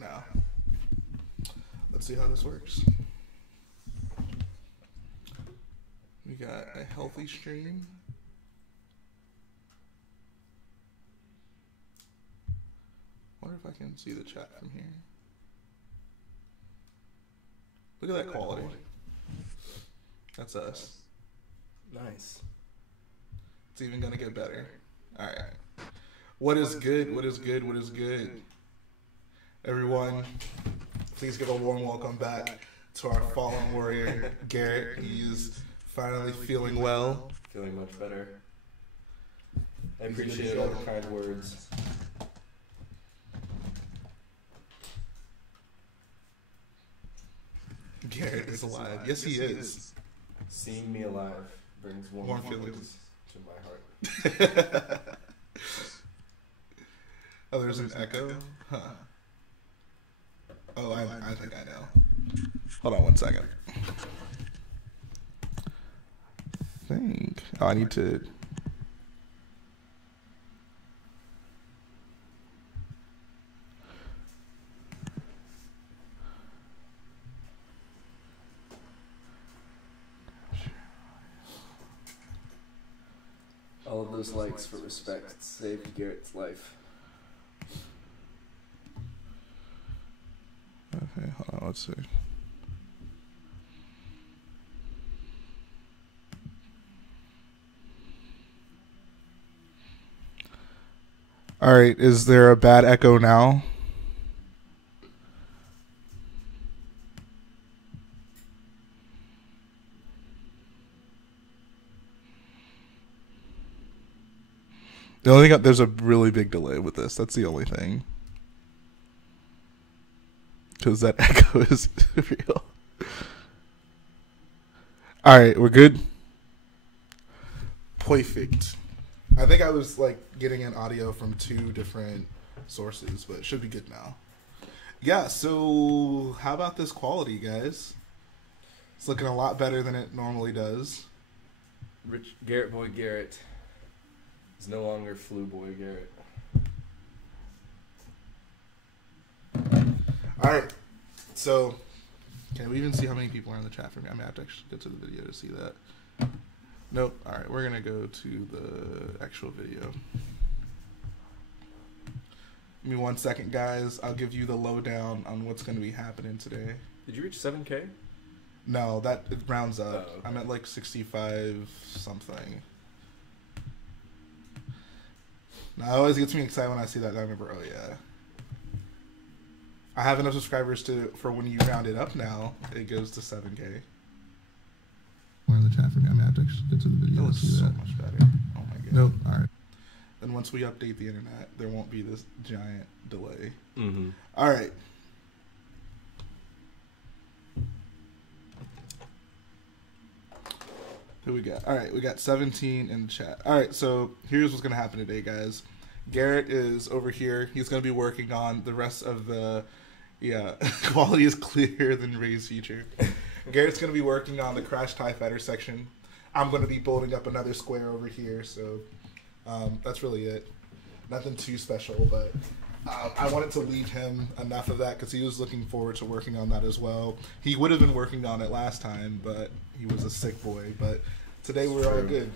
now. Let's see how this works. We got a healthy stream. Wonder if I can see the chat from here. Look at that quality. That's us. Nice. It's even gonna get better. All right. What is good? What is good? What is good? Everyone, please give a warm welcome back to our fallen warrior, Garrett. He's finally feeling well. Feeling much better. I appreciate all the kind words. Garrett is alive. Yes, he is. Seeing me alive brings warm feelings to my heart. Oh, there's an echo? Huh. Oh, I think I know. Hold on one second. Oh, I need to... All of those likes for respect saved Garrett's life. Okay, hold on, let's see. All right, is there a bad echo now? The only thing, there's a really big delay with this. That's the only thing. Because that echo is real. All right, we're good. Perfect. I think I was like getting an audio from 2 different sources, but it should be good now. Yeah, so how about this quality, guys? It's looking a lot better than it normally does. Rich Garrett boy Garrett is no longer flu boy Garrett. All right, so can we even see how many people are in the chat for me? I mean, I have to actually go to the video to see that. Nope. All right, we're going to go to the actual video. Give me 1 second, guys. I'll give you the lowdown on what's going to be happening today. Did you reach 7K? No, that it rounds up. Oh, okay. I'm at like 65 something. Now, it always gets me excited when I see that. I remember, oh yeah. I have enough subscribers for when you round it up now, it goes to 7K. In the chat for me. I mean, I have to actually get to the video. That looks so much better. Oh my god. Nope. All right. Then once we update the internet, there won't be this giant delay. Mm-hmm. All right. Who we got? All right, we got 17 in the chat. All right, so here's what's going to happen today, guys. Garrett is over here. He's going to be working on the rest of the... Yeah, quality is clearer than Ray's feature. Garrett's going to be working on the Crash TIE Fighter section. I'm going to be building up another square over here, so that's really it. Nothing too special, but I wanted to leave him enough of that because he was looking forward to working on that as well. He would have been working on it last time, but he was a sick boy. But today we're all good.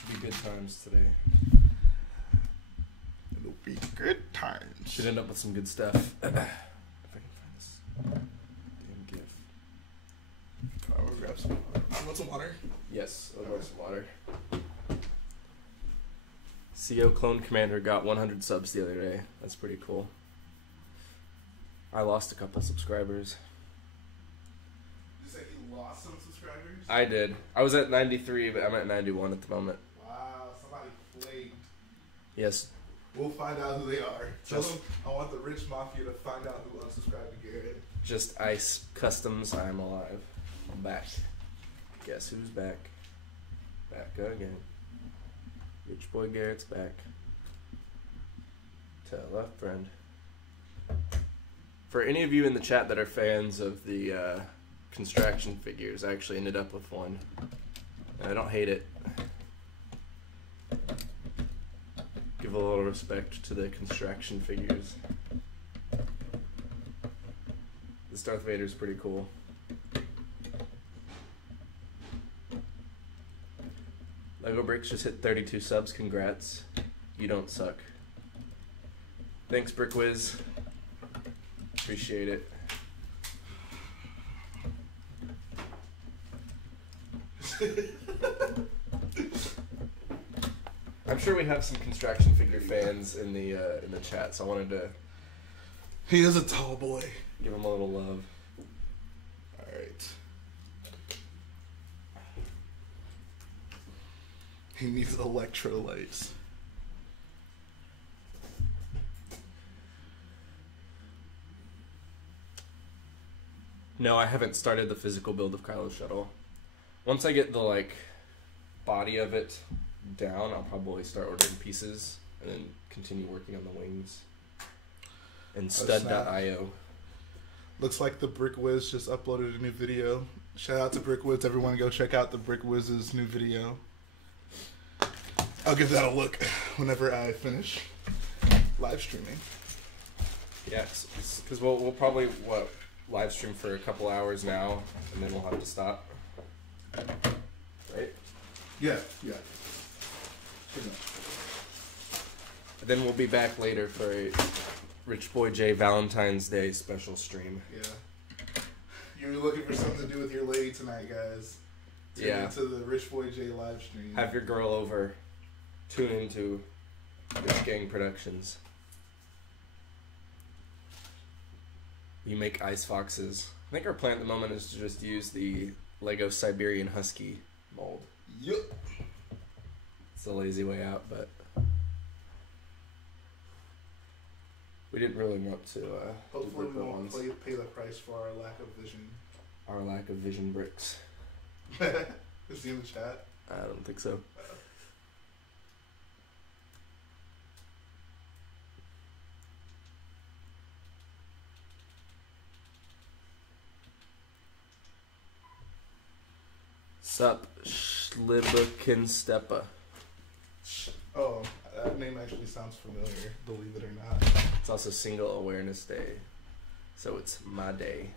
Should be good times today. It'll be good times. Should end up with some good stuff. If I can find this damn GIF. I'll grab some. I want some water. Yes, I'll grab some water. CO Clone Commander got 100 subs the other day. That's pretty cool. I lost a couple subscribers. You say you lost some subscribers? I did. I was at 93, but I'm at 91 at the moment. Wow, somebody played. Yes. We'll find out who they are. Tell them I want the rich mafia to find out who unsubscribed to Garrett. Just Ice Customs, I'm alive. I'm back. Guess who's back? Back again. Rich boy Garrett's back. Tell a friend. For any of you in the chat that are fans of the construction figures, I actually ended up with one. And I don't hate it. Give a little respect to the construction figures. This Darth Vader's pretty cool. Lego Bricks just hit 32 subs. Congrats. You don't suck. Thanks, Brickwiz. Appreciate it. I'm sure we have some construction figure fans in the chat, so I wanted to. He is a tall boy. Give him a little love. All right. He needs electrolytes. No, I haven't started the physical build of Kylo's shuttle. Once I get the body of it down, I'll probably start ordering pieces and then continue working on the wings. And stud.io. Looks like the Brickwiz just uploaded a new video. Shout out to Brickwiz. Everyone go check out the Brickwiz's new video. I'll give that a look whenever I finish live streaming. Yeah, because we'll probably, live stream for a couple hours now, and then we'll have to stop. Right? Yeah. Then we'll be back later for a Rich Boy J Valentine's Day special stream. Yeah. You're looking for something to do with your lady tonight, guys. Tune into the Rich Boy J live stream. Have your girl over. Tune into Rich Gang Productions. You make ice foxes. I think our plan at the moment is to just use the Lego Siberian Husky mold. Yep. It's a lazy way out, but we didn't really want to. Hopefully, we won't pay the price for our lack of vision. Our lack of vision bricks. Is he in the chat? I don't think so. Sup, Schlibekensteppa. Oh, that name actually sounds familiar, believe it or not. It's also Single Awareness Day, so it's my day.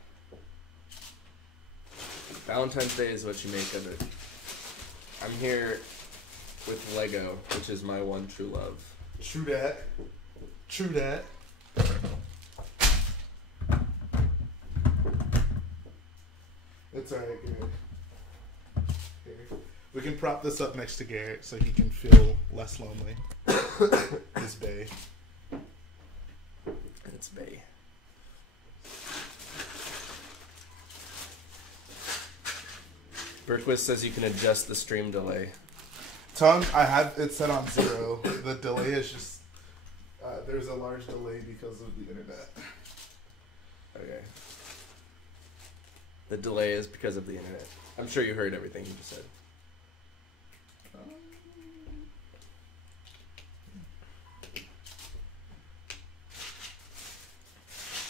Valentine's Day is what you make of it. I'm here with Lego, which is my one true love. True that. True that. It's alright, Garrett. Here. We can prop this up next to Garrett so he can feel less lonely. His bay. It's bay. Brickwiesta says you can adjust the stream delay. Tom, I have it set on 0. The delay is just there's a large delay because of the internet. Okay. The delay is because of the internet. I'm sure you heard everything you just said.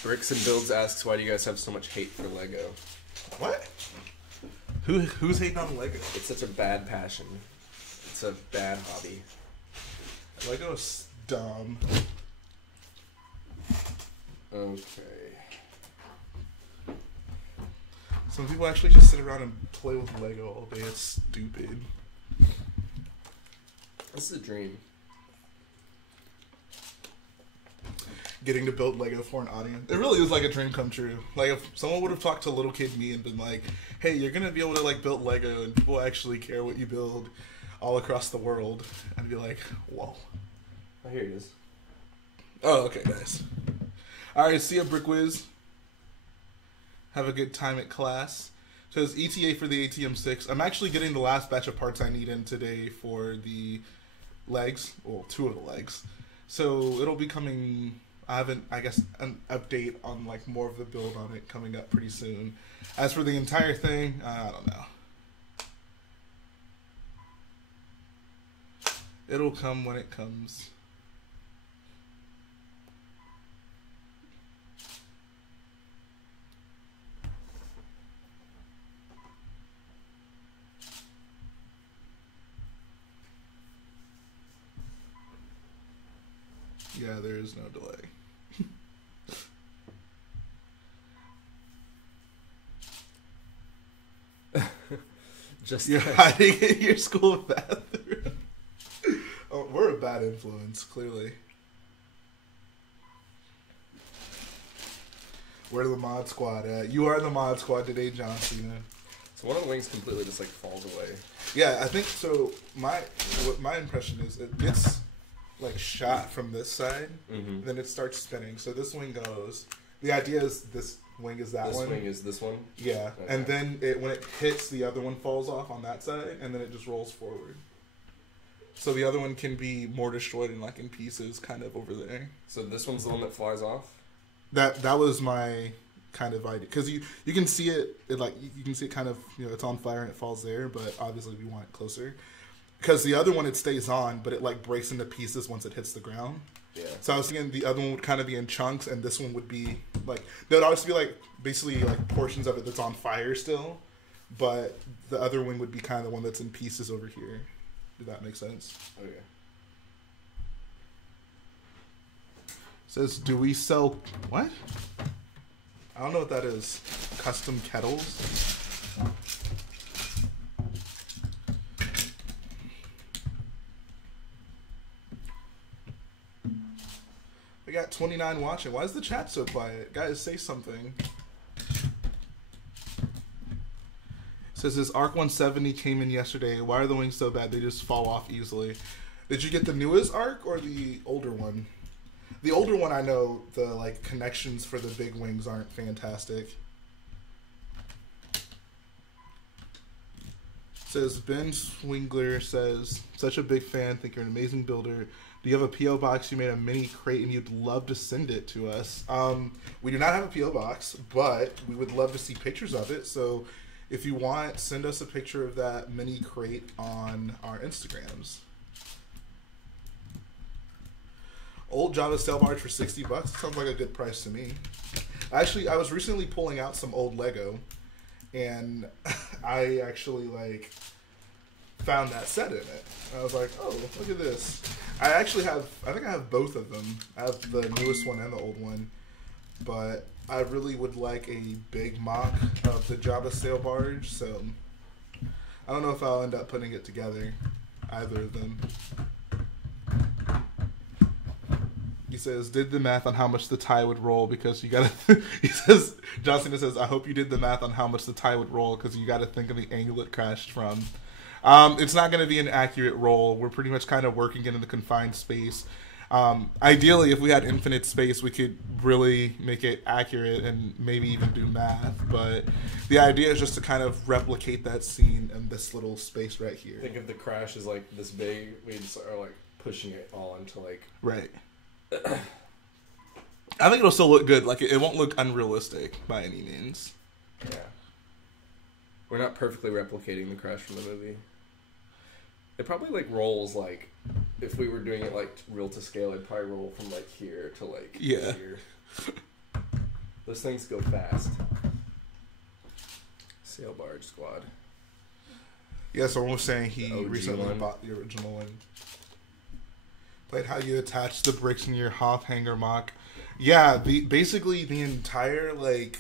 Bricks and Builds asks, why do you guys have so much hate for Lego? What? Who's hating on Lego? It's such a bad passion. It's a bad hobby. Lego's dumb. Okay. Some people actually just sit around and play with Lego all day. It's stupid. This is a dream. Getting to build Lego for an audience. It really is like a dream come true. Like if someone would have talked to little kid me and been like, hey, you're going to be able to like build Lego and people actually care what you build all across the world. I'd be like, whoa. Oh, here it is. Oh, okay, nice. Alright, see ya, Brickwiz. Have a good time at class. So it's ETA for the ATM6. I'm actually getting the last batch of parts I need in today for the legs. Well, 2 of the legs. So it'll be coming... I haven't, I guess, an update on like more of the build on it coming up pretty soon. As for the entire thing, I don't know. It'll come when it comes. Yeah, there is no delay. Just you're hiding in your school bathroom. Oh, we're a bad influence, clearly. Where the mod squad at? You are the mod squad today, John Cena. So one of the wings completely just like falls away. Yeah, I think so. What my impression is, it gets like shot from this side, then it starts spinning. So this wing goes. The idea is this wing is that one. This wing is this one? Yeah. Okay. And then when it hits, the other one falls off on that side, and then it just rolls forward. So the other one can be more destroyed and like in pieces kind of over there. So this one's the one that flies off? That was my kind of idea. Because you can see it like, you can see it kind of, it's on fire and it falls there, but obviously we want it closer. Because the other one, it stays on, but it like breaks into pieces once it hits the ground. Yeah. So I was thinking the other one would kind of be in chunks, and this one would be like, there would obviously be like basically like portions of it that's on fire still, but the other wing would be kind of the one that's in pieces over here. Did that make sense? Okay. Says, do we sell what? I don't know what that is. Custom kettles? We got 29 watching. Why is the chat so quiet? Guys, say something. Says this Arc 170 came in yesterday. Why are the wings so bad? They just fall off easily. Did you get the newest Arc or the older one? The older one, I know the like connections for the big wings aren't fantastic. Says Ben Swingler says, such a big fan. Think you're an amazing builder. Do you have a P.O. box? You made a mini crate and you'd love to send it to us. We do not have a P.O. box, but we would love to see pictures of it. So if you want, send us a picture of that mini crate on our Instagrams. Old Java sail barge for $60. Sounds like a good price to me. Actually, I was recently pulling out some old Lego, and I actually like found that set in it. I was like, oh, look at this. I think I have both of them. I have the newest one and the old one, but I really would like a big MOC of the Java sail barge, so I don't know if I'll end up putting it together, either of them. He says, did the math on how much the tie would roll because you gotta, he says, Johnson says, I hope you did the math on how much the tie would roll because you gotta think of the angle it crashed from. It's not going to be an accurate roll. We're pretty much kind of working in the confined space. Ideally, if we had infinite space, we could really make it accurate and maybe even do math. But the idea is just to kind of replicate that scene in this little space right here. Think if the crash is like this big, we just are like pushing it all into like... Right. I think it'll still look good. Like, it won't look unrealistic by any means. Yeah. We're not perfectly replicating the crash from the movie. It probably like rolls like, if we were doing it like real to scale, it'd probably roll from like here to like here. Those things go fast. Sail barge squad. Yeah, so we're saying he OG recently one. bought the original one. Played how you attach the bricks in your Hoth hanger MOC. Yeah, basically the entire like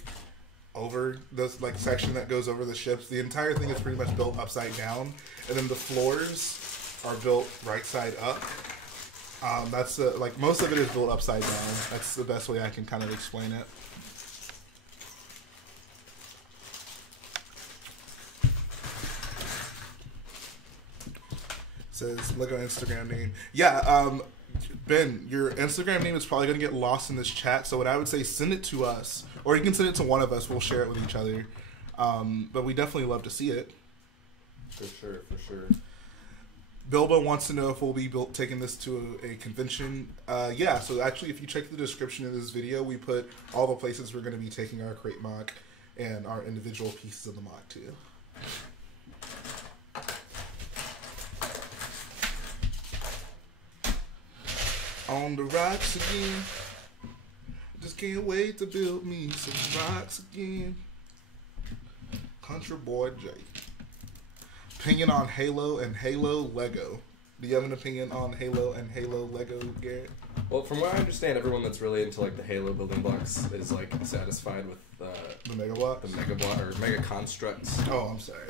over this like section that goes over the ships, the entire thing is pretty much built upside down, and then the floors are built right side up. That's like most of it is built upside down. That's the best way I can kind of explain it. Says Lego Instagram name. Yeah, Ben, your Instagram name is probably going to get lost in this chat, so what I would say, send it to us. Or you can send it to one of us. We'll share it with each other. But we definitely love to see it. For sure. Bilbo wants to know if we'll be taking this to a convention. Yeah, so actually, if you check the description of this video, we put all the places we're going to be taking our crate MOC and our individual pieces of the MOC to. On the rocks again. Just can't wait to build me some rocks again. Country Boy J. Opinion on Halo and Halo Lego. Do you have an opinion on Halo and Halo Lego, Garrett? Well, from what I understand, everyone that's really into like the Halo building blocks is like satisfied with the Mega Blocks? the Mega Block or Mega Constructs. Oh, I'm sorry.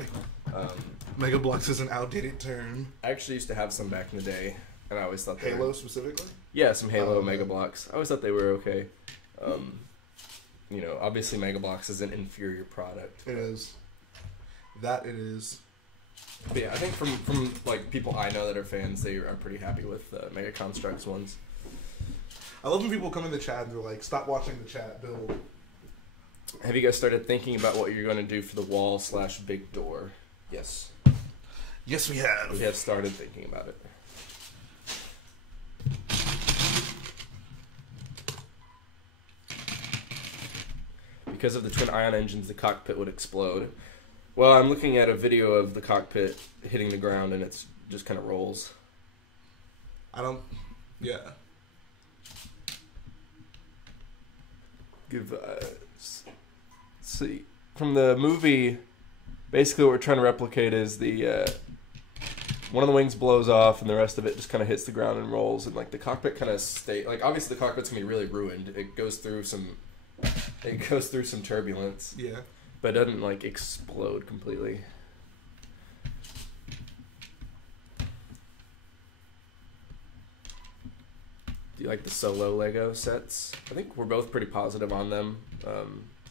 Mega Blocks is an outdated term. I actually used to have some back in the day, and I always thought they Halo were, specifically? yeah, some Halo Mega Blocks. I always thought they were okay. You know, obviously Mega Blocks is an inferior product. It is. That it is. But yeah, I think from like people I know that are fans, they are pretty happy with the Mega Constructs ones. I love when people come in the chat and they're like, "Stop watching the chat, build." Have you guys started thinking about what you're going to do for the wall/big door? Yes. Yes, we have. We have started thinking about it. Because of the twin ion engines, the cockpit would explode. Well, I'm looking at a video of the cockpit hitting the ground, and it's just kind of rolls. Yeah. Let's see. From the movie, basically what we're trying to replicate is the one of the wings blows off, and the rest of it just kind of hits the ground and rolls, and like the cockpit kind of like obviously the cockpit's gonna be really ruined. It goes through some turbulence. Yeah. But it doesn't like explode completely. Do you like the solo Lego sets? I think we're both pretty positive on them.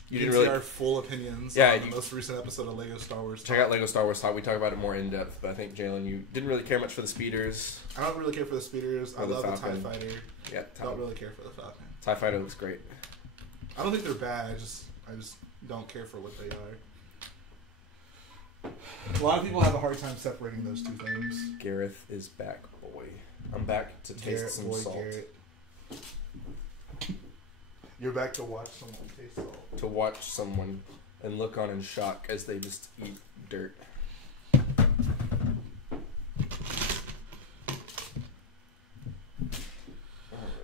You didn't see our full opinions on the most recent episode of Lego Star Wars Talk. Check out Lego Star Wars Talk. We talk about it more in depth, but I think, Jalen, you didn't really care much for the speeders. I don't really care for the speeders. I love the TIE Fighter. Yeah, I don't really care for the Falcon. TIE Fighter looks great. I don't think they're bad. I just don't care for what they are. A lot of people have a hard time separating those two things. Garrett is back, boy. I'm back to taste some salt. Garrett. You're back to watch someone taste salt. To watch someone and look on in shock as they just eat dirt.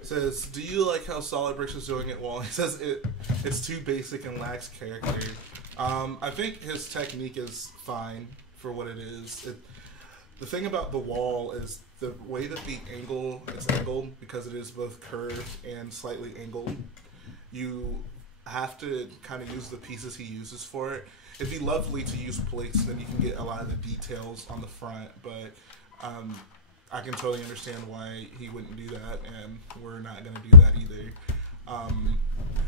Says, do you like how Solid Bricks is doing it well? He says it's too basic and lacks character. I think his technique is fine for what it is. The thing about the wall is the way that it's angled, because it is both curved and slightly angled. You have to kind of use the pieces he uses for it. It'd be lovely to use plates, then you can get a lot of the details on the front, but I can totally understand why he wouldn't do that, and we're not going to do that either.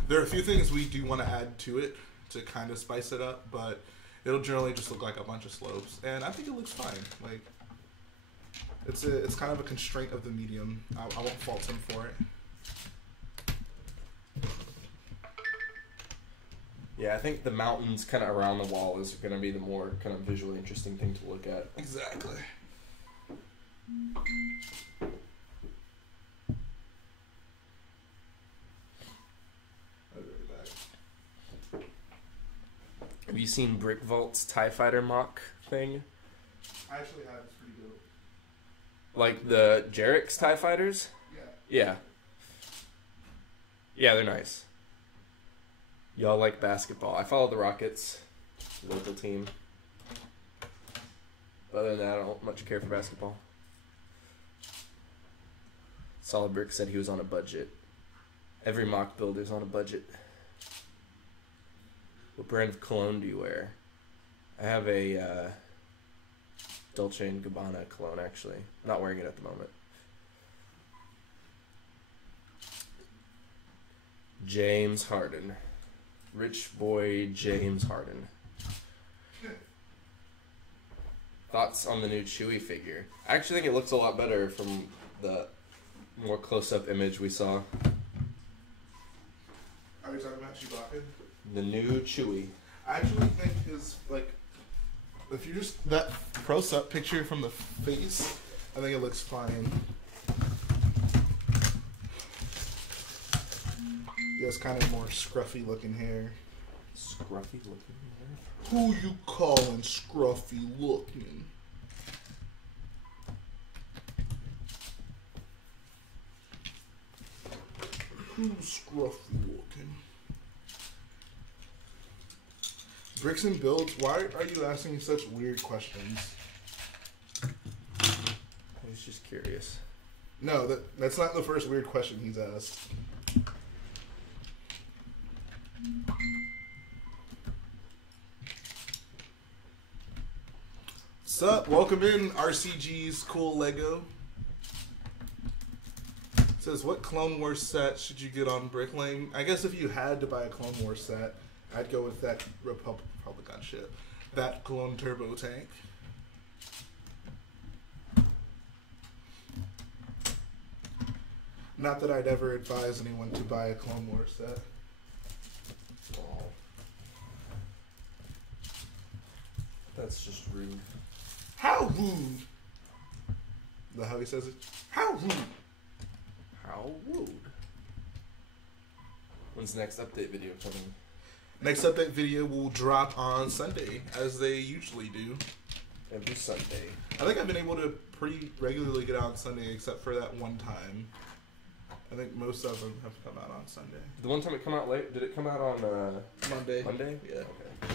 There are a few things we do want to add to it to kind of spice it up, but it'll generally just look like a bunch of slopes, and I think it looks fine. Like, it's kind of a constraint of the medium. I won't fault him for it. Yeah, I think the mountains kind of around the wall is going to be the more kind of visually interesting thing to look at. Exactly. I'll be right back. Have you seen Brick Vault's TIE Fighter MOC thing? I actually have. It's pretty dope. Like the Jarrett's TIE Fighters? Yeah. Yeah, they're nice. Y'all like basketball. I follow the Rockets, local team. Other than that, I don't much care for basketball. Solid Brick said he was on a budget. Every mock builder's on a budget. What brand of cologne do you wear? I have a Dolce & Gabbana cologne, actually. I'm not wearing it at the moment. James Harden. Rich boy James Harden. Thoughts on the new Chewie figure? I actually think it looks a lot better from the more close-up image we saw. Are you talking about Chewbacca? The new Chewie. I actually think if you just that close-up picture from the face, I think it looks fine. He has kind of more scruffy looking hair. Scruffy looking hair? Who you calling scruffy looking? Who's scruffy looking? Bricks and builds, why are you asking such weird questions? I was just curious. No, that's not the first weird question he's asked. Sup? Welcome in, RCG's Cool Lego. Says, what Clone Wars set should you get on Bricklink? I guess if you had to buy a Clone Wars set, I'd go with that Republic on ship. That Clone Turbo Tank. Not that I'd ever advise anyone to buy a Clone Wars set. Oh. That's just rude. How rude! Is that how he says it? How rude! How rude. When's the next update video coming? Next update video will drop on Sunday, as they usually do. Every Sunday. I think I've been able to pretty regularly get out on Sunday, except for that one time. I think most of them have come out on Sunday. The one time it come out late, did it come out on Monday. Monday? Yeah. Okay.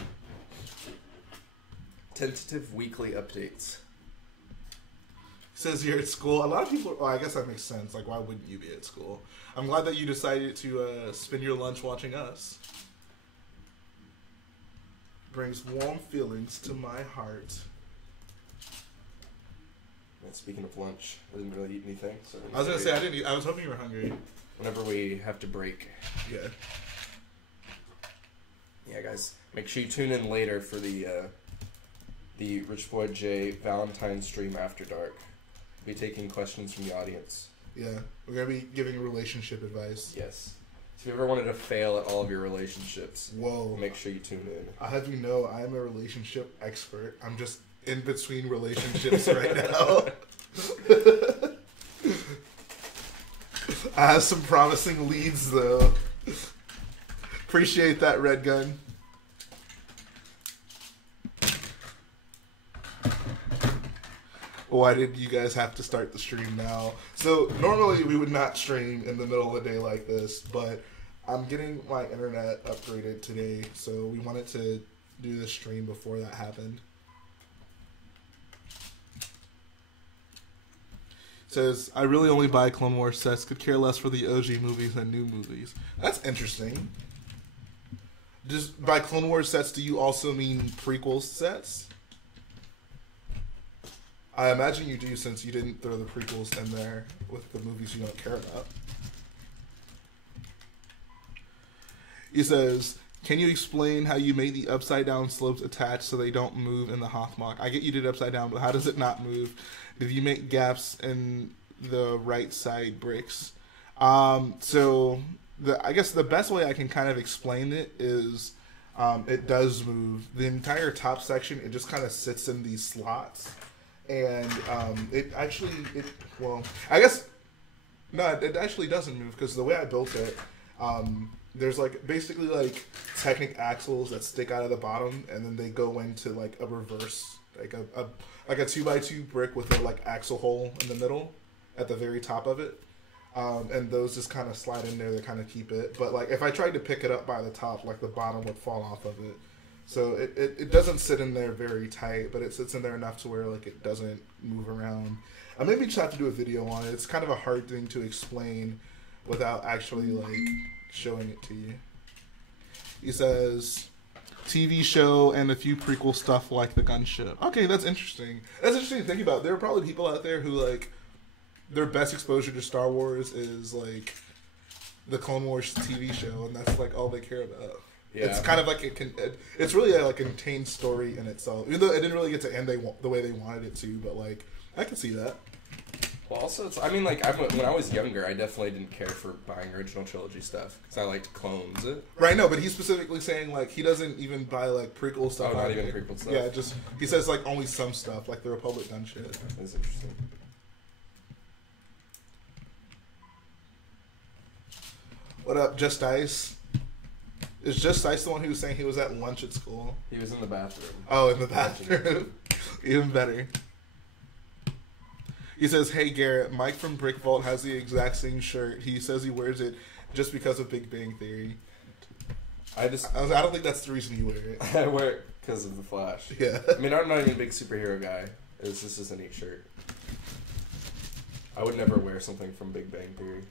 Tentative weekly updates. Says you're at school. A lot of people. Well, I guess that makes sense. Like, why wouldn't you be at school? I'm glad that you decided to spend your lunch watching us. Brings warm feelings to my heart. And speaking of lunch, I didn't really eat anything. So I was gonna say I didn't eat. I was hoping you were hungry. Whenever we have to break. Yeah. Yeah, guys. Make sure you tune in later for the Rich Boy J Valentine stream after dark. We'll be taking questions from the audience. Yeah, we're gonna be giving relationship advice. Yes. So if you ever wanted to fail at all of your relationships, whoa, make sure you tune in. I'll have you know I'm a relationship expert. I'm just in between relationships right now. I have some promising leads though. Appreciate that, Red Gun. Why did you guys have to start the stream now? So normally we would not stream in the middle of the day like this, but I'm getting my internet upgraded today, so we wanted to do the stream before that happened. Says, I really only buy Clone Wars sets, could care less for the OG movies than new movies. That's interesting. Just by Clone Wars sets, do you also mean prequel sets? I imagine you do, since you didn't throw the prequels in there with the movies you don't care about. He says, can you explain how you made the upside down slopes attached so they don't move in the Hoth MOC? I get you did upside down, but how does it not move? Did you make gaps in the right side bricks? So I guess the best way I can kind of explain it is it does move. The entire top section, it just kind of sits in these slots. And it actually doesn't move, because the way I built it, there's like basically like Technic axles that stick out of the bottom, and then they go into like a reverse, like a 2x2 brick with a like axle hole in the middle at the very top of it, and those just kind of slide in there to kind of keep it. But like if I tried to pick it up by the top, like the bottom would fall off of it. So it doesn't sit in there very tight, but it sits in there enough to where like it doesn't move around. I maybe just have to do a video on it. It's kind of a hard thing to explain without actually like showing it to you. He says, TV show and a few prequel stuff like the gunship. Okay, that's interesting. That's interesting to think about. There are probably people out there who like their best exposure to Star Wars is like the Clone Wars TV show, and that's like all they care about. Yeah. It's kind of like it's really like a contained story in itself. Even though it didn't really get to end the way they wanted it to, but like I can see that. Well, also, when I was younger, I definitely didn't care for buying original trilogy stuff because I liked clones. Right, no, but he's specifically saying like he doesn't even buy like prequel stuff. Oh, not even prequel stuff. Yeah, just he says like only some stuff, like the Republic gun shit. That's interesting. What up, Just Ice? Is Just Ice the one who was saying he was at lunch at school? He was in the bathroom. Oh, in the bathroom. Even better. He says, hey, Garrett, Mike from Brick Vault has the exact same shirt. He says he wears it just because of Big Bang Theory. I don't think that's the reason you wear it. I wear it because of the Flash. Yeah. I mean, I'm not even a big superhero guy. This is a neat shirt. I would never wear something from Big Bang Theory.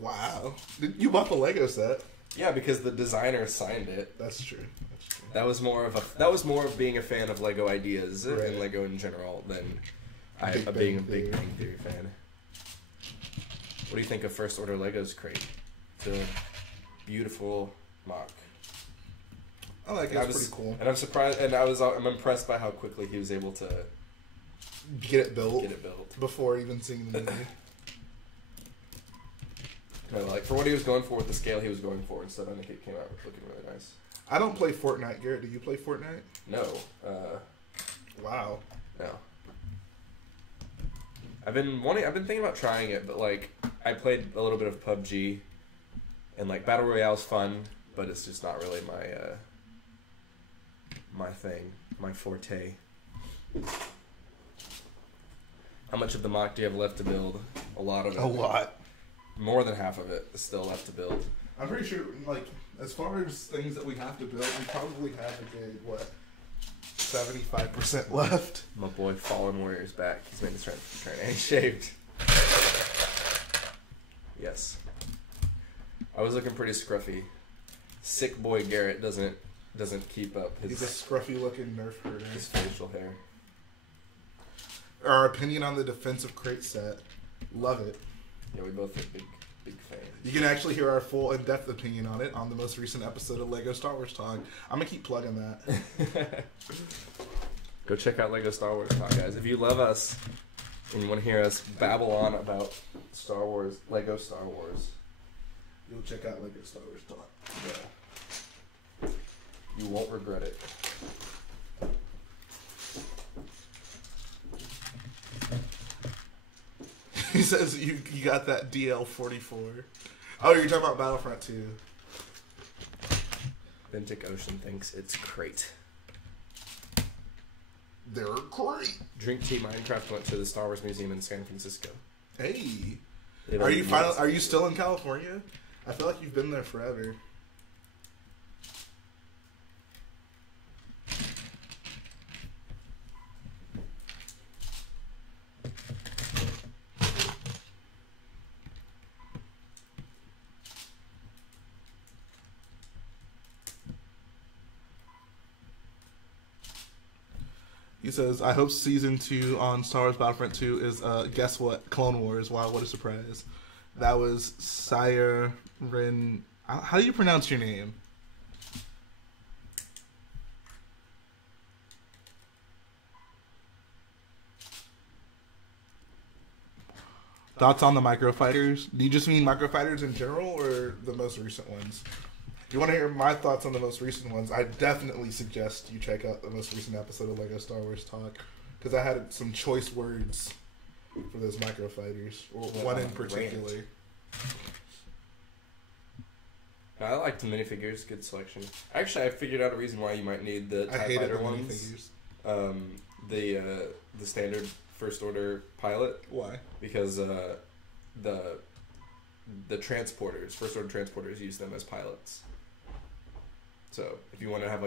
Wow. You bought the Lego set. Yeah, because the designer signed it. That's true. That was more of being a fan of Lego ideas and Lego in general than being a Big Bang Theory fan. What do you think of First Order Legos Crait? The beautiful MOC. I like it. It's pretty cool. And I'm surprised, and I'm impressed by how quickly he was able to get it built before even seeing the movie. Like for what he was going for with the scale he was going for, instead I think it came out looking really nice. I don't play Fortnite, Garrett. Do you play Fortnite? No. Wow. No. I've been thinking about trying it, but like I played a little bit of PUBG, and like Battle Royale's fun, but it's just not really my thing, my forte. How much of the MOC do you have left to build? A lot of it. A lot. More than half of it is still left to build. I'm pretty sure, like, as far as things that we have to build, we probably have a good, 75% left? My boy Fallen Warrior's back. He's made his turn and he's shaved. Yes. I was looking pretty scruffy. Sick boy Garrett doesn't keep up his... He's a scruffy looking Nerf herder. His facial hair. Our opinion on the defensive Crait set. Love it. Yeah, we both are big fans. You can actually hear our full in-depth opinion on it on the most recent episode of Lego Star Wars Talk. I'm going to keep plugging that. Go check out Lego Star Wars Talk, guys. If you love us and you want to hear us babble on about Star Wars, Lego Star Wars, you'll check out Lego Star Wars Talk. Yeah. You won't regret it. He says you got that DL-44. Oh, you're talking about Battlefront 2. Ventic Ocean thinks it's Crait. They're Crait. Drink Tea Minecraft went to the Star Wars Museum in San Francisco. Hey. Are you still in California? I feel like you've been there forever. He says, I hope Season 2 on Star Wars Battlefront 2 is, guess what? Clone Wars. Wow, what a surprise. That was Sire Ren. How do you pronounce your name? Thoughts on the microfighters? Do you just mean microfighters in general or the most recent ones? If you want to hear my thoughts on the most recent ones, I definitely suggest you check out the most recent episode of Lego Star Wars Talk, because I had some choice words for those microfighters, or one in particular. I like the minifigures, good selection. Actually, I figured out a reason why you might need the TIE Fighter ones. The standard First Order pilot. Why? Because the transporters, First Order transporters, use them as pilots. So if you want to have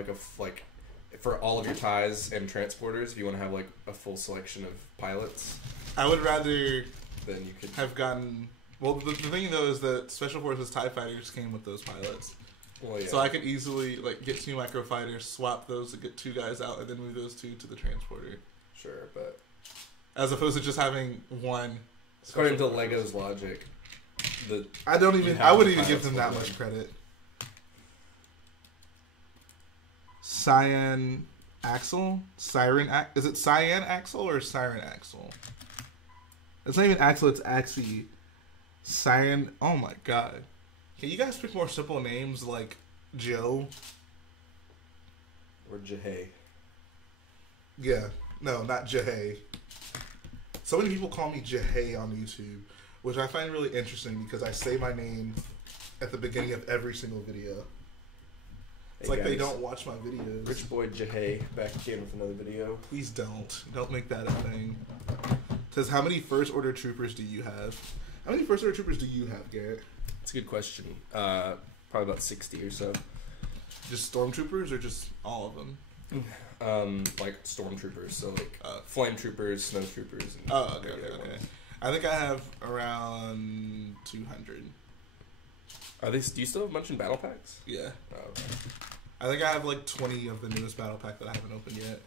for all of your ties and transporters, if you want to have like a full selection of pilots, I would rather then you could have gotten. Well, the thing though is that Special Forces TIE Fighters came with those pilots. Well, yeah. So I could easily get 2 microfighters, swap those to get 2 guys out, and then move those 2 to the transporter. Sure, but as opposed to just having one. According to Lego's logic, I wouldn't even give them that much credit. Cyan Axle? Is it Cyan Axle or Siren Axle? It's not even Axle, it's Axie. Cyan. Oh my god. Can you guys pick more simple names like Joe? Or Jahay. Yeah. No, not Jahay. So many people call me Jahay on YouTube, which I find really interesting because I say my name at the beginning of every single video. It's like they don't watch my videos. Rich boy Jahay back again with another video. Please don't. Don't make that a thing. It says, how many First Order Troopers do you have? How many First Order Troopers do you have, Garrett? It's a good question. Probably about 60 or so. Just Stormtroopers or just all of them? Like Stormtroopers, so like Flame Troopers, Snow Troopers. And okay. I think I have around 200. Are they? Do you still have a bunch in battle packs? Yeah. Oh, okay. I think I have like 20 of the newest battle pack that I haven't opened yet.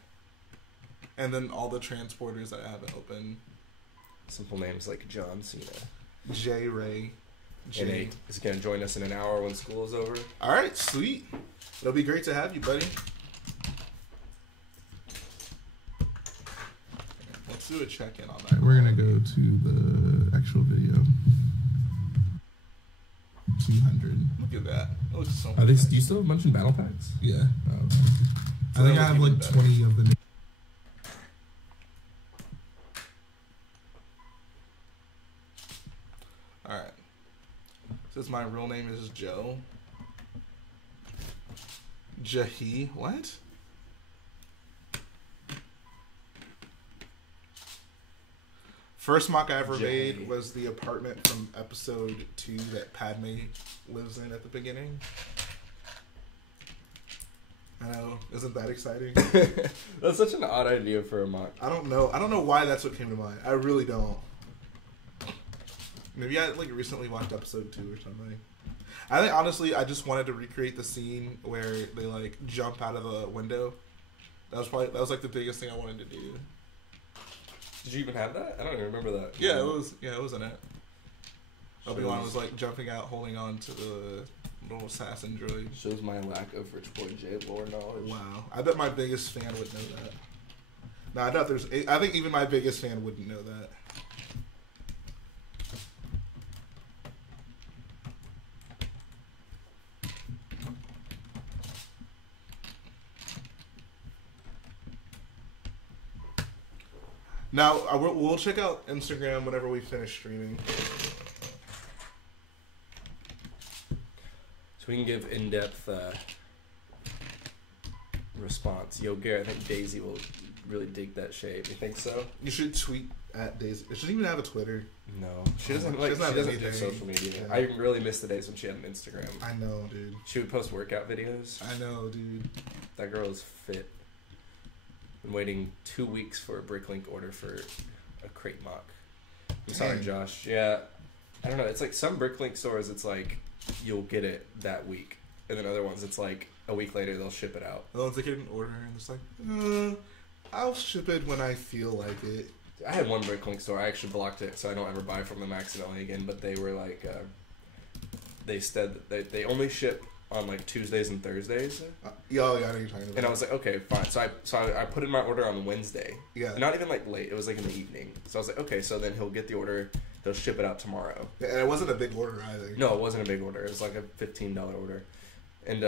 And then all the transporters that I haven't opened. Simple names like John Cena. J. Ray. Nate is going to join us in an hour when school is over. All right, sweet. It'll be great to have you, buddy. Let's do a check-in on that. We're going to go to the actual video. 200. Look at that. That looks so much nice. Do you still have a bunch in battle packs? Yeah. Oh, okay. I think I have like 20 of the... Alright. Says my real name is Joe. Jahi. What? First mock I ever made was the apartment from episode 2 that Padme lives in at the beginning. I know. Isn't that exciting? That's such an odd idea for a mock. I don't know. I don't know why that's what came to mind. I really don't. Maybe I like recently watched episode 2 or something. I think honestly, I just wanted to recreate the scene where they like jump out of the window. That was like the biggest thing I wanted to do. Did you even have that? I don't even remember that. Yeah, it was. Yeah, it was in it. Obi-Wan was like jumping out, holding on to the little assassin droid. Shows my lack of Rich Boy J lore knowledge. Wow, I bet my biggest fan would know that. No, I doubt there's. I think even my biggest fan wouldn't know that. Now, we'll check out Instagram whenever we finish streaming. So we can give in-depth response. Yo, Garrett, I think Daisy will really dig that shape. You think so? You should tweet at Daisy. She doesn't even have a Twitter. No. She doesn't do social media. Yeah. I really miss the days when she had an Instagram. I know, dude. She would post workout videos. I know, dude. That girl is fit. Been waiting 2 weeks for a bricklink order for a Crait mock. I'm sorry, Josh. Yeah, I don't know. It's like some bricklink stores, it's like you'll get it that week, and then other ones, it's like a week later they'll ship it out. The ones that get an order and it's like, I'll ship it when I feel like it. I had one bricklink store. I actually blocked it so I don't ever buy from them accidentally again. But they were like, they said that they only ship on like Tuesdays and Thursdays. Yeah, I know you're talking about. And I was like, okay, fine. So I put in my order on Wednesday. Yeah. Not even like late. It was like in the evening. So I was like, okay, so then he'll get the order. They'll ship it out tomorrow. Yeah, and it wasn't a big order either. No, it wasn't a big order. It was like a $15 order. And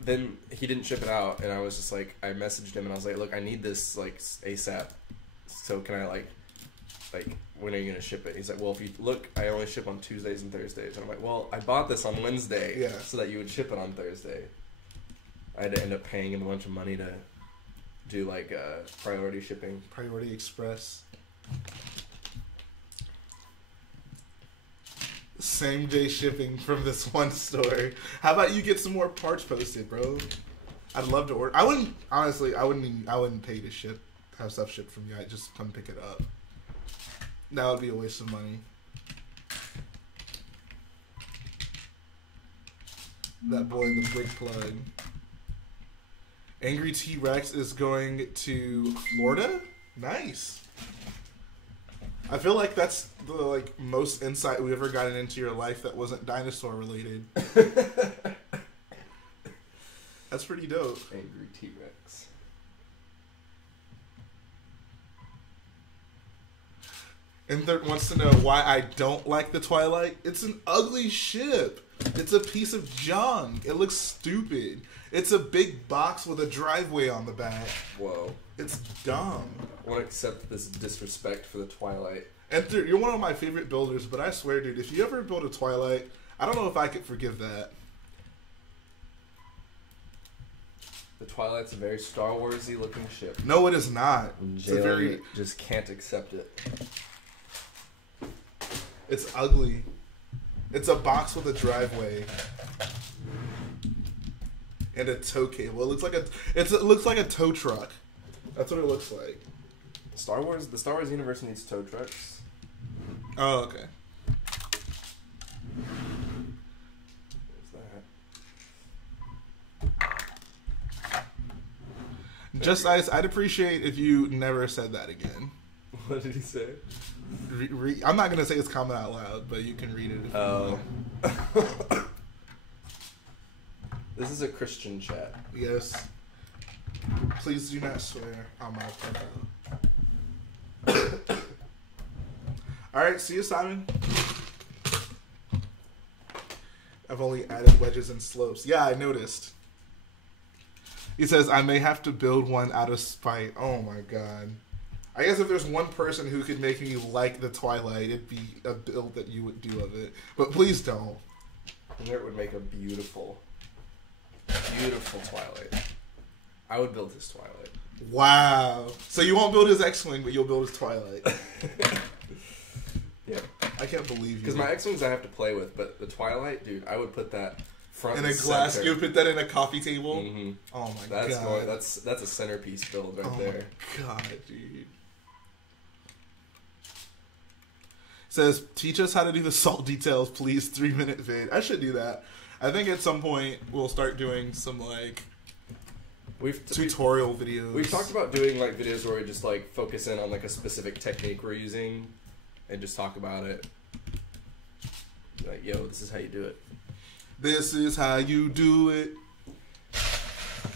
then he didn't ship it out. And I was just like, I messaged him and I was like, look, I need this like ASAP. So can I like, when are you going to ship it? He's like, well, if you look, I only ship on Tuesdays and Thursdays. And I'm like, well, I bought this on Wednesday so that you would ship it on Thursday. I had to end up paying him a bunch of money to do, like, priority shipping. Priority Express. Same day shipping from this one store. How about you get some more parts posted, bro? I'd love to order. I wouldn't pay to have stuff shipped from you. I'd just come pick it up. That would be a waste of money. That boy in the brick plug. Angry T-Rex is going to Florida? Nice. I feel like that's the most insight we've ever gotten into your life that wasn't dinosaur related. That's pretty dope. Angry T-Rex. Inther wants to know why I don't like the Twilight. It's an ugly ship. It's a piece of junk. It looks stupid. It's a big box with a driveway on the back. Whoa. It's dumb. I want to accept this disrespect for the Twilight. Inther, you're one of my favorite builders, but I swear, dude, if you ever build a Twilight, I don't know if I could forgive that. The Twilight's a very Star Warsy looking ship. No, it is not. It's a very... just can't accept it. It's ugly. It's a box with a driveway and a tow cable. It looks like a tow truck. That's what it looks like. The Star Wars universe needs tow trucks. Oh, okay. Just Ice, I'd appreciate if you never said that again. What did he say? I'm not gonna say his comment out loud, but you can read it. If you want. This is a Christian chat. Yes. Please do not swear on my profile. All right, see you, Simon. I've only added wedges and slopes. Yeah, I noticed. He says, I may have to build one out of spite. Oh my god. I guess if there's one person who could make me like the Twilight, it'd be a build that you would do of it. But please don't. Garrett would make a beautiful, beautiful Twilight. I would build his Twilight. Wow. So you won't build his X-Wing, but you'll build his Twilight. Yeah. I can't believe you. Because my X-Wings I have to play with, but the Twilight, dude, I would put that front in a and glass. center. You would put that in a coffee table? Mm-hmm. Oh my god. That's a centerpiece build right there. Oh my god, dude. Says, teach us how to do the salt details, please. 3-minute vid. I should do that. I think at some point we'll start doing some like tutorial videos. We've talked about doing like videos where we just like focus in on like a specific technique we're using and just talk about it. Like, yo, this is how you do it. This is how you do it.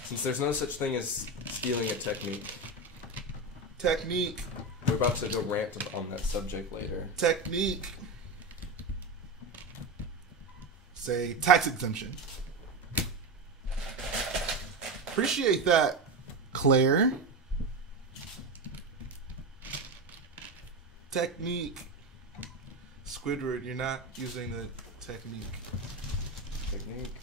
Since there's no such thing as stealing a technique. Technique. We're about to go rant on that subject later. Technique. Say tax exemption. Appreciate that, Claire. Technique. Squidward, you're not using the technique. Technique.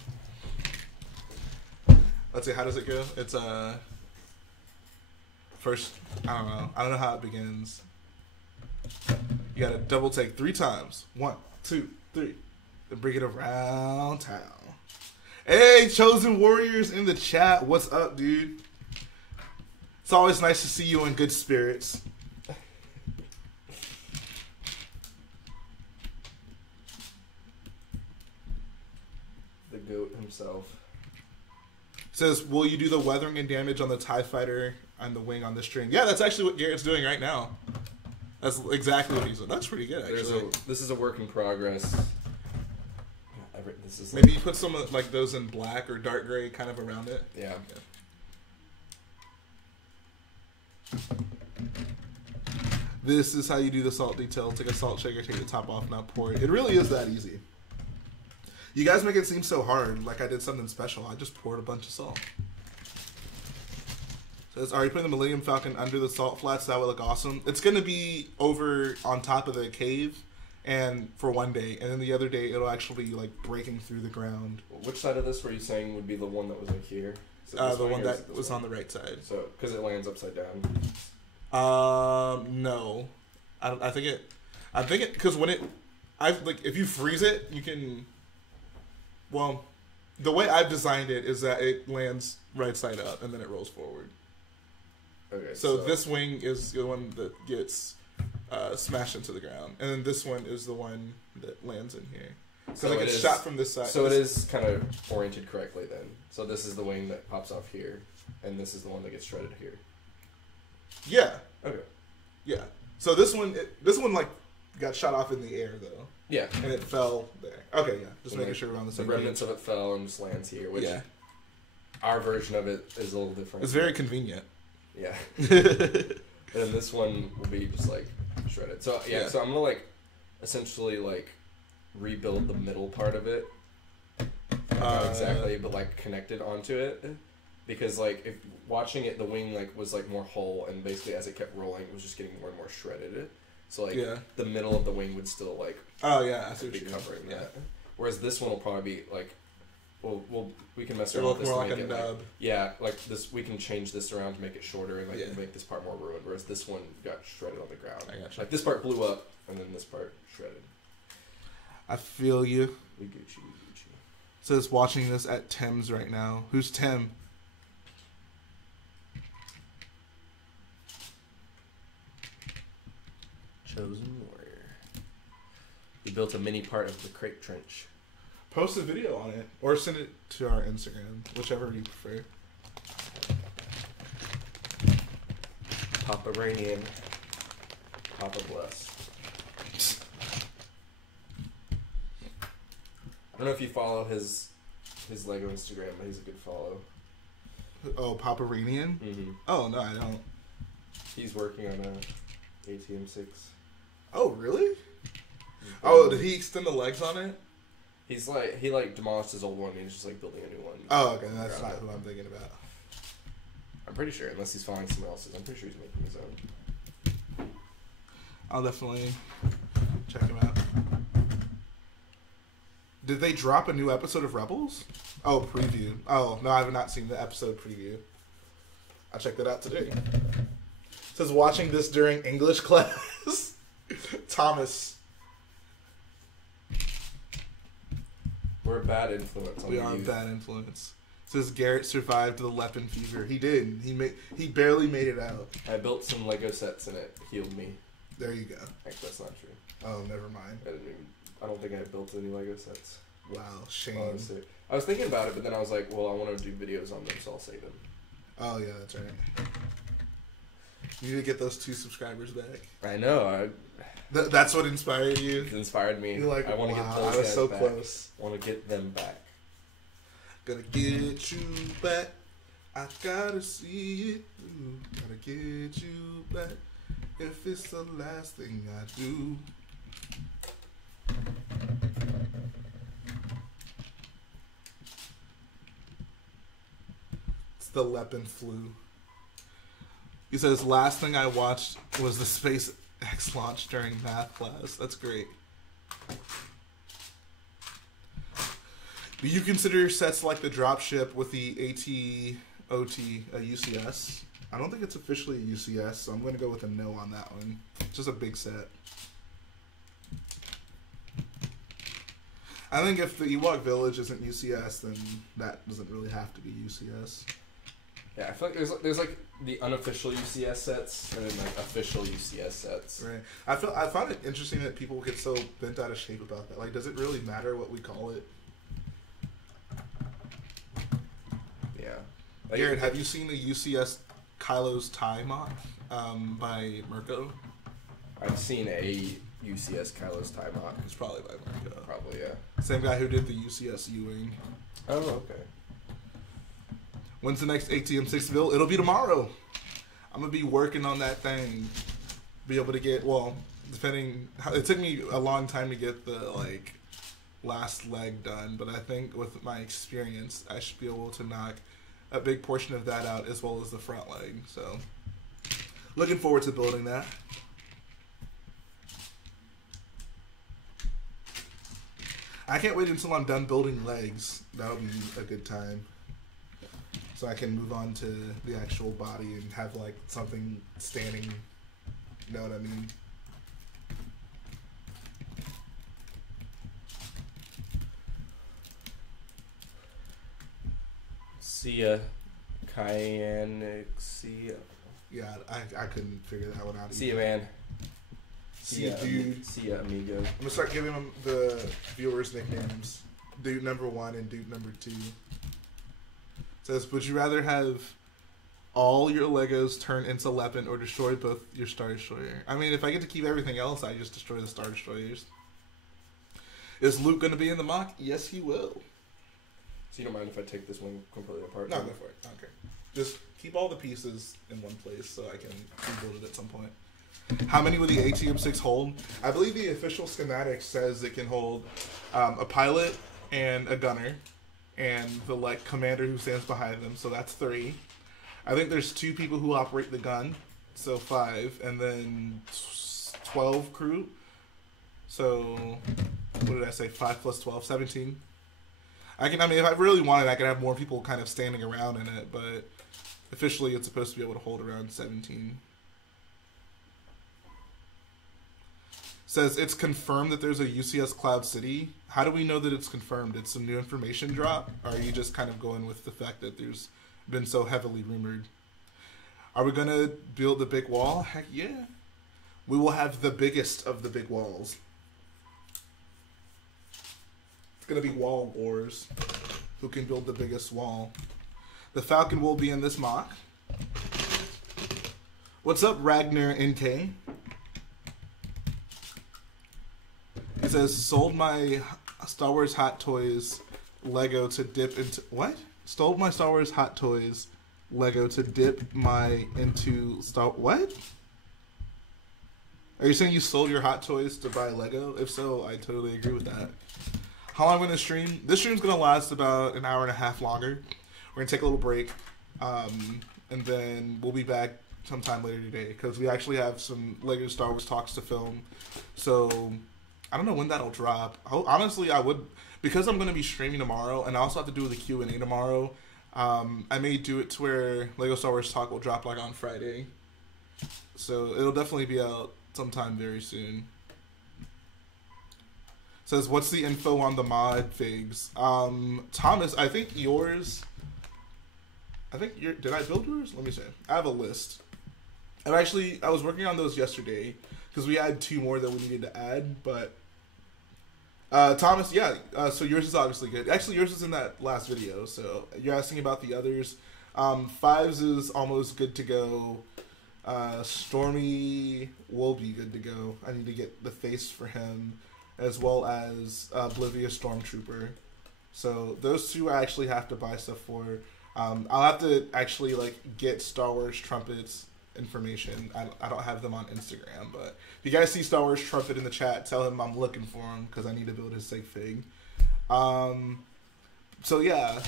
Let's see, how does it go? It's first, I don't know how it begins. You gotta double take 3 times. 1, 2, 3. Then bring it around town. Hey, Chosen Warriors in the chat. What's up, dude? It's always nice to see you in good spirits. The GOAT himself. Says, will you do the weathering and damage on the TIE fighter and the wing on the string? Yeah, that's actually what Garrett's doing right now. That's exactly what he's doing. That's pretty good, actually. This is a work in progress. Maybe you put some of like those in black or dark gray kind of around it. Yeah. This is how you do the salt detail. Take a salt shaker, take the top off, now pour it. It really is that easy. You guys make it seem so hard, like I did something special. I just poured a bunch of salt. Says, are you putting the Millennium Falcon under the salt flats? That would look awesome. It's going to be over on top of the cave and for one day. And then the other day, it'll actually be like breaking through the ground. Which side of this were you saying would be the one that was like here? The one that was on the right side. So, because it lands upside down. No. I think it, because when if you freeze it, you can, well, the way I've designed it is that it lands right side up and then it rolls forward. Okay. So this wing is the one that gets smashed into the ground, and then this one is the one that lands in here. So like it's shot from this side. So it is kind of oriented correctly then. So this is the wing that pops off here, and this is the one that gets shredded here. Yeah. Okay. Yeah. So this one like got shot off in the air though. Yeah. And it fell there. Okay. Yeah. Just making sure we're on the same. The remnants of it fell and just lands here. Which our version of it is a little different. It's very convenient. Yeah. And then this one will be just like shredded. So yeah. So I'm gonna like essentially like rebuild the middle part of it. Not exactly, but like connected onto it. Because like if watching it, the wing like was like more whole, and basically as it kept rolling, it was just getting more and more shredded. So like the middle of the wing would still like I see be covering that. Whereas this one will probably be like, we can mess around with this. More to like make a it nub. Like this, we can change this around to make it shorter and like make this part more ruined. Whereas this one got shredded on the ground. I gotcha. Like this part blew up, and then this part shredded. I feel you. We Gucci. Says watching this at Tim's right now. Who's Tim? Chosen warrior. He built a mini part of the Crait trench. Post a video on it, or send it to our Instagram, whichever you prefer. Papa Rainian. Papa bless. I don't know if you follow his Lego Instagram, but he's a good follow. Oh, Papa Rainian? Mm-hmm. Oh, no, I don't. He's working on a ATM6. Oh, really? Oh, did he extend the legs on it? He's he demolished his old one and he's just like building a new one. Oh, okay, that's not who I'm thinking about. I'm pretty sure, unless he's following someone else's, I'm pretty sure he's making his own. I'll definitely check him out. Did they drop a new episode of Rebels? Oh, preview. Oh, no, I have not seen the episode preview. I'll check that out today. It says watching this during English class. Thomas. We're a bad influence on We the are a youth. bad influence. It says Garrett survived the Lepin fever. He did. He barely made it out. I built some Lego sets and it healed me. There you go. Actually, that's not true. Oh, never mind. I don't think I built any Lego sets. Wow, shame. Honestly. I was thinking about it, but then I was like, well, I want to do videos on them, so I'll save them. Oh, yeah, that's right. You need to get those 2 subscribers back. I know. That's what inspired you? It inspired me. You're like, I want to wow, get those I was guys so back. close. I want to get them back. Gonna get you back. I gotta see it through. Gotta get you back. If it's the last thing I do. It's the Lepin flu. He says, last thing I watched was the SpaceX launch during math class. That's great. Do you consider your sets like the dropship with the AT-OT a UCS? I don't think it's officially a UCS, so I'm going to go with a no on that one. It's just a big set. I think if the Ewok Village isn't UCS, then that doesn't really have to be UCS. Yeah, I feel like there's like the unofficial UCS sets and then like official UCS sets. Right. I find it interesting that people get so bent out of shape about that. Like, does it really matter what we call it? Yeah. Like, Garrett, have you seen the UCS Kylo's tie MOC by Mirko? I've seen a UCS Kylo's tie MOC. It's probably by Mirko. Probably, yeah. Same guy who did the UCS U-Wing. Oh, okay. When's the next ATM6 build? It'll be tomorrow. I'm going to be working on that thing. Be able to get, well, depending, it took me a long time to get the, like, last leg done, but I think with my experience, I should be able to knock a big portion of that out as well as the front leg. So, looking forward to building that. I can't wait until I'm done building legs. That'll be a good time. So I can move on to the actual body and have like something standing. You know what I mean? See ya. See ya. Yeah, I couldn't figure that one out. See ya, man. See ya, dude. See ya, amigo. I'm gonna start giving them the viewers nicknames. Dude number 1 and dude number 2. Says, would you rather have all your Legos turn into Lepin or destroy both your Star Destroyer? I mean, if I get to keep everything else, I just destroy the Star Destroyers. Is Luke going to be in the MOC? Yes, he will. So you don't mind if I take this one completely apart? No, go for it. Okay. Just keep all the pieces in one place so I can rebuild it at some point. How many would the ATM6 hold? I believe the official schematic says it can hold a pilot and a gunner and the like commander who stands behind them, so that's 3. I think there's 2 people who operate the gun, so 5, and then 12 crew. So what did I say? 5 plus 12, 17. I mean, if I really wanted, I could have more people kind of standing around in it, but officially it's supposed to be able to hold around 17. Says it's confirmed that there's a UCS Cloud City. How do we know that it's confirmed? It's some new information drop? Or are you just kind of going with the fact that there's been so heavily rumored? Are we going to build the big wall? Heck yeah. We will have the biggest of the big walls. It's going to be wall wars. Who can build the biggest wall? The Falcon will be in this MOC. What's up, Ragnar NK? He says, sold my Star Wars Hot Toys Lego to dip into... What? Stole my Star Wars Hot Toys Lego to dip my into Star... What? Are you saying you sold your Hot Toys to buy Lego? If so, I totally agree with that. How long am I going to stream? This stream's going to last about an hour and a half longer. We're going to take a little break. And then we'll be back sometime later today. Because we actually have some Lego Star Wars talks to film. So, I don't know when that'll drop. Honestly, I would... Because I'm going to be streaming tomorrow, and I also have to do the Q&A tomorrow, I may do it to where Lego Star Wars Talk will drop like on Friday. So, it'll definitely be out sometime very soon. Says, what's the info on the mod figs? Thomas, I think yours... Did I build yours? Let me see. I have a list. I was working on those yesterday, because we had 2 more that we needed to add, but... Thomas, yeah, so yours is obviously good. Actually, yours is in that last video, so you're asking about the others. Fives is almost good to go. Stormy will be good to go. I need to get the face for him, as well as Oblivious Stormtrooper. So those 2 I actually have to buy stuff for. I'll have to actually like get Star Wars Trumpet's information. I don't have them on Instagram, but if you guys see Star Wars Trumpet in the chat, tell him I'm looking for him because I need to build his sig fig. So yeah,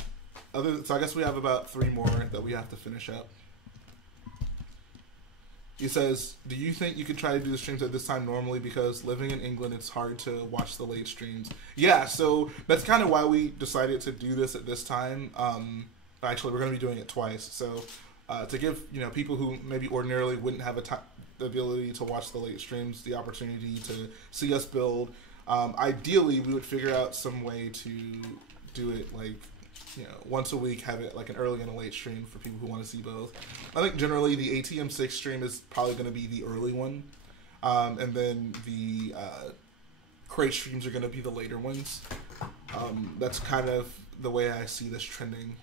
so I guess we have about 3 more that we have to finish up. He says, do you think you could try to do the streams at this time normally, because living in England it's hard to watch the late streams? Yeah, so that's kind of why we decided to do this at this time. Actually, we're going to be doing it twice, so to give people who maybe ordinarily wouldn't have the ability to watch the late streams the opportunity to see us build. Ideally, we would figure out some way to do it like once a week, have it like an early and a late stream for people who want to see both. I think generally the ATM6 stream is probably going to be the early one, and then the Crait streams are going to be the later ones. That's kind of the way I see this trending.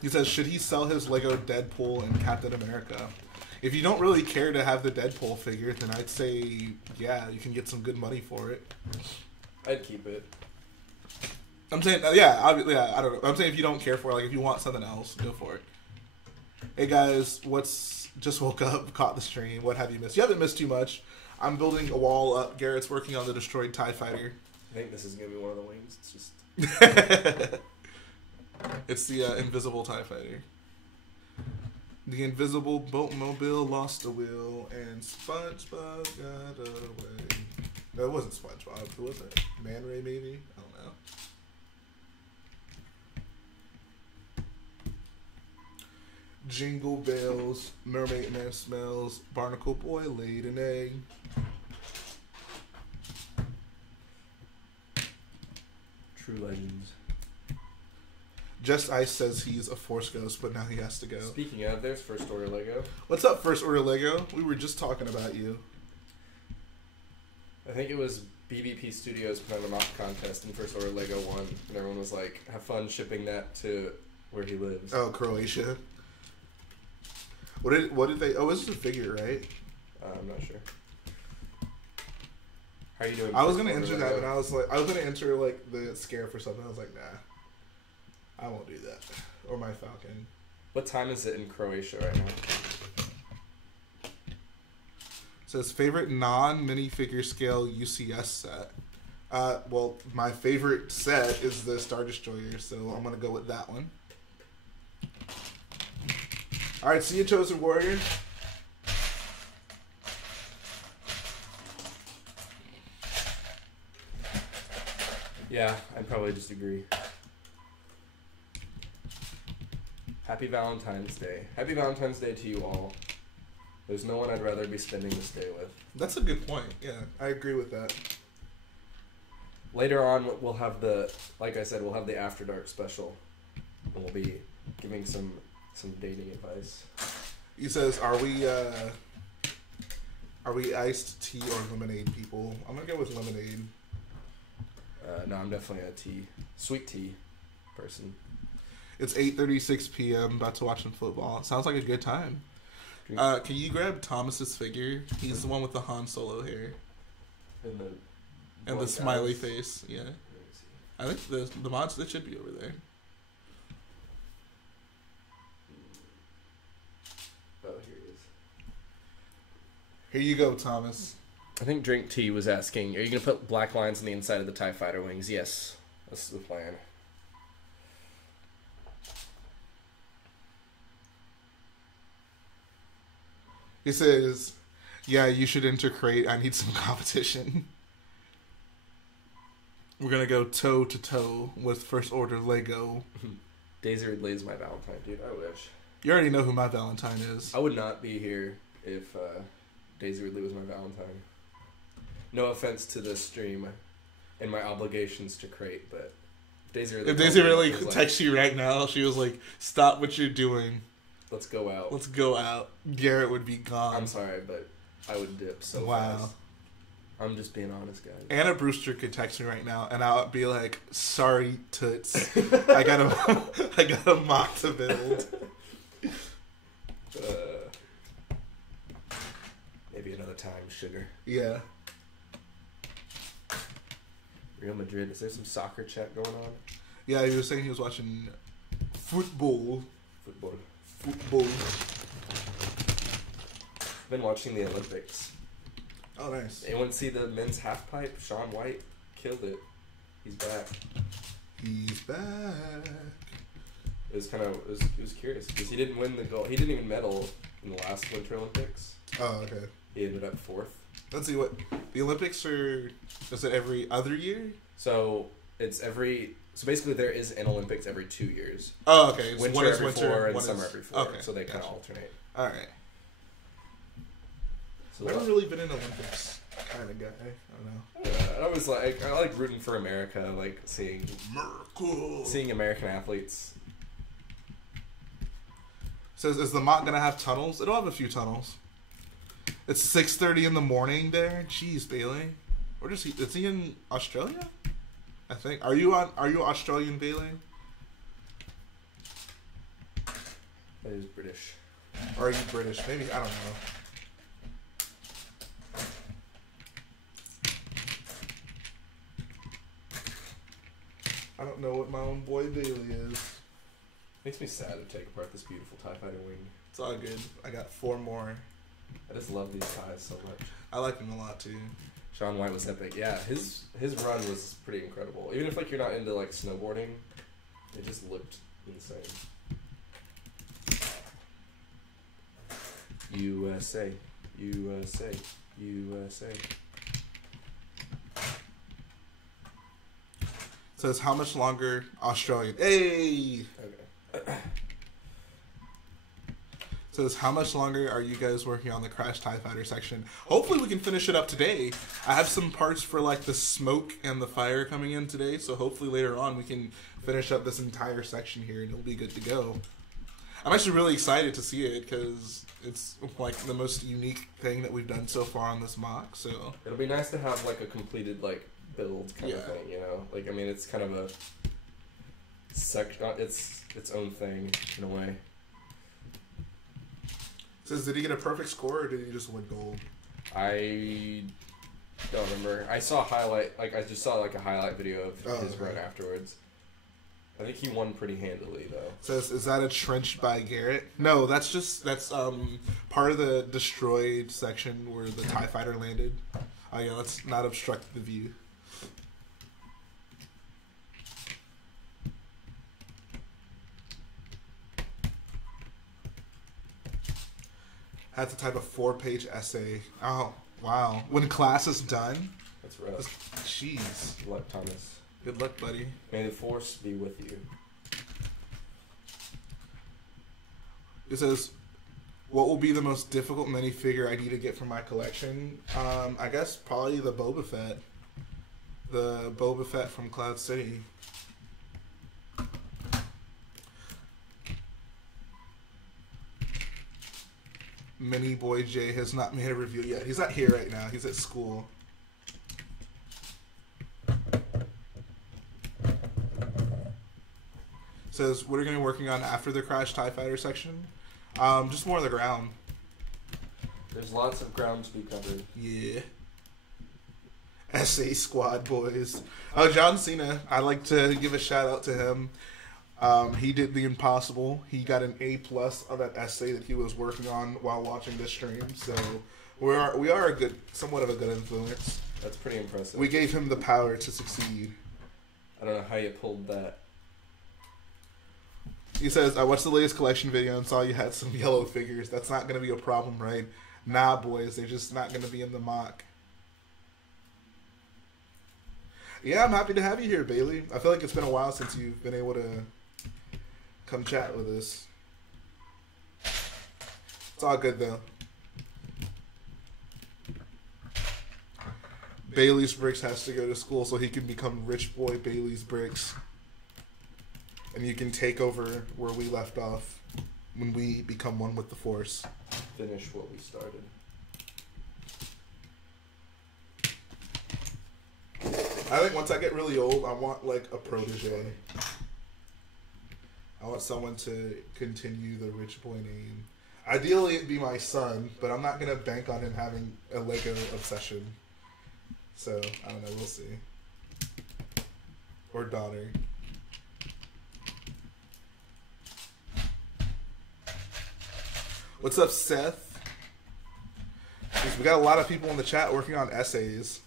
He says, should he sell his Lego Deadpool and Captain America? If you don't really care to have the Deadpool figure, then I'd say, yeah, you can get some good money for it. I'd keep it. I'm saying, I don't know. I'm saying if you don't care for it, like if you want something else, go for it. Hey guys, just woke up, caught the stream. What have you missed? You haven't missed too much. I'm building a wall up. Garrett's working on the destroyed TIE Fighter. I think this is going to be one of the wings. It's just... It's the invisible TIE Fighter. The invisible boatmobile lost the wheel, and SpongeBob got away. No, it wasn't SpongeBob. Who was it? Man Ray, maybe? I don't know. Jingle bells, mermaid man smells, barnacle boy laid an egg. True legends. Just Ice says he's a Force Ghost, but now he has to go. Speaking of, there's First Order Lego. What's up, First Order Lego? We were just talking about you. I think it was BBP Studios put on a mock contest and First Order Lego won. And everyone was like, have fun shipping that to where he lives. Oh, Croatia. What did they... Oh, this is a figure, right? I'm not sure. How are you doing? I was going to enter that, and I was going to enter, like, the scare for something. I was like, nah. I won't do that. Or my Falcon. What time is it in Croatia right now? It says, favorite non-minifigure scale UCS set. Well, my favorite set is the Star Destroyer, so I'm going to go with that one. Alright, see you, Chosen Warrior. Yeah, I'd probably just agree. Happy Valentine's Day. Happy Valentine's Day to you all. There's no one I'd rather be spending this day with. That's a good point. Yeah, I agree with that. Later on, we'll have the, like I said, we'll have the After Dark special. And we'll be giving some dating advice. He says, are we iced tea or lemonade people? I'm gonna go with lemonade. No, I'm definitely a sweet tea person. It's 8:36 p.m. About to watch some football. It sounds like a good time. Can you grab Thomas's figure? He's the one with the Han Solo hair and the smiley face. Yeah, I think the mods that should be over there. Oh, here it is. Here you go, Thomas. I think Drink Tea was asking, are you going to put black lines on the inside of the TIE Fighter wings? Yes, that's the plan. He says, yeah, you should enter Crait. I need some competition. We're going to go toe to toe with First Order Lego. Daisy Ridley is my Valentine, dude. I wish. You already know who my Valentine is. I would not be here if Daisy Ridley was my Valentine. No offense to the stream and my obligations to Crait, but Daisy Ridley. If Daisy Ridley texts you right now, she was like, stop what you're doing. Let's go out. Let's go out. Garrett would be gone. I'm sorry, but I would dip so fast. I'm just being honest, guys. Anna Brewster could text me right now, and I'll be like, sorry, toots. I got a MOC to build. Maybe another time, sugar. Yeah. Real Madrid, is there some soccer chat going on? Yeah, he was saying he was watching football. Football. Football. I've been watching the Olympics. Oh, nice. Anyone see the men's half pipe? Shaun White killed it. He's back. He's back. It was kind of it was curious because he didn't win the gold. He didn't even medal in the last Winter Olympics. Oh, okay. He ended up 4th. Let's see what the Olympics are. Is it every other year? So it's every. So basically, there is an Olympics every 2 years. Oh, okay. So winter one is every winter, 4 and one summer is, every 4. Okay, So they kind of alternate. All right. So I've never really been an Olympics kind of guy. I don't know. I like rooting for America. I like seeing American athletes. Says, is the MOC gonna have tunnels? It'll have a few tunnels. It's 6:30 in the morning there. Jeez, Bailey. Where does he? Is he in Australia? I think. Are you Australian, Bailey? That is British. Or are you British? Maybe, I don't know. I don't know what my own boy Bailey is. Makes me sad to take apart this beautiful TIE Fighter wing. It's all good. I got 4 more. I just love these ties so much. I like them a lot too. Shaun White was epic. Yeah, his run was pretty incredible. Even if you're not into snowboarding, it just looked insane. USA, USA, USA. Says how much longer Australian? Hey. Okay. Says how much longer are you guys working on the Crash TIE Fighter section? Hopefully we can finish it up today. I have some parts for the smoke and the fire coming in today, so hopefully later on we can finish up this entire section here and it'll be good to go. I'm actually really excited to see it because it's the most unique thing that we've done so far on this MOC. So it'll be nice to have a completed build kind of thing, you know. It's kind of a its own thing in a way. Says, did he get a perfect score or did he just win gold? I don't remember. I saw a highlight. I just saw a highlight video of his run afterwards. I think he won pretty handily though. Says, is that a trench by Garrett? No, that's part of the destroyed section where the TIE Fighter landed. Oh yeah, let's not obstruct the view. Had to type a 4-page essay. Oh, wow. When class is done? That's rough. Jeez. Good luck, Thomas. Good luck, buddy. May the Force be with you. It says, what will be the most difficult minifigure I need to get for my collection? I guess probably the Boba Fett. The Boba Fett from Cloud City. Mini Boy J has not made a review yet. He's not here right now. He's at school. Says, what are you going to be working on after the Crash TIE Fighter section? Just more on the ground. There's lots of ground to be covered. Yeah. SA Squad boys. Oh, John Cena. I'd like to give a shout out to him. He did the impossible. He got an A+ on that essay that he was working on while watching this stream. So we are a good, somewhat of a good influence. That's pretty impressive. We gave him the power to succeed. I don't know how you pulled that. He says, I watched the latest collection video and saw you had some yellow figures. That's not going to be a problem, right? Nah, boys. They're just not going to be in the MOC. Yeah, I'm happy to have you here, Bailey. I feel like it's been a while since you've been able to come chat with us. It's all good, though. Bailey's Bricks has to go to school so he can become Rich Boy Bailey's Bricks. And you can take over where we left off when we become one with the Force. Finish what we started. I think once I get really old, I want like a protege. I want someone to continue the Rich Boy name. Ideally, it'd be my son, but I'm not gonna bank on him having a Lego obsession. So I don't know. We'll see. Or daughter. What's up, Seth? Jeez, we got a lot of people in the chat working on essays.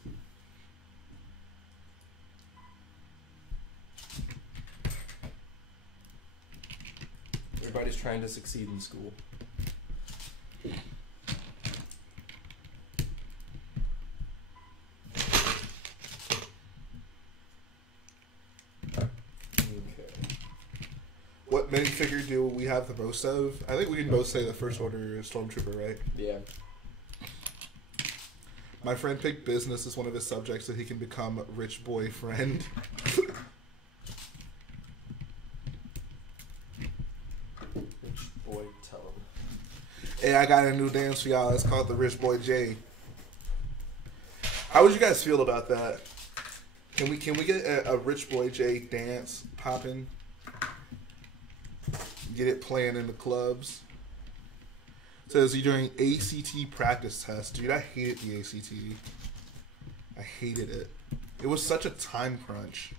Everybody's trying to succeed in school. What minifigure do we have the most of? I think we can both say the First Order Stormtrooper, right? Yeah. My friend picked business as one of his subjects so he can become Rich Boy Friend. Rich Boy Tell him. Hey, I got a new dance for y'all. It's called the Rich Boy J. How would you guys feel about that? Can we get a Rich Boy J dance popping? Get it playing in the clubs. Says you're doing ACT practice test. Dude, I hated the ACT. I hated it. It was such a time crunch.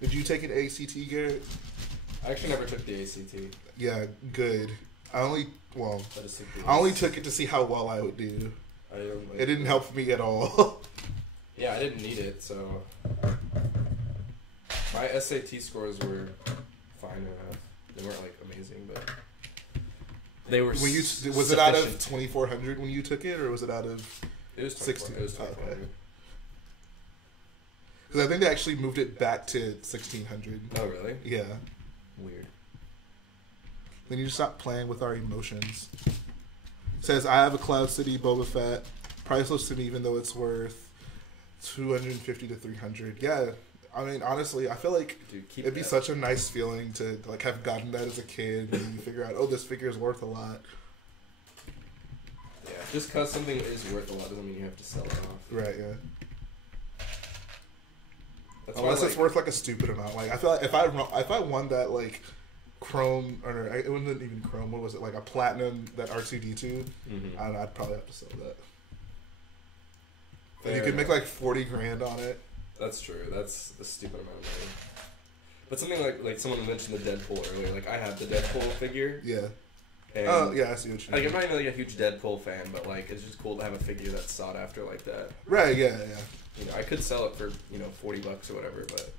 Did you take an ACT, Garrett? I actually never took the ACT. Yeah, good. I only took it to see how well I would do. It didn't help me at all. Yeah, I didn't need it, so my SAT scores were fine enough. They weren't like amazing, but they were. When you was it out of 2400 when you took it, or was it out of? It was 16. It was 2400. Because I think they actually moved it back to 1600. Oh really? Yeah. Weird. Then you stop playing with our emotions. It says I have a Cloud City Boba Fett, priceless to me, even though it's worth 250 to 300. Yeah. I mean, honestly, I feel like it'd be such a nice feeling to like have gotten that as a kid, and you figure out, oh, this figure is worth a lot. Yeah, just because something is worth a lot doesn't mean you have to sell it off. Right. Yeah. That's Unless why, it's worth like a stupid amount. Like I feel like if I won that like chrome, or it wasn't even chrome. What was it, like a platinum, that R2D2? Mm-hmm. I don't know. I'd probably have to sell that. Fair And you could make like 40 grand on it. That's true. That's a stupid amount of money. But something like someone mentioned the Deadpool earlier. Like I have the Deadpool figure. Yeah. Oh yeah, I see what you mean. Like I'm not even like a huge Deadpool fan, but like it's just cool to have a figure that's sought after like that. Right. Yeah. Yeah. You know, I could sell it for $40 or whatever, but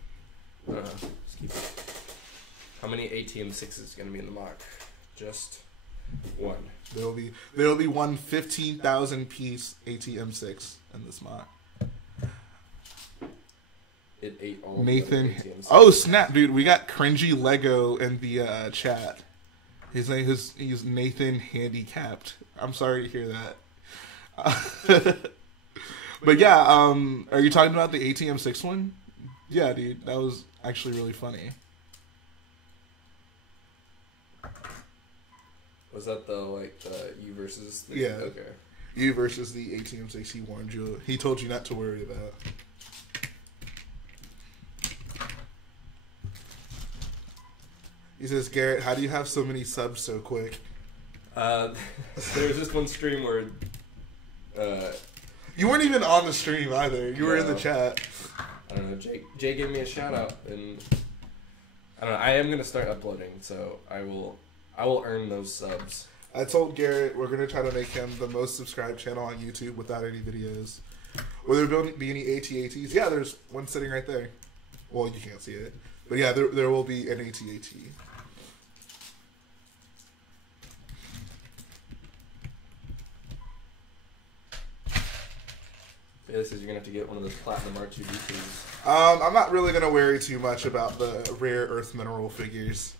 just keep it. How many ATM 6s is gonna be in the MOC? Just one. There'll be one 15,000 piece ATM 6 in this MOC. It ate all Nathan. the ATMs. Oh snap, dude! We got cringy Lego in the chat. His name he's Nathan Handicapped. I'm sorry to hear that. But yeah, are you talking about the ATM6 one? Yeah, dude, that was actually really funny. Was that the you versus the, Yeah. Okay. You versus the ATM6 he warned you. He told you not to worry about. He says, Garrett, how do you have so many subs so quick? There was just one stream where you weren't even on the stream either. You were in the chat. I don't know. Jay gave me a shout out, and I don't know. I am gonna start uploading, so I will earn those subs. I told Garrett we're gonna try to make him the most subscribed channel on YouTube without any videos. Will there be any AT-ATs? Yeah, there's one sitting right there. Well, you can't see it, but yeah, there will be an AT-AT. Yeah, this is you're gonna have to get one of those platinum R2D2s. I'm not really gonna worry too much about the rare earth mineral figures.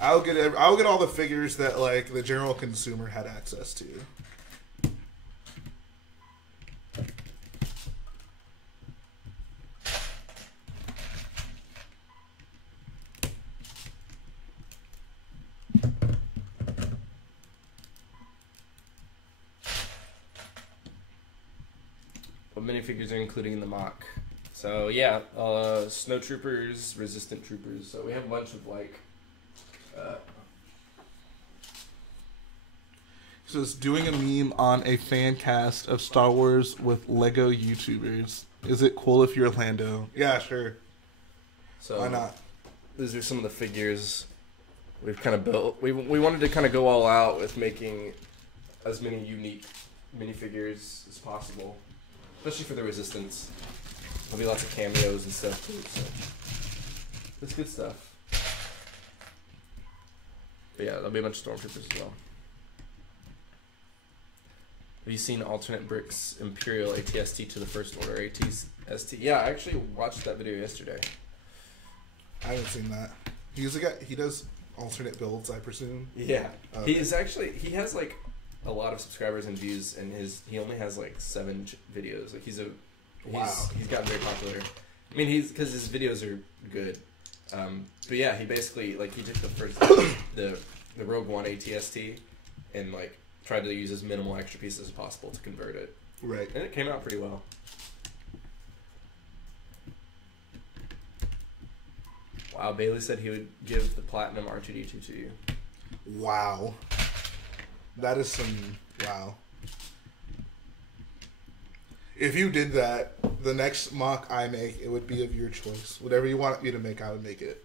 I'll get all the figures that like the general consumer had access to. What minifigures are including in the MOC? So yeah, snow troopers, resistant troopers. So we have a bunch of like. So it's doing a meme on a fan cast of Star Wars with Lego YouTubers. Is it cool if you're Lando? Yeah, sure. So why not? These are some of the figures we've kind of built. We wanted to kind of go all out with making as many unique minifigures as possible, especially for the Resistance. There'll be lots of cameos and stuff too. So it's good stuff. But yeah, there'll be a bunch of Stormtroopers as well. Have you seen alternate bricks Imperial ATST to the First Order ATST? Yeah, I actually watched that video yesterday. I haven't seen that. He's a guy. He does alternate builds, I presume. Yeah, okay. He has like a lot of subscribers and views, and he only has like 7 videos. Like he's gotten very popular. I mean, because his videos are good. But yeah, he basically he took the first the Rogue One ATST and like tried to use as minimal extra pieces as possible to convert it. Right. And it came out pretty well. Wow, Bailey said he would give the platinum R2D2 to you. Wow. That is some... Wow. If you did that, the next MOC I make, it would be of your choice. Whatever you want me to make, I would make it.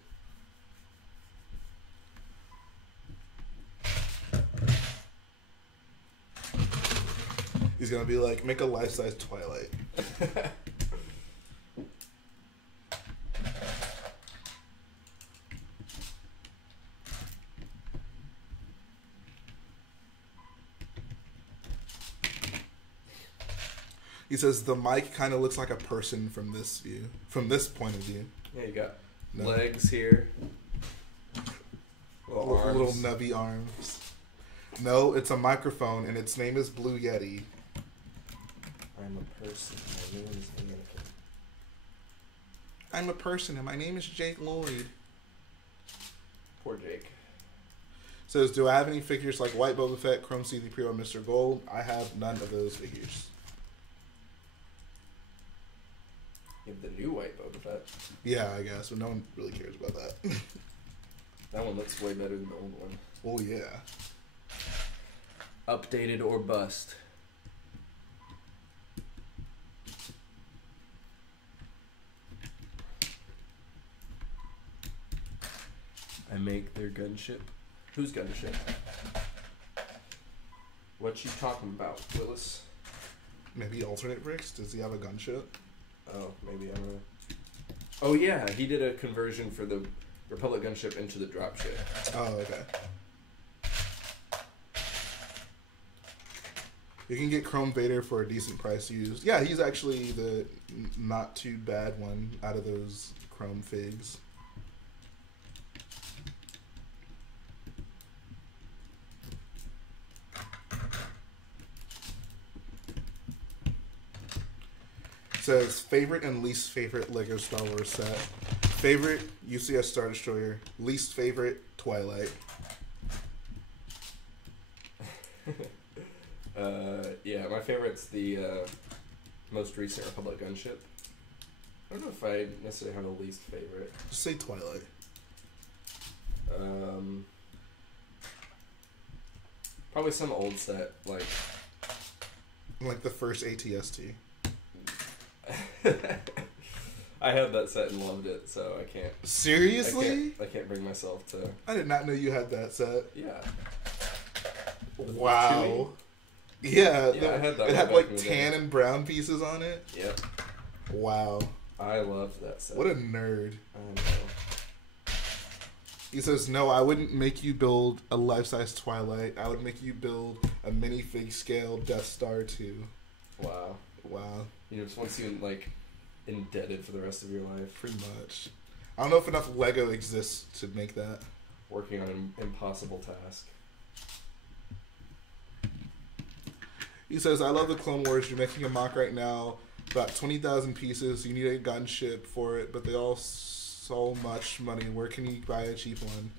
He's gonna be like, make a life-size Twilight. He says the mic kind of looks like a person from this view, from this point of view. Yeah, you got legs here, little nubby arms. No, it's a microphone, and its name is Blue Yeti. I'm a person. My name is Anakin. I'm a person, and my name is Jake Lloyd. Poor Jake. Says, do I have any figures like White Boba Fett, Chrome C-3PO, or Mr. Gold? I have none of those figures. You have the new White Boba Fett. Yeah, I guess, but no one really cares about that. That one looks way better than the old one. Oh, yeah. Updated or bust. I make their gunship. Whose gunship? What you talking about, Willis? Maybe alternate bricks? Does he have a gunship? Oh, maybe, I don't know. Oh yeah, he did a conversion for the Republic gunship into the dropship. Oh, okay. You can get Chrome Vader for a decent price used. Yeah, he's actually the not too bad one out of those Chrome figs. Says favorite and least favorite Lego Star Wars set. Favorite UCS Star Destroyer. Least favorite Twilight. Yeah, my favorite's the most recent Republic gunship. I don't know if I necessarily have a least favorite. Just say Twilight. Probably some old set, like the first ATST. I had that set and loved it, so I can't. Seriously? I can't bring myself to. I did not know you had that set. Yeah. Wow. Yeah, I had that. It had like tan and brown pieces on it. Yep. Wow. I loved that set. What a nerd. I know. He says, no, I wouldn't make you build a life-size Twilight. I would make you build a minifig scale Death Star 2. Wow. Wow. You know, just once you like indebted for the rest of your life. Pretty much. I don't know if enough Lego exists to make that. Working on an impossible task. He says, I love the Clone Wars. You're making a MOC right now. About 20,000 pieces. You need a gunship for it, but they all so much money. Where can you buy a cheap one?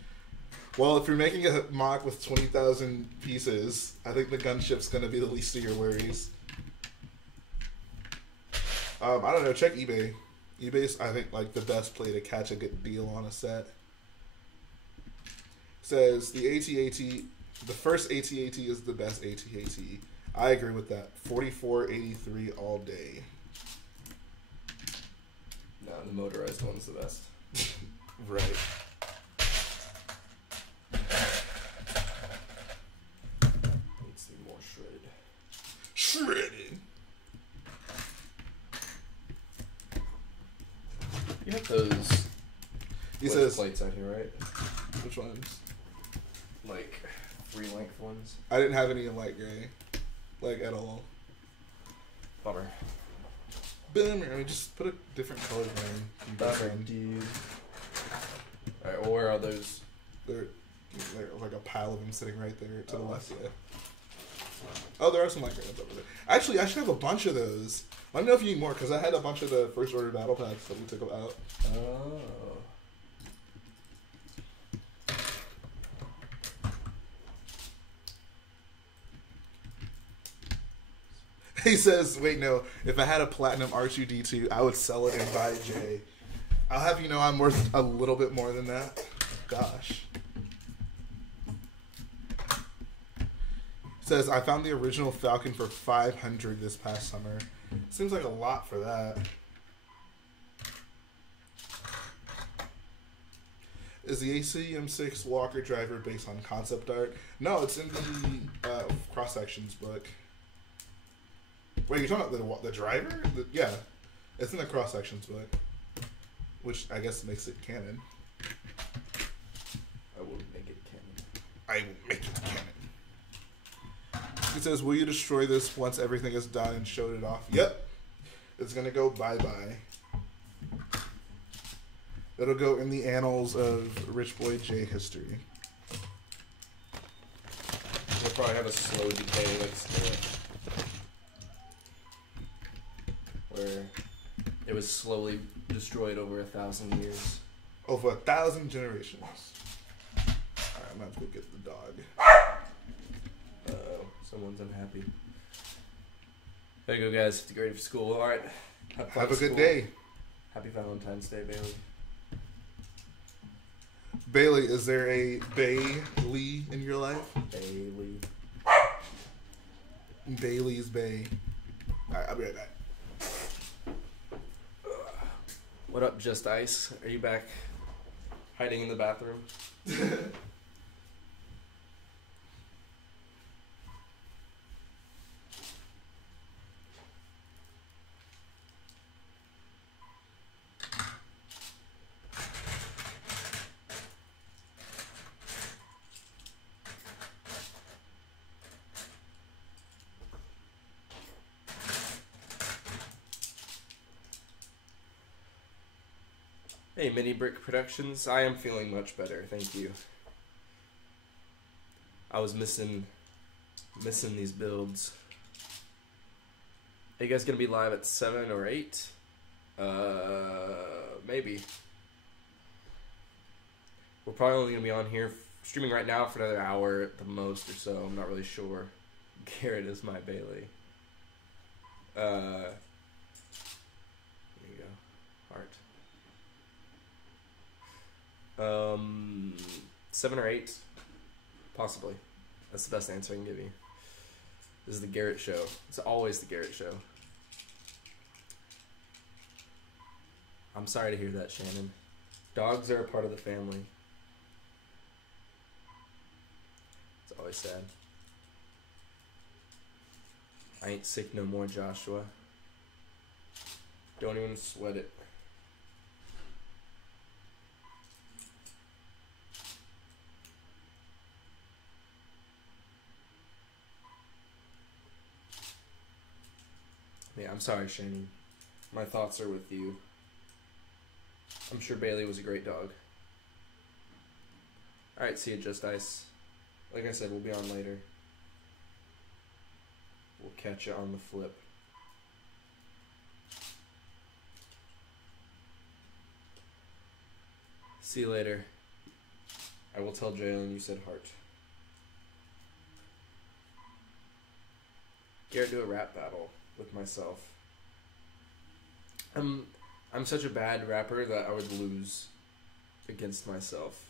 Well, if you're making a MOC with 20,000 pieces, I think the gunship's going to be the least of your worries. I don't know. Check eBay. eBay's, I think, like the best play to catch a good deal on a set. Says the AT-AT, the first AT-AT is the best AT-AT. I agree with that. 44.83 all day. No, the motorized one's the best. Right. Needs to be more shredded. Shredded. You have those. He says plates out here, right? Which ones? Like 3-length ones. I didn't have any in light gray, like at all. Bummer. Bummer. I mean, just put a different color in. Bummer, dude. All right. Well, where are those? They're like a pile of them sitting right there to the left. Yeah. Oh, there are some light gray ones over there. Actually, I should have a bunch of those. Let me know if you need more, because I had a bunch of the first order battle packs that we took out. Oh. He says, wait, no, if I had a platinum R2-D2, I would sell it and buy a J. I'll have you know I'm worth a little bit more than that. Gosh. Says, I found the original Falcon for $500 this past summer. Seems like a lot for that. Is the ACM6 Walker driver based on concept art? No, it's in the cross-sections book. Wait, you're talking about the driver? Yeah, it's in the cross-sections book, which I guess makes it canon. I will make it canon. I will make it canon. He says, will you destroy this once everything is done and showed it off? Yep. It's going to go bye-bye. It'll go in the annals of Rich Boy J history. We'll probably have a slow decay like where it was slowly destroyed over 1,000 years. Over 1,000 generations. Alright, I'm going to have to go get the dog. Uh-oh, someone's unhappy. There you go, guys. Get ready for school. Alright. Have a good day. Happy Valentine's Day, Bailey. Bailey, is there a Bailey in your life? Bailey. Bailey's Bay. Alright, I'll be right back. What up, Just Ice? Are you back hiding in the bathroom? Hey, Mini Brick Productions. I am feeling much better, thank you. I was missing these builds. Are you guys gonna be live at 7 or 8? Maybe. We're probably only gonna be on here streaming right now for another hour at the most or so. I'm not really sure. Garrett is my Bailey. There you go. Heart. 7 or 8, possibly. That's the best answer I can give you. This is the Garrett show. It's always the Garrett show. I'm sorry to hear that, Shannon. Dogs are a part of the family. It's always sad. I ain't sick no more, Joshua. Don't even sweat it. Yeah, I'm sorry, Shannon. My thoughts are with you. I'm sure Bailey was a great dog. Alright, see you, Just Ice. Like I said, we'll be on later. We'll catch you on the flip. See you later. I will tell Jalen you said heart. Garrett, do a rap battle with myself. I'm such a bad rapper that I would lose against myself.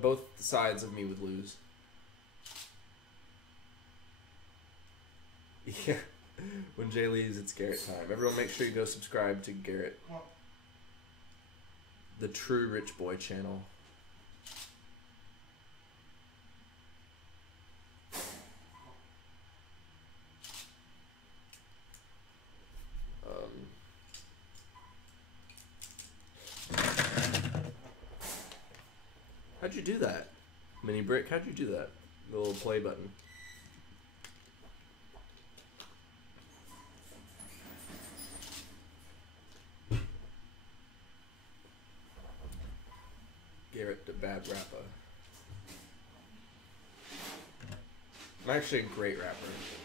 Both sides of me would lose. Yeah. When Jay leaves, it's Garrett time. Everyone make sure you go subscribe to Garrett. The True Rich Boy channel. How'd you do that? Mini Brick, how'd you do that? The little play button. Garrett, the bad rapper. I'm actually a great rapper.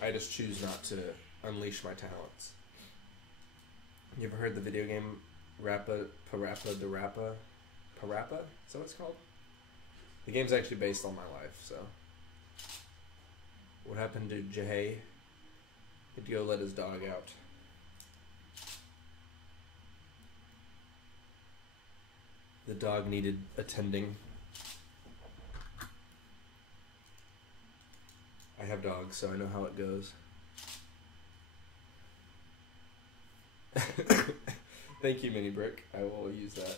I just choose not to unleash my talents. You ever heard the video game Parappa the Rappa? Parappa? Is that what it's called? The game's actually based on my life, so. What happened to Jay? He'd go let his dog out. The dog needed attending. I have dogs, so I know how it goes. Thank you, Mini Brick. I will use that.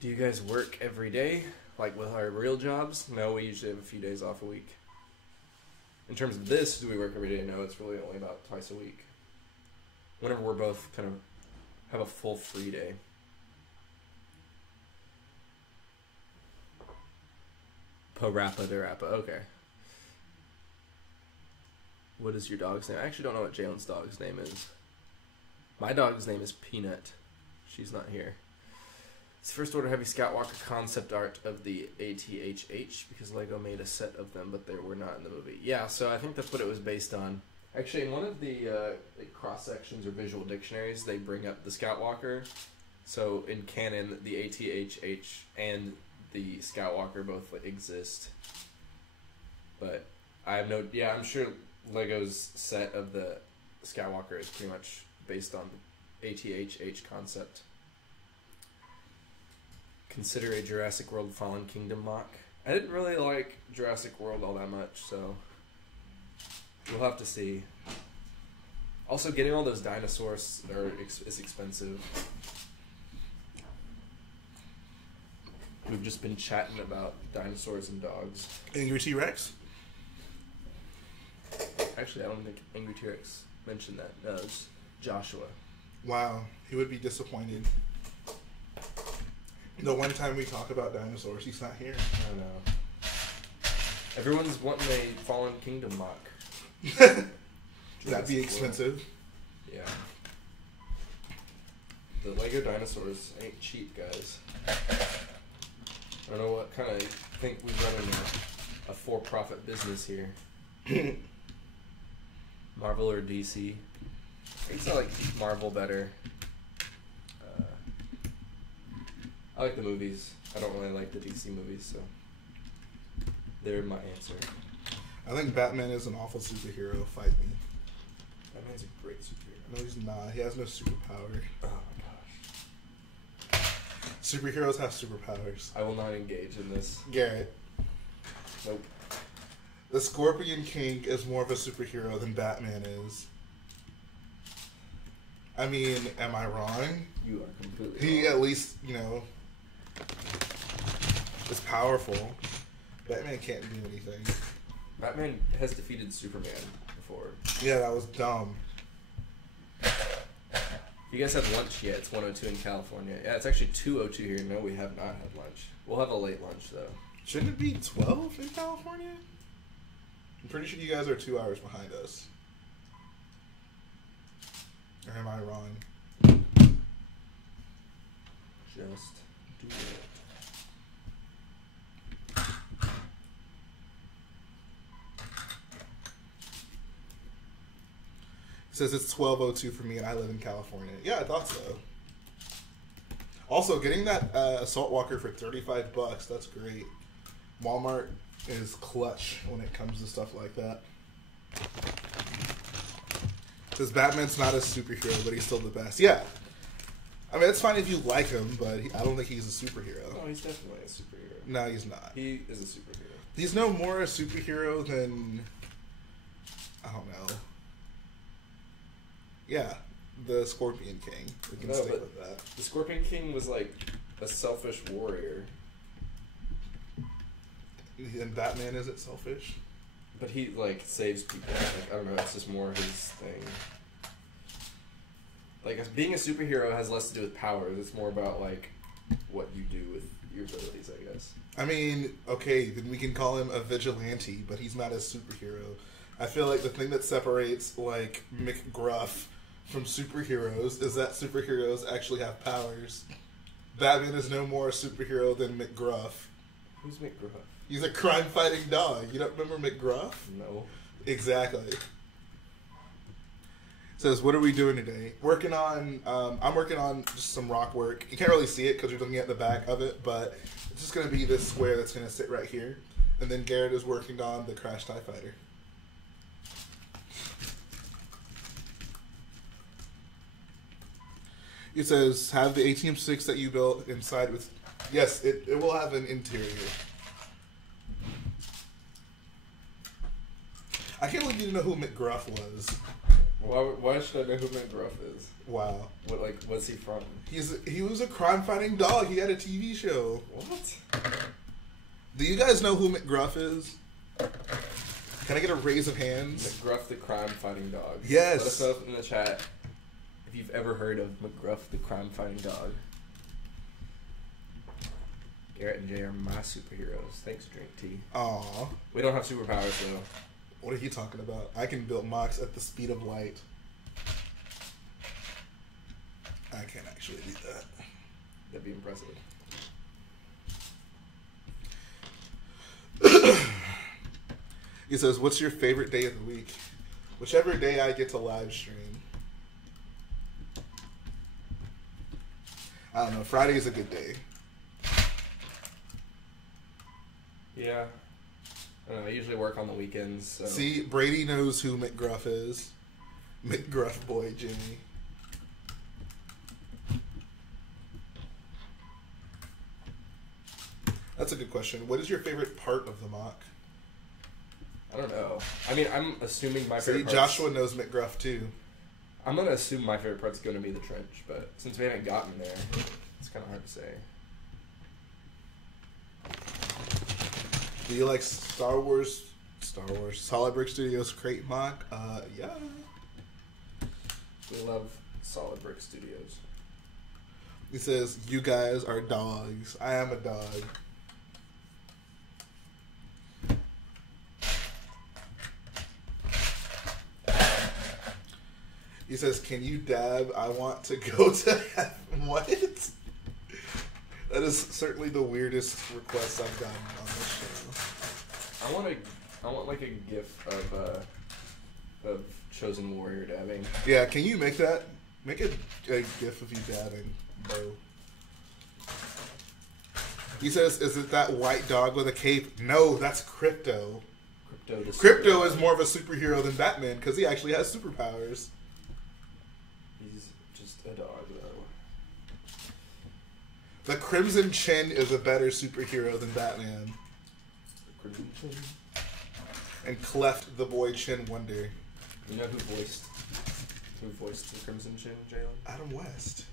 Do you guys work every day, like with our real jobs? No, we usually have a few days off a week. In terms of this, do we work every day? No, it's really only about twice a week. Whenever we're both kind of have a full free day. Parappa de Rappa, okay. What is your dog's name? I actually don't know what Jalen's dog's name is. My dog's name is Peanut. She's not here. It's First Order Heavy Scout Walker concept art of the ATHH because Lego made a set of them, but they were not in the movie. Yeah, so I think that's what it was based on. Actually, in one of the cross-sections or visual dictionaries, they bring up the Scout Walker. So in canon, the ATHH and the Scout Walker both exist. But I have no... Yeah, I'm sure Lego's set of the Scout Walker is pretty much based on the ATHH concept. Consider a Jurassic World Fallen Kingdom MOC. I didn't really like Jurassic World all that much, so we'll have to see. Also, getting all those dinosaurs is expensive. We've just been chatting about dinosaurs and dogs. Angry T-Rex? Actually, I don't think Angry T-Rex mentioned that. No, it's Joshua. Wow, he would be disappointed. The one time we talk about dinosaurs, he's not here. I know. Everyone's wanting a Fallen Kingdom MOC. That'd be expensive. Yeah. The Lego dinosaurs ain't cheap, guys. I don't know what kind of think we're running a for-profit business here. Marvel or DC? I think I like Marvel better. I like the movies. I don't really like the DC movies, so they're my answer. I think Batman is an awful superhero. Fight me. Batman's a great superhero. No, he's not. He has no superpower. Oh my gosh. Superheroes have superpowers. I will not engage in this. Garrett. Nope. The Scorpion King is more of a superhero than Batman is. I mean, am I wrong? You are completely He wrong. at least, is powerful. Batman can't do anything. Batman has defeated Superman before. Yeah, that was dumb. If you guys have lunch yet, it's 1:02 in California. Yeah, it's actually 2:02 here. No, we have not had lunch. We'll have a late lunch, though. Shouldn't it be 12 in California? I'm pretty sure you guys are 2 hours behind us. Or am I wrong? Just do it. It says it's 12:02 for me and I live in California. Yeah, I thought so. Also, getting that Assault Walker for $35, that's great. Walmart is clutch when it comes to stuff like that. Because Batman's not a superhero, but he's still the best. Yeah. I mean, it's fine if you like him, but I don't think he's a superhero. No, he's definitely a superhero. No, he's not. He is a superhero. He's no more a superhero than... I don't know. Yeah, the Scorpion King. We can stick with that. The Scorpion King was like a selfish warrior. And Batman isn't selfish? But he, like, saves people. Like, I don't know, it's just more his thing. Like, being a superhero has less to do with powers. It's more about, like, what you do with your abilities, I guess. I mean, okay, then we can call him a vigilante, but he's not a superhero. I feel like the thing that separates, like, McGruff from superheroes is that superheroes actually have powers. Batman is no more a superhero than McGruff. Who's McGruff? He's a crime-fighting dog. You don't remember McGruff? No. Exactly. Says, what are we doing today? Working on, I'm working on just some rock work. You can't really see it because you're looking at the back of it, but it's just going to be this square that's going to sit right here. And then Garrett is working on the Crash TIE Fighter. It says, have the ATM-6 that you built inside with... Yes, it will have an interior. I can't believe you didn't know who McGruff was. Why should I know who McGruff is? Wow. What's he from? He was a crime-fighting dog. He had a TV show. What? Do you guys know who McGruff is? Can I get a raise of hands? McGruff the crime-fighting dog. Yes. Let us know in the chat if you've ever heard of McGruff the crime-fighting dog. Garrett and Jay are my superheroes. Thanks, Drink Tea. Aw. We don't have superpowers, though. What are you talking about? I can build MOCs at the speed of light. I can't actually do that. That'd be impressive. He says, what's your favorite day of the week? Whichever day I get to live stream. I don't know. Friday is a good day. Yeah. I don't know, I usually work on the weekends. So. See, Brady knows who McGruff is. McGruff boy Jimmy. That's a good question. What is your favorite part of the mock? I don't know. I mean, I'm assuming my See, favorite Joshua knows McGruff too. I'm going to assume my favorite part's going to be the trench, but since we haven't gotten there, it's kind of hard to say. Do you like Star Wars, Solid Brick Studios Crait mock? Yeah. We love Solid Brick Studios. He says, you guys are dogs. I am a dog. He says, "Can you dab? I want to go to heaven." What? That is certainly the weirdest request I've gotten on this show. I want like a GIF of Chosen Warrior dabbing. Yeah, can you make that? Make a GIF of you dabbing, bro. He says, "Is it that white dog with a cape?" No, that's Crypto. Crypto is more of a superhero than Batman because he actually has superpowers. He's just a dog, though. The Crimson Chin is a better superhero than Batman. The Crimson Chin? And Cleft the Boy Chin Wonder. You know who voiced the Crimson Chin, Jalen? Adam West.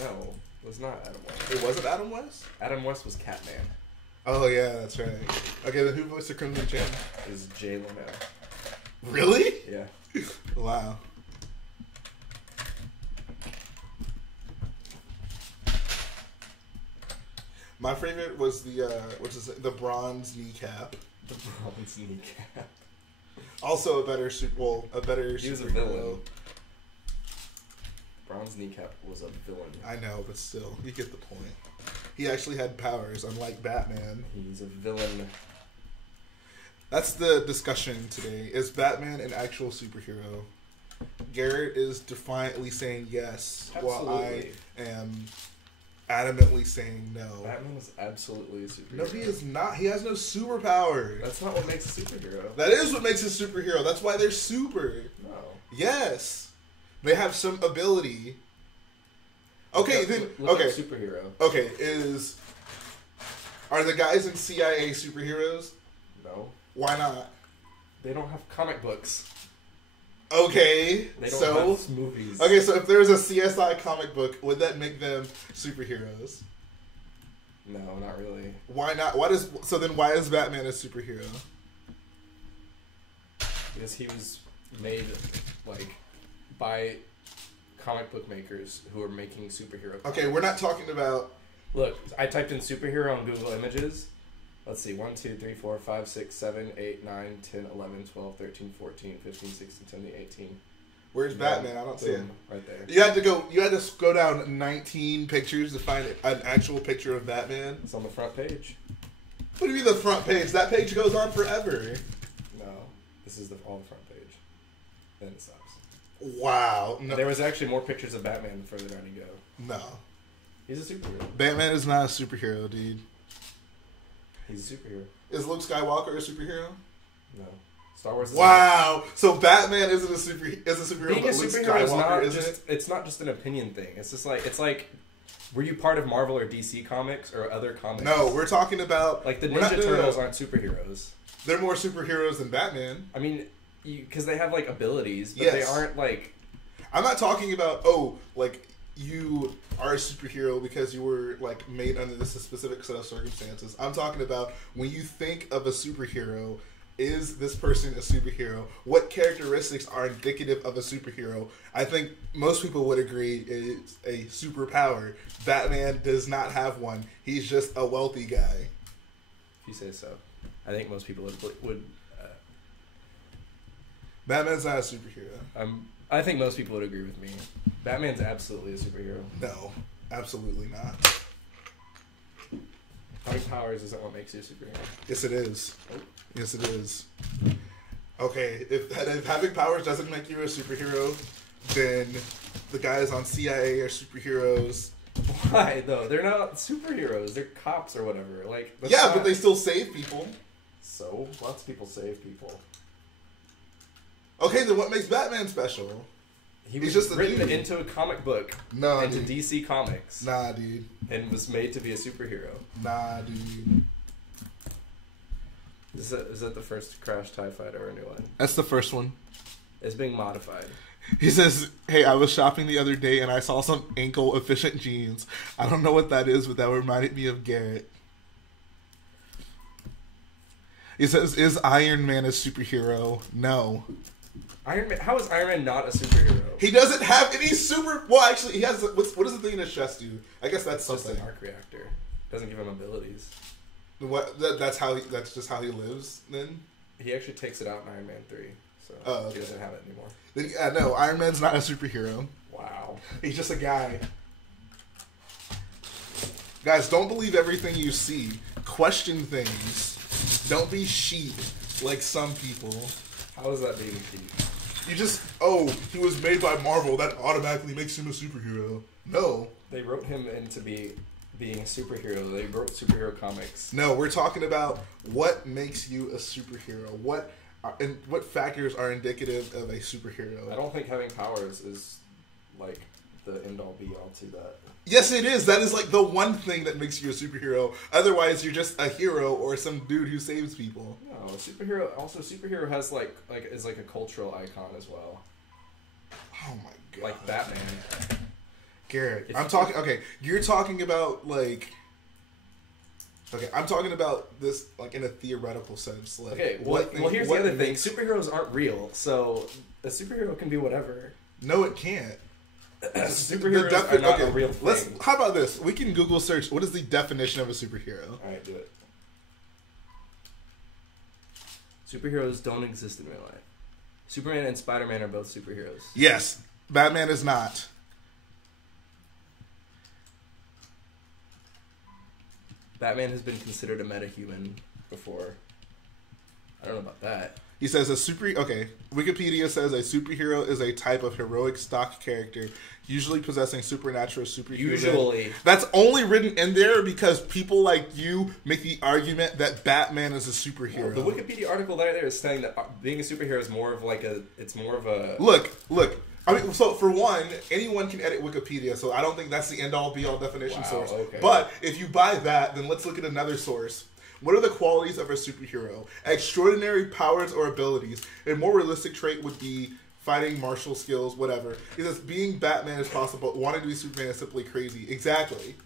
No, it was not Adam West. It wasn't Adam West? Adam West was Catman. Oh, yeah, that's right. Okay, then who voiced the Crimson Chin? It was Jay Leno. Really? Yeah. Wow. My favorite was the bronze kneecap. The bronze kneecap. Also a better He was a villain. Bronze kneecap was a villain. I know, but still, you get the point. He actually had powers, unlike Batman. He's a villain. That's the discussion today. Is Batman an actual superhero? Garrett is defiantly saying yes, Absolutely. while I am adamantly saying no. Batman is absolutely a superhero. No, he is not. He has no superpowers. That's not what makes a superhero. That is what makes a superhero. That's why they're super. No. Yes. They have some ability. Okay, then. Look Okay. up superhero. Okay, are the guys in CIA superheroes? No. Why not? They don't have comic books. Okay, They don't have movies. Okay, so if there was a CSI comic book, would that make them superheroes? No, not really. Why not? So then why is Batman a superhero? Because he was made by comic book makers who are making superhero comics. Okay, we're not talking about... Look, I typed in superhero on Google Images. Let's see, 1, 2, 3, 4, 5, 6, 7, 8, 9, 10, 11, 12, 13, 14, 15, 16, 17, 18. Where's Batman? I don't see him. Right there. You had to go down 19 pictures to find an actual picture of Batman? It's on the front page. What do you mean the front page? That page goes on forever. No, this is all the front page. Then it stops. Wow. No. There was actually more pictures of Batman further down you go. No. He's a superhero. Batman is not a superhero, dude. He's a superhero. Is Luke Skywalker a superhero? No. Star Wars is Wow. So Batman isn't a superhero, Being but a Luke superhero is Skywalker not isn't? it's not just an opinion thing. It's just like were you part of Marvel or DC Comics or other comics? No, we're talking about... Like the Ninja Turtles aren't superheroes. They're more superheroes than Batman. I mean, because they have like abilities, but Yes. they aren't like... I'm not talking about, you are a superhero because you were like made under this specific set of circumstances. I'm talking about when you think of a superhero, is this person a superhero? What characteristics are indicative of a superhero? I think most people would agree it's a superpower. Batman does not have one. He's just a wealthy guy. If you say so. I think most people would Batman's not a superhero. I think most people would agree with me. Batman's absolutely a superhero. No, absolutely not. Having powers isn't what makes you a superhero. Yes, it is. Oh. Yes, it is. Okay, if having powers doesn't make you a superhero, then the guys on CIA are superheroes. Why though? They're not superheroes. They're cops or whatever. But they still save people. So lots of people save people. Okay, then what makes Batman special? He was just a written dude. into a comic book. No, into dude. DC Comics. Nah, dude. And was made to be a superhero. Nah, dude. Is that the first Crash TIE Fighter or a new one? That's the first one. It's being modified. He says, "Hey, I was shopping the other day and I saw some ankle efficient jeans. I don't know what that is, but that reminded me of Garrett." He says, "Is Iron Man a superhero?" No. Iron Man. How is Iron Man not a superhero? He doesn't have any super... Well, actually, he has... What does the thing in his chest do? I guess that's Just something. an arc reactor. Doesn't give him abilities. That's just how he lives, then? He actually takes it out in Iron Man 3. so he doesn't have it anymore. Then, yeah, no, Iron Man's not a superhero. Wow. He's just a guy. Guys, don't believe everything you see. Question things. Don't be sheep like some people. How is that being sheep? You just, he was made by Marvel. That automatically makes him a superhero. No. They wrote him into being a superhero. They wrote superhero comics. No, we're talking about what makes you a superhero. What factors are indicative of a superhero? I don't think having powers is like the end all be all to that. Yes, it is. That is like the one thing that makes you a superhero. Otherwise, you're just a hero or some dude who saves people. No, superhero has is like a cultural icon as well. Oh my god. Like Batman. Garrett, okay, you're talking about like okay, I'm talking about this like in a theoretical sense. Like, okay, well here's the other thing. Superheroes aren't real, so a superhero can be whatever. No, it can't. Superheroes are not a real thing. How about this? We can Google search, what is the definition of a superhero? Alright, do it. Superheroes don't exist in real life. Superman and Spider-Man are both superheroes. Yes. Batman is not. Batman has been considered a metahuman before. I don't know about that. He says Wikipedia says a superhero is a type of heroic stock character, usually possessing supernatural superhuman. Usually. That's only written in there because people like you make the argument that Batman is a superhero. Well, the Wikipedia article there is saying that being a superhero is more of a... Look. I mean, so for one, anyone can edit Wikipedia, so I don't think that's the end-all, be-all definition source. Okay. But if you buy that, then let's look at another source. What are the qualities of a superhero? Extraordinary powers or abilities. A more realistic trait would be fighting, martial skills, whatever. He says being Batman is possible. Wanting to be Superman is simply crazy. Exactly.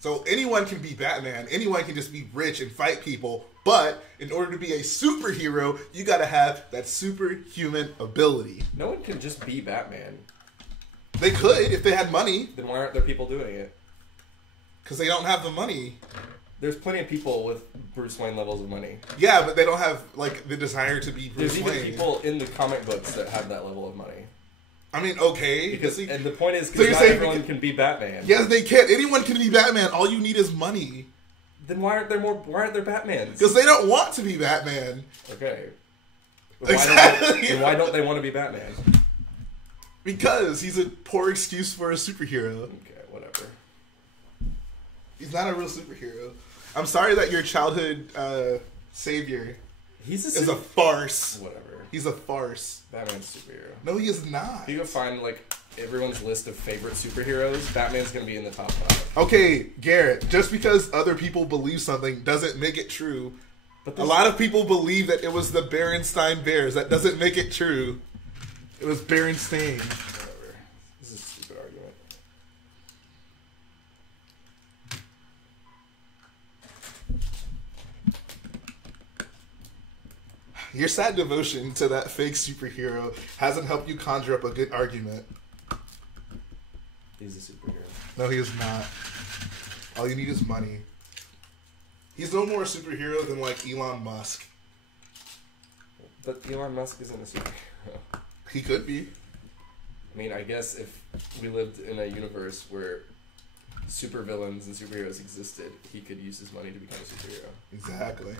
So anyone can be Batman. Anyone can just be rich and fight people. But in order to be a superhero, you got to have that superhuman ability. No one can just be Batman. They could if they had money. Then why aren't there people doing it? Because they don't have the money. There's plenty of people with Bruce Wayne levels of money. Yeah, but they don't have like the desire to be Bruce Wayne. There's even people in the comic books that have that level of money. I mean, okay. And the point is, because not everyone can be Batman. Yes, they can. Anyone can be Batman. All you need is money. Then why aren't there Batmans? Because they don't want to be Batman. Okay. Exactly. Why don't they want to be Batman? Because he's a poor excuse for a superhero. Okay, whatever. He's not a real superhero. I'm sorry that your childhood savior is a farce. Whatever. He's a farce. Batman's a superhero. No, he is not. If you go find like everyone's list of favorite superheroes, Batman's gonna be in the top 5. Okay, Garrett, just because other people believe something doesn't make it true. But a lot of people believe that it was the Berenstain Bears. That doesn't make it true. It was Berenstain. Whatever. This is a stupid argument. Your sad devotion to that fake superhero hasn't helped you conjure up a good argument. He's a superhero. No, he is not. All you need is money. He's no more a superhero than like Elon Musk. But Elon Musk isn't a superhero. He could be. I mean, I guess if we lived in a universe where supervillains and superheroes existed, he could use his money to become a superhero. Exactly.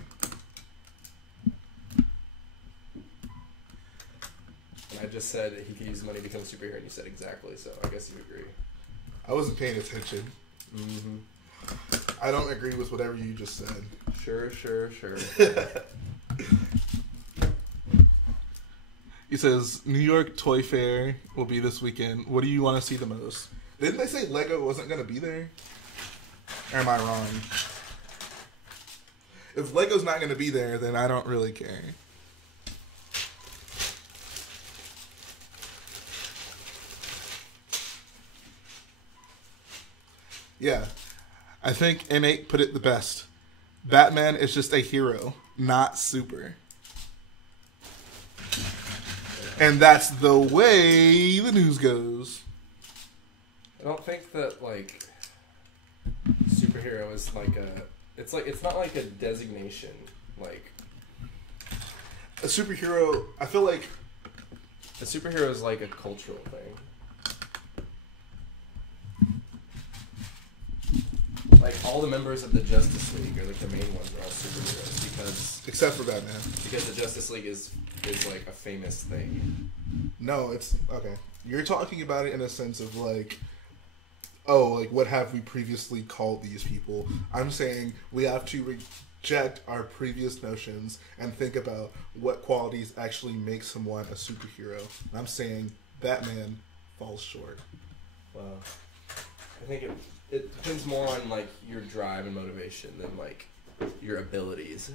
And I just said he could use money to become a superhero, and you said exactly, so I guess you agree. I wasn't paying attention. Mm-hmm. I don't agree with whatever you just said. Sure. He says, New York Toy Fair will be this weekend. What do you want to see the most? Didn't they say Lego wasn't going to be there? Or am I wrong? If Lego's not going to be there, then I don't really care. Yeah. I think N8 put it the best. Batman is just a hero, not super. And that's the way the news goes. I don't think that, like, superhero is like a... It's not like a designation. Like... A superhero, I feel like A superhero is like a cultural thing. Like, all the members of the Justice League, or like the main ones, are all superheroes because... Except for Batman. Because the Justice League is like a famous thing. No, it's... Okay. You're talking about it in a sense of like... Oh, like, what have we previously called these people? I'm saying we have to reject our previous notions and think about what qualities actually make someone a superhero. I'm saying Batman falls short. Well, I think it depends more on, like, your drive and motivation than, like, your abilities.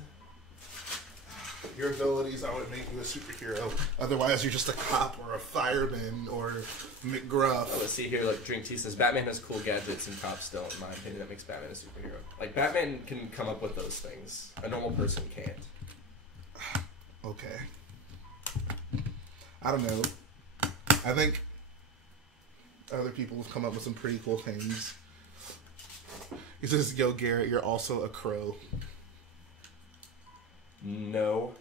Your abilities are what make you a superhero. Otherwise, you're just a cop or a fireman or McGruff. Oh, let's see here. Like, Drink Tea says, Batman has cool gadgets and cops don't. In my opinion, that makes Batman a superhero. Like, Batman can come up with those things. A normal person can't. Okay. I don't know. I think other people have come up with some pretty cool things. He says, yo, Garrett, you're also a crow. No.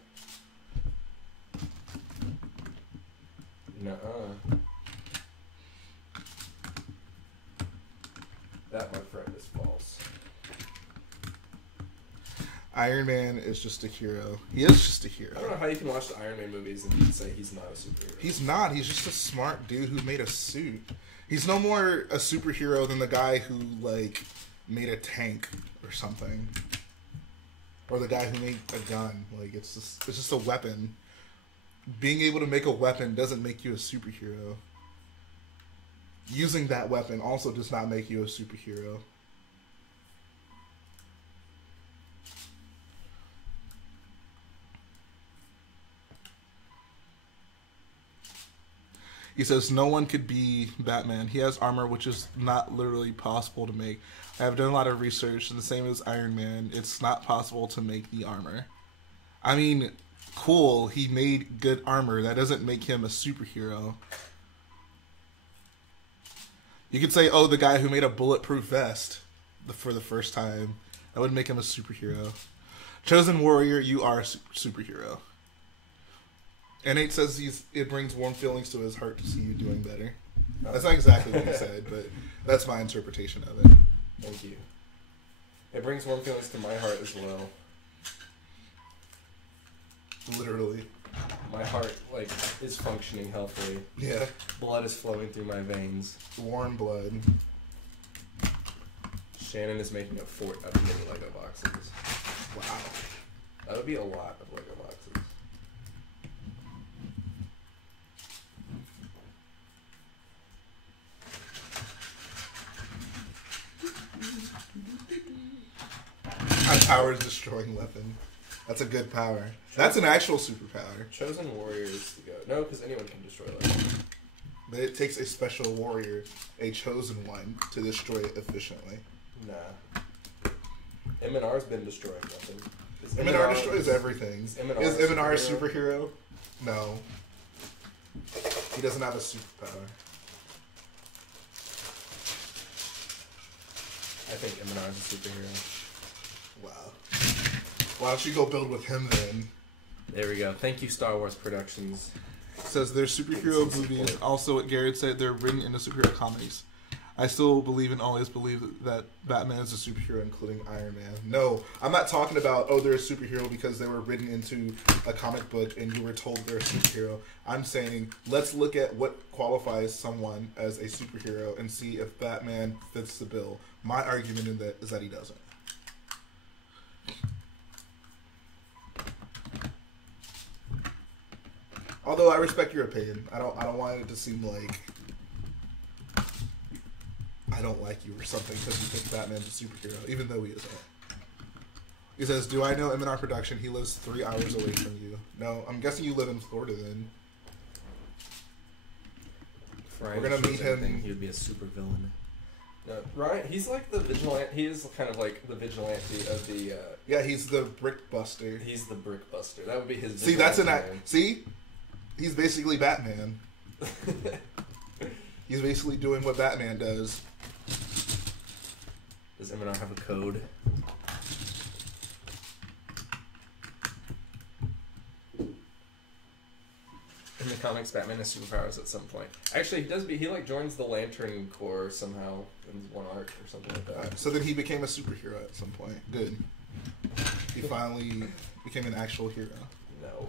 Nuh-uh. That, my friend, is false. Iron Man is just a hero. He is just a hero. I don't know how you can watch the Iron Man movies and say he's not a superhero. He's not. He's just a smart dude who made a suit. He's no more a superhero than the guy who, like, made a tank or something. Or the guy who made a gun. Like, it's just a weapon. Being able to make a weapon doesn't make you a superhero. Using that weapon also does not make you a superhero. He says, no one could be Batman. He has armor, which is not literally possible to make. I have done a lot of research, and the same as Iron Man, it's not possible to make the armor. I mean, cool, he made good armor. That doesn't make him a superhero. You could say, oh, the guy who made a bulletproof vest for the first time. That would make him a superhero. Chosen Warrior, you are a superhero. And Nate says it brings warm feelings to his heart to see you doing better. That's not exactly what he said, but that's my interpretation of it. Thank you. It brings warm feelings to my heart as well. Literally. My heart, like, is functioning healthily. Yeah. Blood is flowing through my veins. Warm blood. Shannon is making a fort out of mini Lego boxes. Wow. That would be a lot of Lego boxes. My power is destroying weapon. That's a good power. That's an actual superpower. Chosen Warrior is the go. No, because anyone can destroy Lego. But it takes a special warrior, a chosen one, to destroy it efficiently. Nah. M&R's been destroying nothing. M&R destroys everything. Is M&R a superhero? No. He doesn't have a superpower. I think M&R's a superhero. Wow. Why don't you go build with him then? There we go. Thank you, Star Wars Productions. Says their superhero movies. Also, what Garrett said, they're written into superhero comics. I still believe and always believe that Batman is a superhero, including Iron Man. No, I'm not talking about, oh, they're a superhero because they were written into a comic book and you were told they're a superhero. I'm saying, let's look at what qualifies someone as a superhero and see if Batman fits the bill. My argument in that is that he doesn't. Although I respect your opinion, I don't want it to seem like I don't like you or something because you think Batman's a superhero, even though he isn't. He says, do I know M&R Production? He lives 3 hours away from you. No, I'm guessing you live in Florida then. Ryan, we're gonna meet him. He would be a super villain. No, Ryan, he's like the vigilante. He is kind of like the vigilante of the. Yeah, he's the brick buster. He's the brick buster. That would be his. See, that's an act. See, he's basically Batman. He's basically doing what Batman does. Does M&R have a code? in the comics, Batman has superpowers at some point. Actually, he does. He like joins the Lantern Corps somehow in one arc or something like that. So then he became a superhero at some point. Good. He finally became an actual hero. No.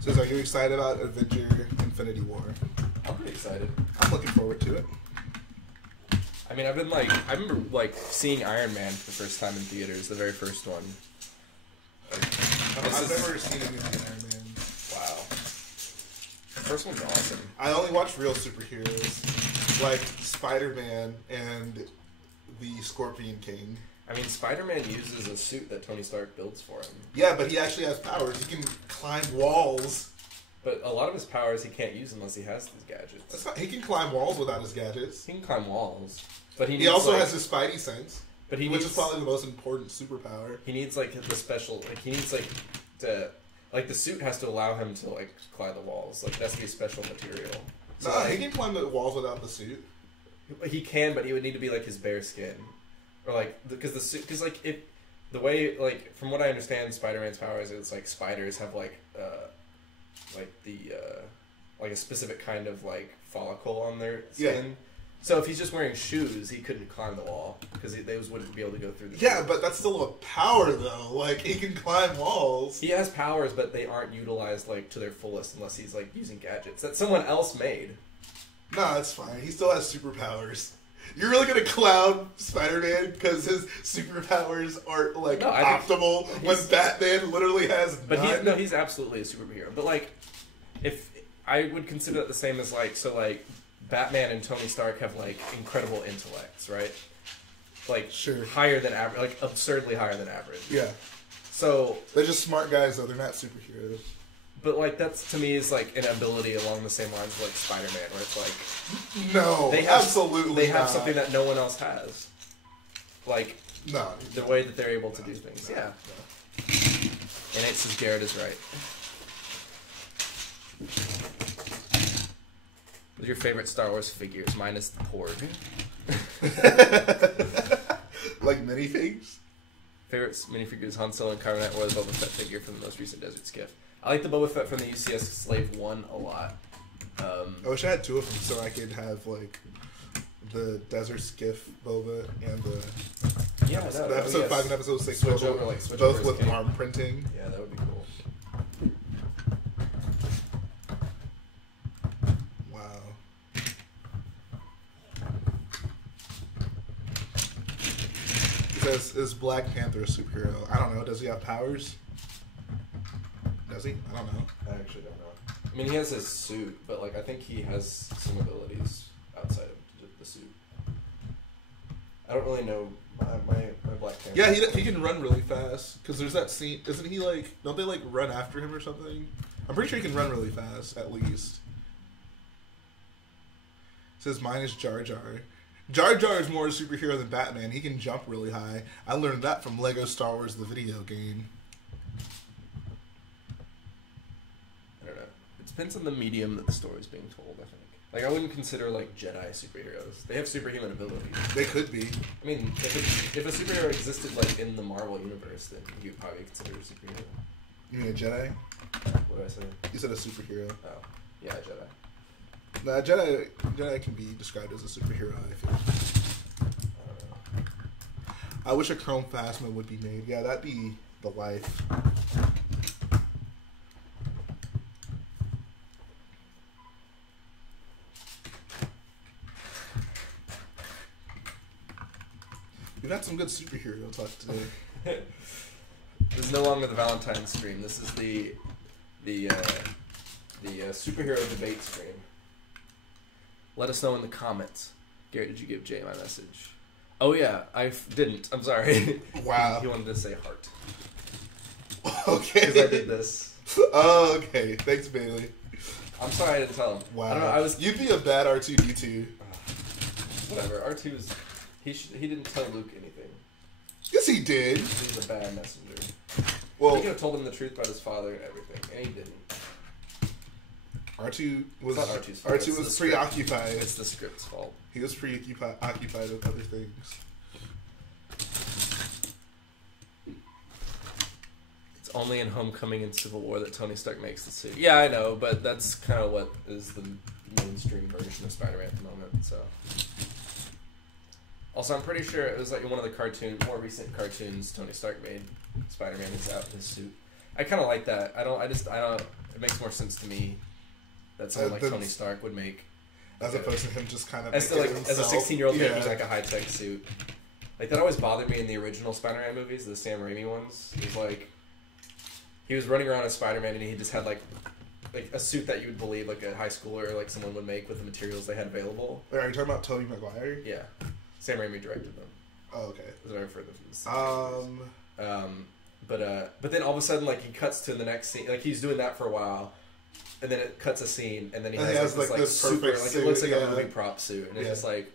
Says, are you excited about Avenger Infinity War? I'm pretty excited. I'm looking forward to it. I mean, I remember like seeing Iron Man for the first time in theaters, the very first one. Like, I've never seen anything Iron Man. Wow. The first one's awesome. I only watch real superheroes, like Spider-Man and the Scorpion King. I mean, Spider-Man uses a suit that Tony Stark builds for him. Yeah, but he actually has powers. He can climb walls. But a lot of his powers he can't use unless he has these gadgets. He can climb walls without his gadgets. He can climb walls. But he also has his Spidey sense, which is probably the most important superpower. He needs, like, the special... Like, he needs, like, to... Like, the suit has to allow him to, like, climb the walls. Like, that's to be special material. So, no, he can climb the walls without the suit. He can, but he would need to be, like, his bare skin. Or, like, because the suit... Because, like, the way, like, from what I understand, Spider-Man's powers is, like, spiders have, like a specific kind of, like, follicle on their skin. Yeah. So if he's just wearing shoes, he couldn't climb the wall because those wouldn't be able to go through the Yeah, but that's still a power, though. Like, he can climb walls. He has powers, but they aren't utilized, like, to their fullest unless he's, like, using gadgets that someone else made. Nah, that's fine. He still has superpowers. You're really gonna clown Spider-Man because his superpowers aren't, like, optimal when Batman literally has none? But he's absolutely a superhero. But, like, if I would consider that the same as, like, so, like, Batman and Tony Stark have, like, incredible intellects, right? Like, sure. Higher than average, like, absurdly higher than average. Yeah. So... They're just smart guys, though. They're not superheroes. But, like, that's, to me, is, like, an ability along the same lines of, like, Spider-Man, where it's, like... No, absolutely They have something that no one else has. Like, no, the way that they're able to do things. Yeah. And it says Garrett is right. What's your favorite Star Wars figures? Mine is the Porg. Like minifigs? Favorite minifigures: Han Solo and Kylo Ren, or the Boba Fett figure from the most recent Desert Skiff. I like the Boba Fett from the UCS Slave 1 a lot. I wish I had two of them so I could have, like, the Desert Skiff Boba and the episode 5 and episode 6 switch Boba, over, like, switch both over with arm printing. Yeah, that would be cool. Wow. He says, is Black Panther a superhero? I don't know. Does he have powers? Does he? I don't know. I actually don't know. I mean, he has his suit, but, like, I think he has some abilities outside of the suit. I don't really know my Black Panther. Yeah, he can run really fast. Because there's that scene. Isn't he, like... Don't they, like, run after him or something? I'm pretty sure he can run really fast, at least. It says mine is Jar Jar. Jar Jar is more a superhero than Batman. He can jump really high. I learned that from Lego Star Wars, the video game. Depends on the medium that the story is being told, I think. Like, I wouldn't consider, like, Jedi superheroes. They have superhuman abilities. They could be. I mean, if a superhero existed, like, in the Marvel universe, then you'd probably consider a superhero. You mean a Jedi? What did I say? You said a superhero. Oh. Yeah, a Jedi. Nah, Jedi can be described as a superhero, I feel. I don't know. I wish a Chrome Phasma would be made. Yeah, that'd be the life. We've had some good superhero talk today. This is no longer the Valentine's stream. This is the superhero debate stream. Let us know in the comments. Garrett, did you give Jay my message? Oh yeah, I didn't. I'm sorry. Wow. He wanted to say heart. Okay. Because I did this. Oh, okay. Thanks, Bailey. I'm sorry I didn't tell him. Wow. I don't know, You'd be a bad R2-D2. Whatever. R2 was... He didn't tell Luke anything. Yes, he did. He was a bad messenger. Well, he could have told him the truth about his father and everything, and he didn't. R2 was It's not R2's fault. R2 was preoccupied. It's the script's fault. He was preoccupied with other things. It's only in Homecoming and Civil War that Tony Stark makes the suit. Yeah, I know, but that's kind of what is the mainstream version of Spider-Man at the moment. So, also, I'm pretty sure it was like in one of the more recent cartoons Tony Stark made. Spider-Man is out in his suit. I kind of like that. I don't. It makes more sense to me that someone like Tony Stark would make, as opposed to him just kind of as a 16-year-old kid who's like a high-tech suit. Like that always bothered me in the original Spider-Man movies, the Sam Raimi ones. It was like he was running around as Spider-Man and he just had like a suit that you would believe like a high schooler or like someone would make with the materials they had available. Wait, are you talking about Tobey Maguire? Yeah, Sam Raimi directed them. Oh, okay. That's what I refer to them as. But then all of a sudden, like he cuts to the next scene. Like he's doing that for a while, and then it cuts a scene, and then he has this super, like it looks like a movie prop suit, and it's just like,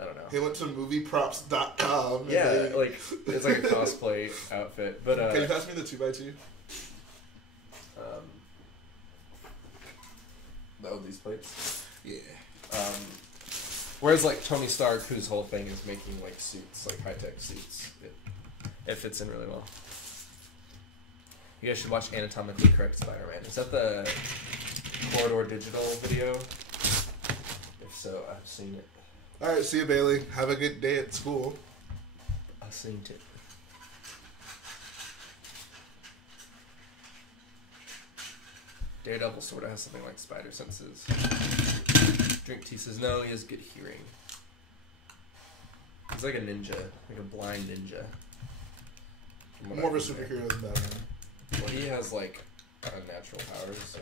I don't know. He went to movieprops.com. Yeah, like it's like a cosplay outfit. But can you pass me the 2x2? These plates. Yeah. Whereas like Tony Stark, whose whole thing is making like suits, like high-tech suits, it fits in really well. You guys should watch Anatomically Correct Spider-Man. Is that the Corridor Digital video? If so, I've seen it. Alright, see you, Bailey. Have a good day at school. I've seen it. Daredevil sort of has something like spider senses. Drink Tea says, no, he has good hearing. He's like a ninja, like a blind ninja. More of a superhero than Batman. Well, he has like unnatural powers, so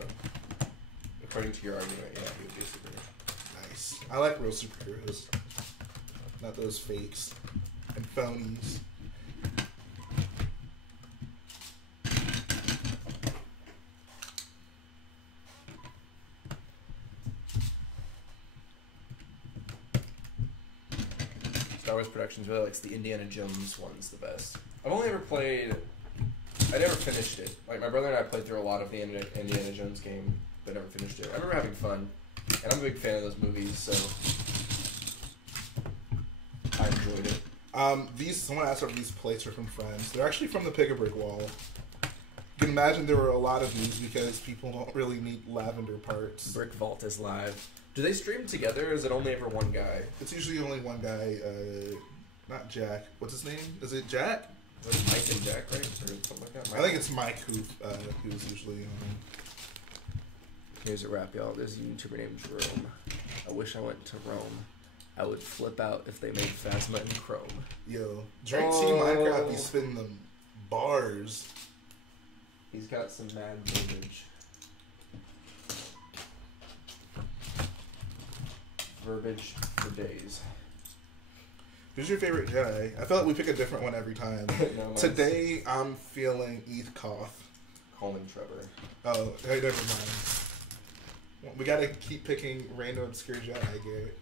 according to your argument, yeah, he would be a superhero. Nice. I like real superheroes, not those fakes and phonies. Star Wars Productions really likes the Indiana Jones one's the best. I've only ever played. I never finished it. Like my brother and I played through a lot of the Indiana Jones game, but never finished it. I remember having fun, and I'm a big fan of those movies, so I enjoyed it. Someone asked if these plates are from Friends. They're actually from the Pick-a-Brick Wall. You can imagine there were a lot of these because people don't really need lavender parts. Brick Vault is live. Do they stream together, or is it only ever one guy? It's usually only one guy. Not Jack. What's his name? Is it Jack? Like Mike and Jack, right? Or something like that? I think it's Mike who's usually on. Here's a rap, y'all. There's a YouTuber named Jerome. I wish I went to Rome. I would flip out if they made Phasma in Chrome. Yo, Drake T Minecraft, he's spinning them bars. He's got some mad verbiage. Verbiage for days. Who's your favorite Jedi? I feel like we pick a different one every time. No, Today, I'm feeling Eth Koth. Colin Trevor. Oh, hey, never mind. We gotta keep picking random obscure Jedi, Garrett.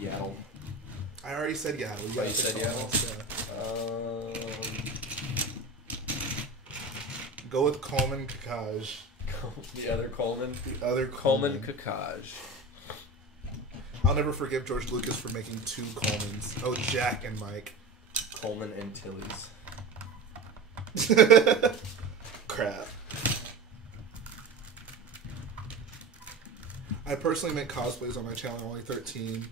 Yaddle. I already said Yaddle. You said Yaddle? Go with Coleman Kakaj. The other Coleman? The other Coleman Kakaj. I'll never forgive George Lucas for making two Colemans. Oh, Jack and Mike. Coleman and Tilly's. Crap. I personally make cosplays on my channel. I'm only 13.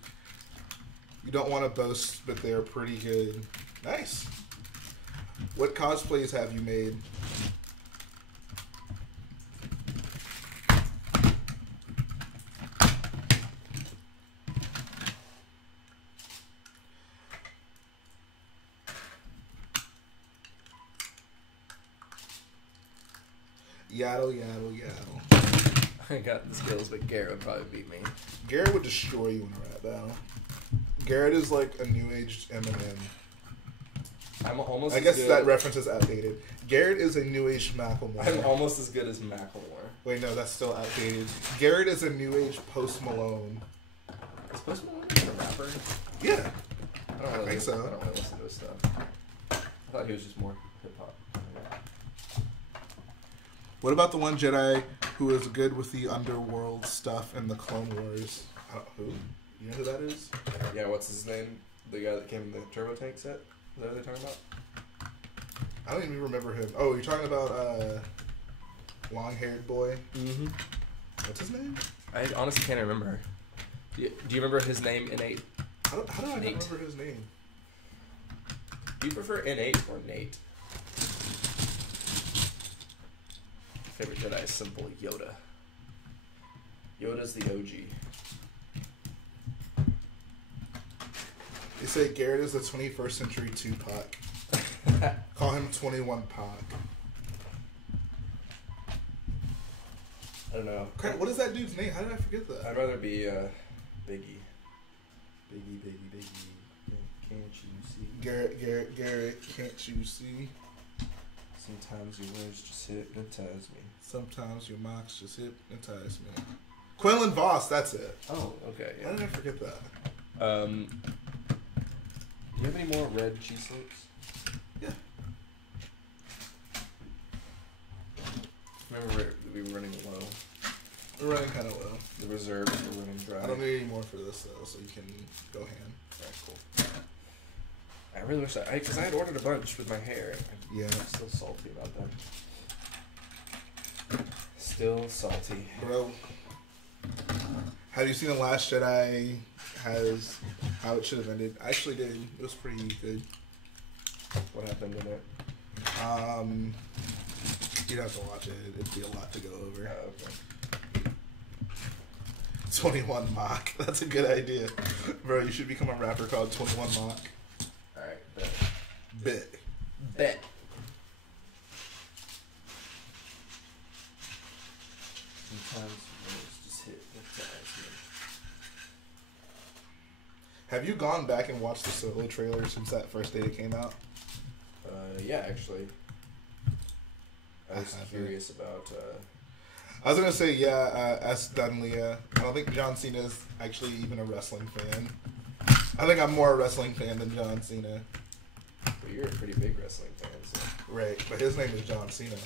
You don't want to boast, but they're pretty good. Nice. What cosplays have you made? Yaddle, yaddle, yaddle. I got the skills, but Garrett would probably beat me. Garrett would destroy you in a rap battle. Garrett is like a new age Eminem. I'm almost. I guess that reference is outdated. Garrett is a new age Macklemore. I'm almost as good as Macklemore. Wait, no, that's still outdated. Garrett is a new age Post Malone. Is Post Malone a rapper? Yeah, I think so. I don't really listen to his stuff. I thought he was just more hip hop. What about the one Jedi who is good with the underworld stuff in the Clone Wars? Who? You know who that is? Yeah, what's his name? The guy that came in the turbo tank set? Is that what they're talking about? I don't even remember him. Oh, you're talking about long-haired boy? Mm-hmm. What's his name? I honestly can't remember. Do you remember his name in 8? How do I not remember his name? Do you prefer N8 or Nate? Favorite Jedi is simple Yoda. Yoda's the OG. They say Garrett is the 21st century Tupac. Call him 21 Pac. I don't know. Crait, what is that dude's name? How did I forget that? I'd rather be Biggie. Biggie. Can't you see? Garrett, can't you see? Sometimes your words just hypnotize me. Sometimes your mocks just hypnotize me. Quinlan Voss, that's it. Oh, okay. Yeah. How did I forget that? Do you have any more red cheese slopes? Yeah. Remember we were running low. We're running kind of low. The reserves were running dry. I don't need any more for this though, so you can go ham. Alright, cool. I really wish because I had ordered a bunch with my hair. Yeah. I'm still salty about that. Still salty. Bro, have you seen The Last Jedi has how it should have ended? I actually did. It was pretty good. What happened in it? You'd have to watch it. It'd be a lot to go over. Okay. 21 Mock. That's a good idea. Bro, you should become a rapper called 21 Mock. Alright, bet. Bet. Sometimes words just hypnotize me. Have you gone back and watched the Solo trailer since that first day it came out? Yeah, actually. I was haven't. curious about. I was gonna say S. Dunlea. I don't think John Cena is actually even a wrestling fan. I think I'm more a wrestling fan than John Cena. But you're a pretty big wrestling fan, so. Right, but his name is John Cena.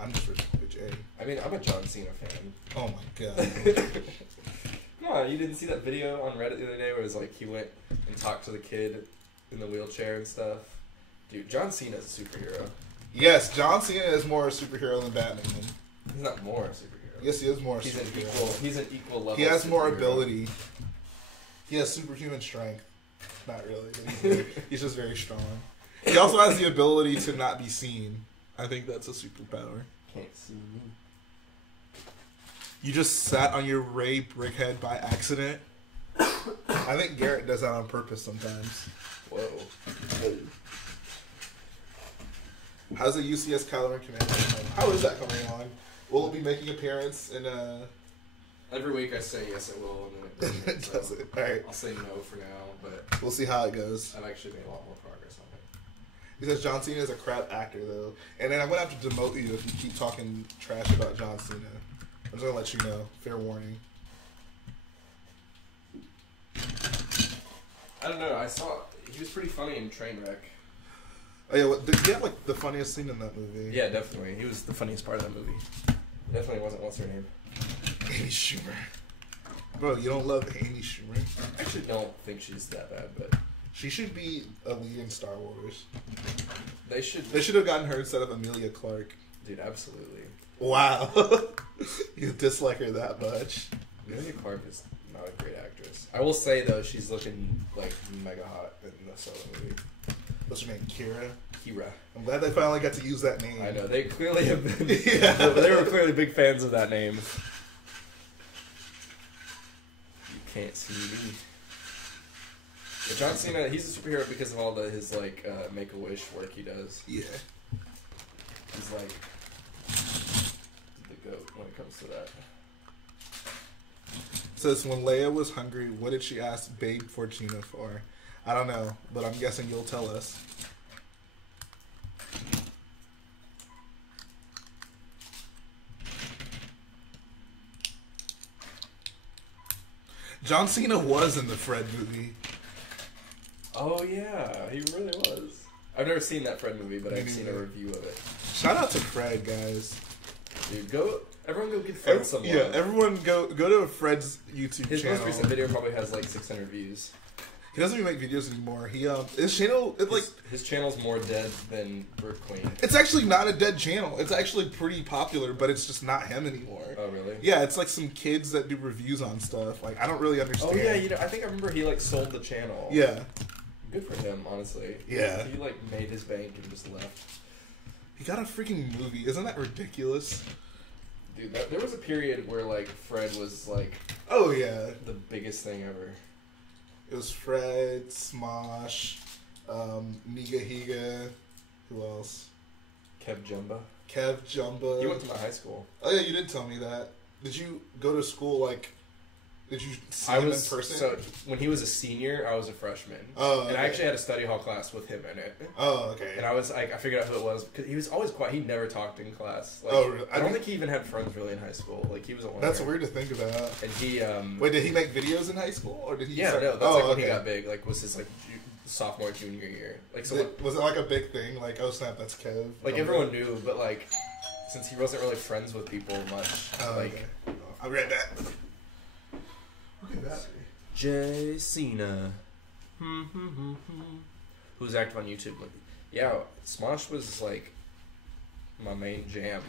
I'm just Rich A. I mean, I'm a John Cena fan. Oh my god. Come on, you didn't see that video on Reddit the other day where it was like he went and talked to the kid in the wheelchair and stuff? Dude, John Cena's a superhero. Yes, John Cena is more a superhero than Batman. He's not more a superhero. Yes, he is more a He's superhero. He's an equal level. He has more superhero. ability. He has superhuman strength. Not really, but he's just very strong. He also has the ability to not be seen. I think that's a superpower. Can't see me. You just sat on your Ray Brickhead by accident. I think Garrett does that on purpose sometimes. Whoa. How's the UCS Kylo Ren Commander coming? How is that coming along? Will it be making appearance in Every week I say yes, I will, and then it doesn't. Does So it? Alright. I'll say no for now, but We'll see how it goes. I've actually made a lot more progress on it. He says John Cena is a crap actor though. And then I'm gonna have to demote you if you keep talking trash about John Cena. I'm just gonna let you know. Fair warning. I don't know, I saw he was pretty funny in Trainwreck. Oh yeah, did he have like the funniest scene in that movie? Yeah, definitely. He was the funniest part of that movie. Definitely wasn't what's her name. Amy Schumer. Bro, you don't love Amy Schumer? I actually don't think she's that bad, but She should be a lead in Star Wars. they should. They should have gotten her instead of Emilia Clarke. Dude, absolutely. Wow. You dislike her that much? Emilia Clarke is not a great actress. I will say though, she's looking like mega hot in the Solo movie. What's her name? Kira? Kira. I'm glad they finally got to use that name. I know they clearly have been. Yeah. They were clearly big fans of that name. You can't see me. Yeah, John Cena, he's a superhero because of all his like Make-A-Wish work he does. Yeah. He's like the goat when it comes to that. It says, when Leia was hungry, what did she ask Babe Fortuna for? I don't know, but I'm guessing you'll tell us. John Cena was in the Fred movie. Oh yeah, he really was. I've never seen that Fred movie, but Me I've seen a neither. review of it. Shout out to Fred, guys. Dude, everyone go give Fred some love. Yeah, everyone go to Fred's YouTube His channel. most recent video probably has like 600 views. He doesn't even make videos anymore. His channel, his channel's more dead than Brick Queen. It's actually not a dead channel. It's actually pretty popular, but it's just not him anymore. Oh, really? Yeah, it's like some kids that do reviews on stuff. Like, I don't really understand. Oh yeah, I think I remember he like sold the channel. Yeah. Good for him, honestly. Yeah. He like made his bank and just left. He got a freaking movie. Isn't that ridiculous? Dude, there was a period where like Fred was like, oh yeah, the biggest thing ever. It was Fred, Smosh, Niga Higa, who else? Kev Jumba. You went to my high school. Oh yeah, you did tell me that. Did you go to school like? Did you see him in person? So when he was a senior, I was a freshman. Oh, okay. And I actually had a study hall class with him in it. Oh, okay. And I was like, I figured out who it was because he was always quiet. He never talked in class. Like, oh, really? I don't think he even had friends really in high school. Like he was a loner. That's weird to think about. And he wait, did he make videos in high school or did he? Yeah, start... no, that's like when he got big. Like was his like sophomore, junior year. Like so. Was it like a big thing? Like oh snap, that's Kev. Like everyone knew, but like since he wasn't really friends with people much, like okay. I read that. Look at that. Jay Cena. Who's active on YouTube? Yeah, Smosh was like my main jam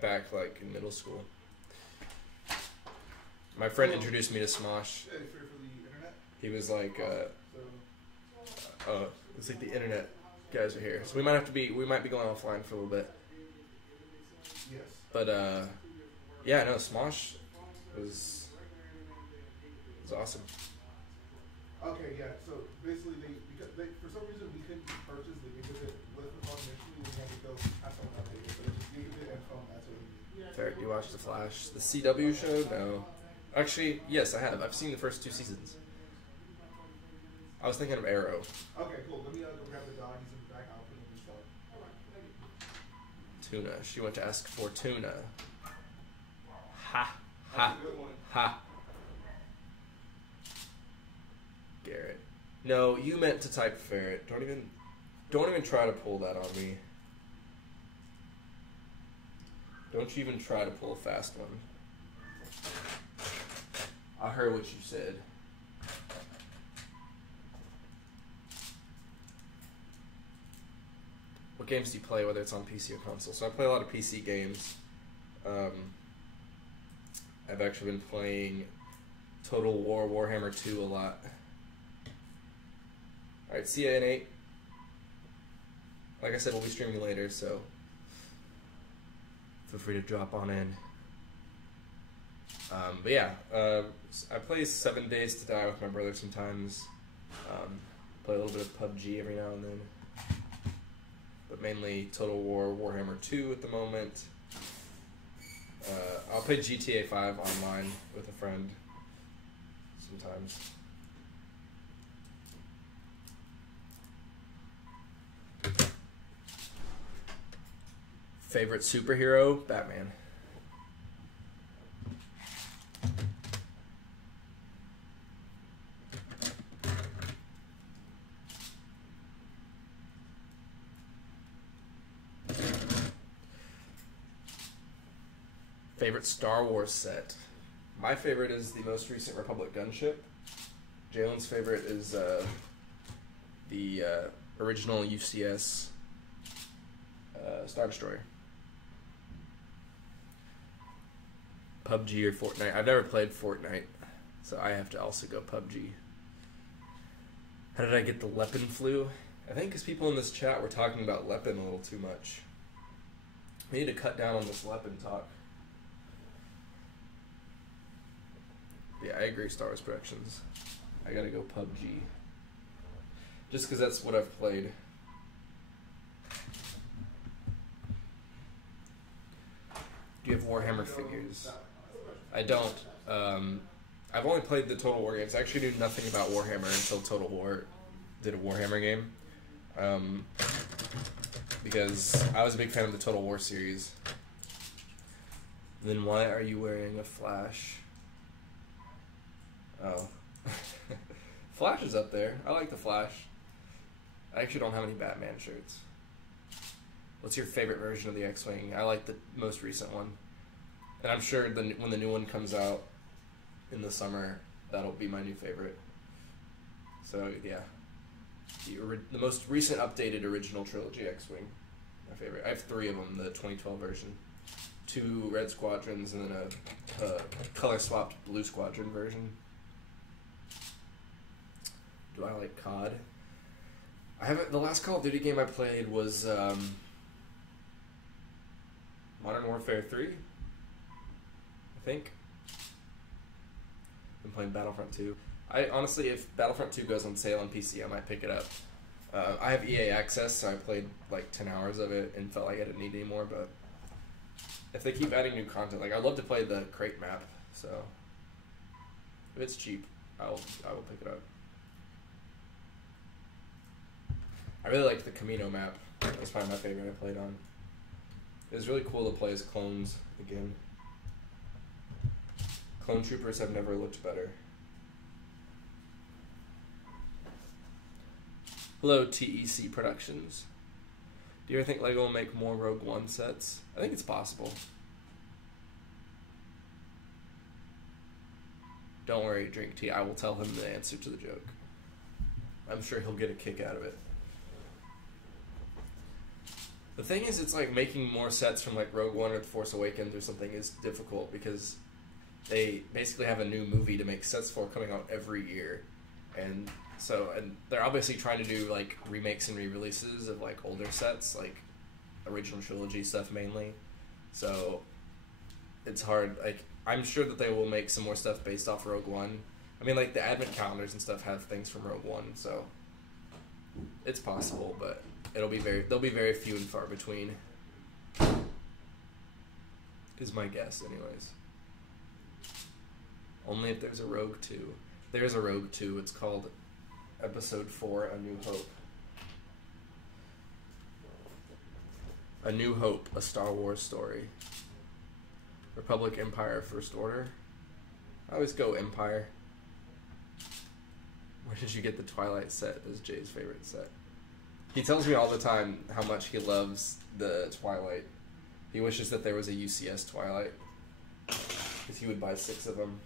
back like in middle school. My friend introduced me to Smosh. He was like, it's like the internet guys are here, so we might be going offline for a little bit. Yes. But yeah, no, Smosh was awesome. Okay, yeah. So basically, because for some reason we couldn't purchase the gigabit with the phone initially. We had to go have someone update it. So it's just gigabit and phone. That's what we need. Fair. You watched The Flash, the CW show? No. Actually, yes, I have. I've seen the first 2 seasons. I was thinking of Arrow. Okay, cool. Let me go grab the dog. He's in the back. I'll put him in the cell. Tuna. She went to ask for tuna. Ha. Ha. Ha. Garrett. No, you meant to type ferret. Don't even try to pull that on me. Don't you even try to pull a fast one. I heard what you said. What games do you play, whether it's on PC or console? So I play a lot of PC games. I've actually been playing Total War Warhammer 2 a lot. Alright, CA and 8. Like I said, we'll be streaming later, so feel free to drop on in. But yeah, I play 7 Days to Die with my brother sometimes. Play a little bit of PUBG every now and then. But mainly Total War Warhammer 2 at the moment. I'll play GTA 5 online with a friend sometimes. Favorite superhero? Batman. Favorite Star Wars set? My favorite is the most recent Republic gunship. Jalen's favorite is the original UCS Star Destroyer. PUBG or Fortnite? I've never played Fortnite, so I have to also go PUBG. How did I get the Leppin flu? I think because people in this chat were talking about Leppin a little too much. We need to cut down on this Leppin talk. Yeah, I agree, Star Wars Productions. I gotta go PUBG. Just because that's what I've played. Do you have Warhammer figures? I don't. I've only played the Total War games. I actually knew nothing about Warhammer until Total War did a Warhammer game. Because I was a big fan of the Total War series. Then why are you wearing a Flash? Oh. Flash is up there. I like the Flash. I actually don't have any Batman shirts. What's your favorite version of the X-Wing? I like the most recent one. And I'm sure when the new one comes out in the summer, that'll be my new favorite. So, yeah. The most recent updated original trilogy X-Wing. My favorite. I have 3 of them, the 2012 version. 2 red squadrons and then a color-swapped blue squadron version. Do I like COD? The last Call of Duty game I played was Modern Warfare 3, I think. Been playing Battlefront 2. I honestly, if Battlefront 2 goes on sale on PC, I might pick it up. I have EA access, so I played like 10 hours of it and felt like I didn't need any more, but if they keep adding new content, like I'd love to play the Crait map, so if it's cheap, I will pick it up. I really liked the Camino map. That's probably my favorite I played on. It was really cool to play as clones again. Clone troopers have never looked better. Hello, TEC Productions. Do you ever think Lego will make more Rogue One sets? I think it's possible. Don't worry, drink tea. I will tell him the answer to the joke. I'm sure he'll get a kick out of it. The thing is, it's like making more sets from like Rogue One or The Force Awakens or something is difficult because they basically have a new movie to make sets for coming out every year. And they're obviously trying to do like remakes and re-releases of like older sets, like original trilogy stuff mainly. So it's hard. Like I'm sure that they will make some more stuff based off Rogue One. I mean, like the advent calendars and stuff have things from Rogue One, so it's possible, but they'll be very few and far between. Is my guess, anyways. Only if there's a Rogue 2. There's a Rogue 2. It's called Episode 4, A New Hope. A New Hope, a Star Wars story. Republic, Empire, First Order. I always go Empire. Where did you get the Twilight set as Jay's favorite set? He tells me all the time how much he loves the Twilight. He wishes that there was a UCS Twilight, because he would buy 6 of them.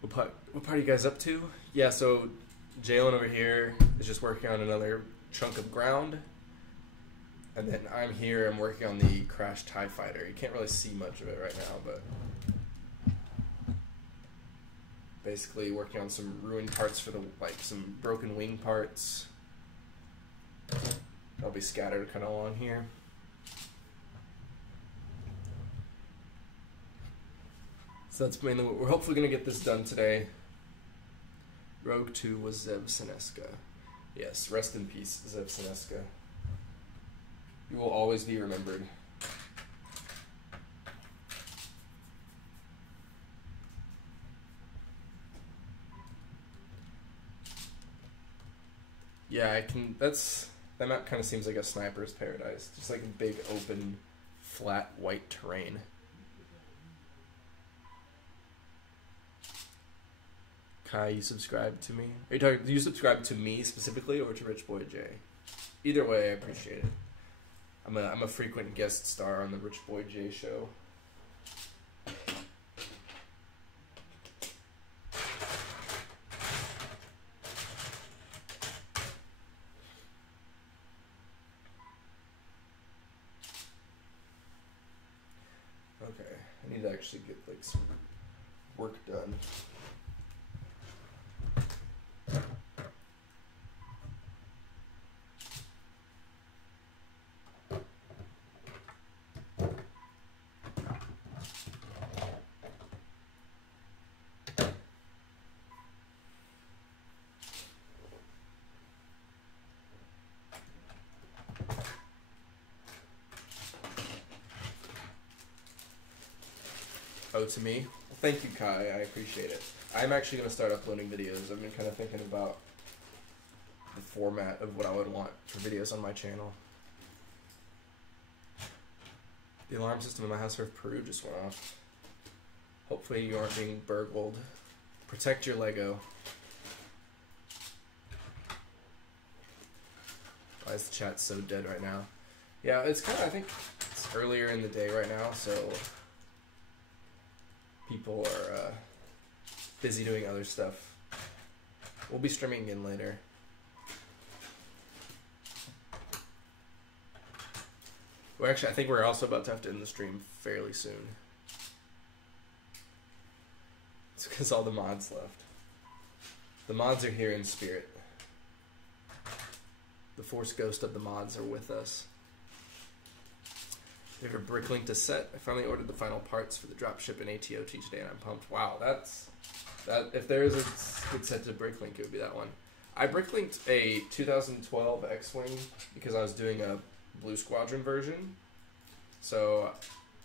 What part are you guys up to? Yeah, so Jalen over here is just working on another chunk of ground. And then I'm here, I'm working on the crashed TIE Fighter. You can't really see much of it right now, but basically working on some ruined parts for some broken wing parts. They'll be scattered kind of along here. So that's mainly what we're hopefully going to get this done today. Rogue 2 was Zev Sineska. Yes, rest in peace, Zev Sineska. You will always be remembered. Yeah, that map kind of seems like a sniper's paradise. Just like a big, open, flat, white terrain. Kai, you subscribe to me? Do you subscribe to me specifically or to Rich Boy J? Either way, I appreciate it. I'm a frequent guest star on the Rich Boy J show. Okay, I need to actually get like some work done. Oh, to me? Well, thank you, Kai. I appreciate it. I'm actually going to start uploading videos. I've been kind of thinking about the format of what I would want for videos on my channel. The alarm system in my house for Peru just went off. Hopefully you aren't being burgled. Protect your Lego. Why is the chat so dead right now? Yeah, it's kind of, I think it's earlier in the day right now, so people are busy doing other stuff. We'll be streaming again later. Well, actually, I think we're also about to have to end the stream fairly soon. It's because all the mods left. The mods are here in spirit. The Force Ghost of the mods are with us. We have a bricklink to set. I finally ordered the final parts for the dropship in ATOT today, and I'm pumped. Wow, that. If there is a good set to bricklink, it would be that one. I bricklinked a 2012 X-Wing because I was doing a Blue Squadron version. So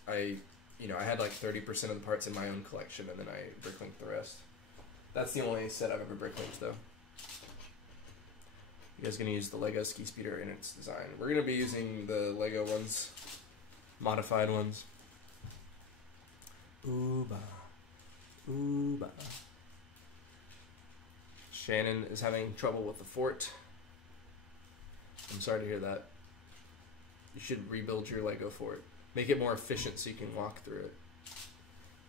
I had like 30% of the parts in my own collection, and then I bricklinked the rest. That's the only set I've ever bricklinked, though. You guys gonna use the Lego Ski Speeder in its design? We're gonna be using the Lego ones, modified ones. Ooba, ooba. Shannon is having trouble with the fort. I'm sorry to hear that. You should rebuild your Lego fort. Make it more efficient so you can walk through it.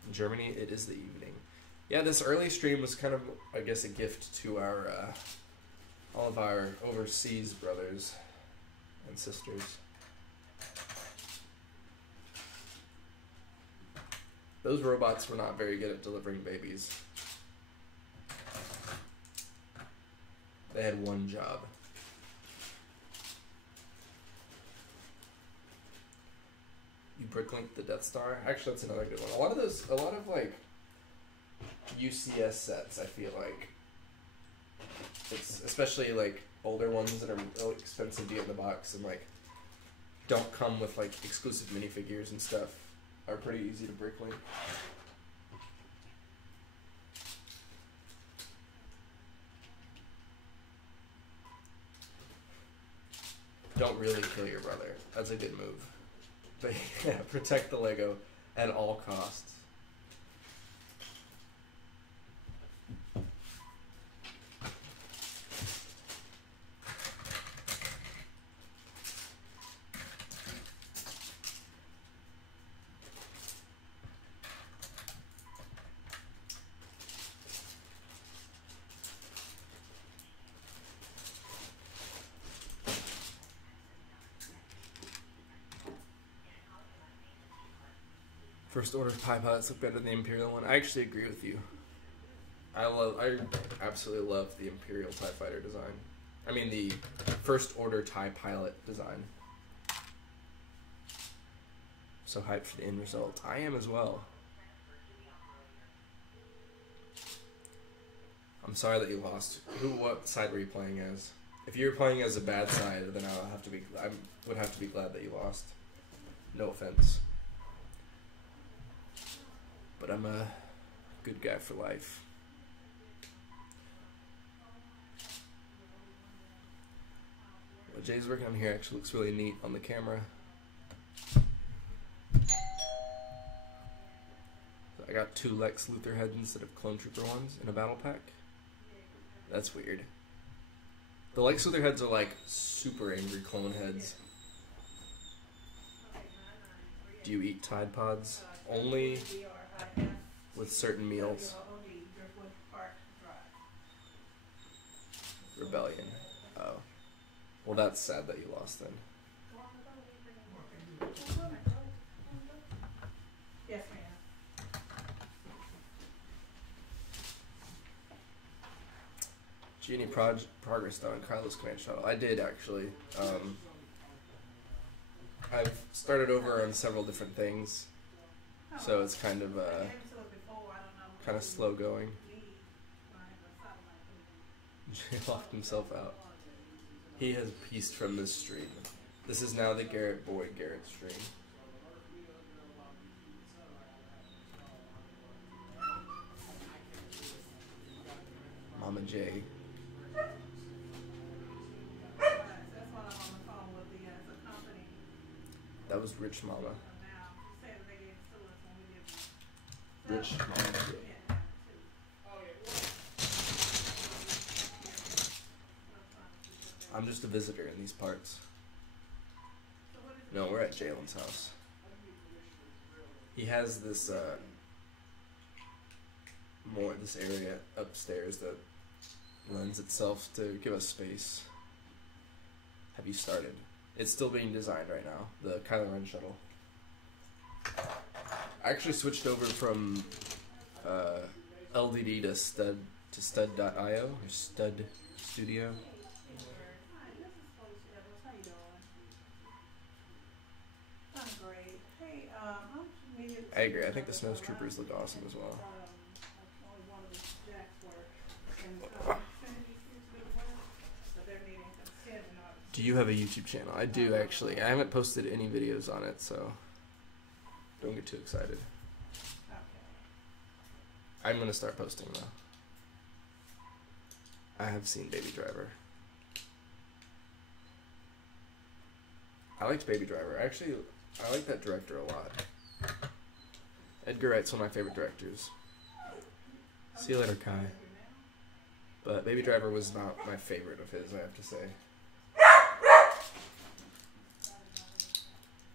In Germany, it is the evening. Yeah, this early stream was kind of, I guess, a gift to our all of our overseas brothers and sisters. Those robots were not very good at delivering babies. They had one job. You bricklink the Death Star. Actually, that's another good one. A lot of like UCS sets, I feel like, it's especially like older ones that are really expensive to get in the box and like don't come with like exclusive minifigures and stuff, are pretty easy to bricklink. Don't really kill your brother. That's a good move. But yeah, protect the Lego at all costs. First Order TIE pilots look better than the Imperial one. I actually agree with you. I absolutely love the Imperial TIE fighter design. I mean the First Order TIE pilot design. So hyped for the end result. I am as well. I'm sorry that you lost. What side were you playing as? If you were playing as a bad side, then I would have to be glad that you lost. No offense. But I'm a good guy for life. What Jay's working on here actually looks really neat on the camera. So I got 2 Lex Luthor heads instead of Clone Trooper ones in a battle pack. That's weird. The Lex Luthor heads are like super angry clone heads. Do you eat Tide Pods? Only with certain meals. Rebellion. Oh. Well, that's sad that you lost then. Yes, ma'am. Did you any progress though on Kylo's command shuttle? I did actually. I've started over on several different things, so it's kind of slow going. Jay locked himself out. He has pieced from this stream. This is now the Garrett boy Garrett stream. Mama J. That was Rich Mama. Rich mom. I'm just a visitor in these parts. No, we're at Jalen's house. He has this this area upstairs that lends itself to give us space. Have you started? It's still being designed right now. The Kylo Ren shuttle. I actually switched over from LDD to stud.io or stud studio. I agree. I think the Snow Troopers look awesome as well. Do you have a YouTube channel? I do, actually. I haven't posted any videos on it, so don't get too excited. I'm going to start posting, though. I have seen Baby Driver. I liked Baby Driver. Actually, I like that director a lot. Edgar Wright's one of my favorite directors. See you later, Kai. But Baby Driver was not my favorite of his, I have to say.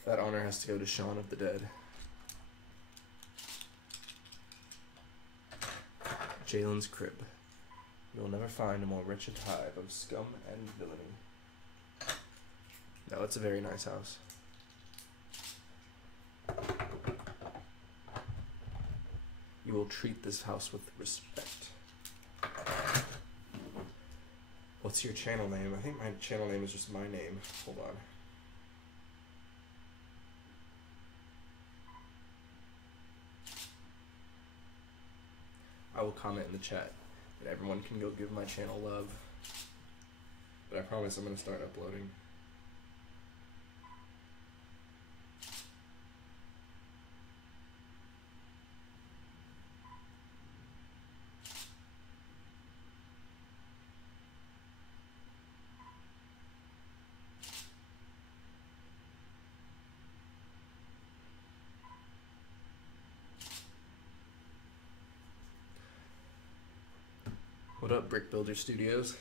That honor has to go to Shaun of the Dead. Jalen's crib. You'll never find a more wretched hive of scum and villainy. No, it's a very nice house. You will treat this house with respect. What's your channel name? I think my channel name is just my name. Hold on. I will comment in the chat, and everyone can go give my channel love. But I promise I'm going to start uploading. What up, Brick Builder Studios?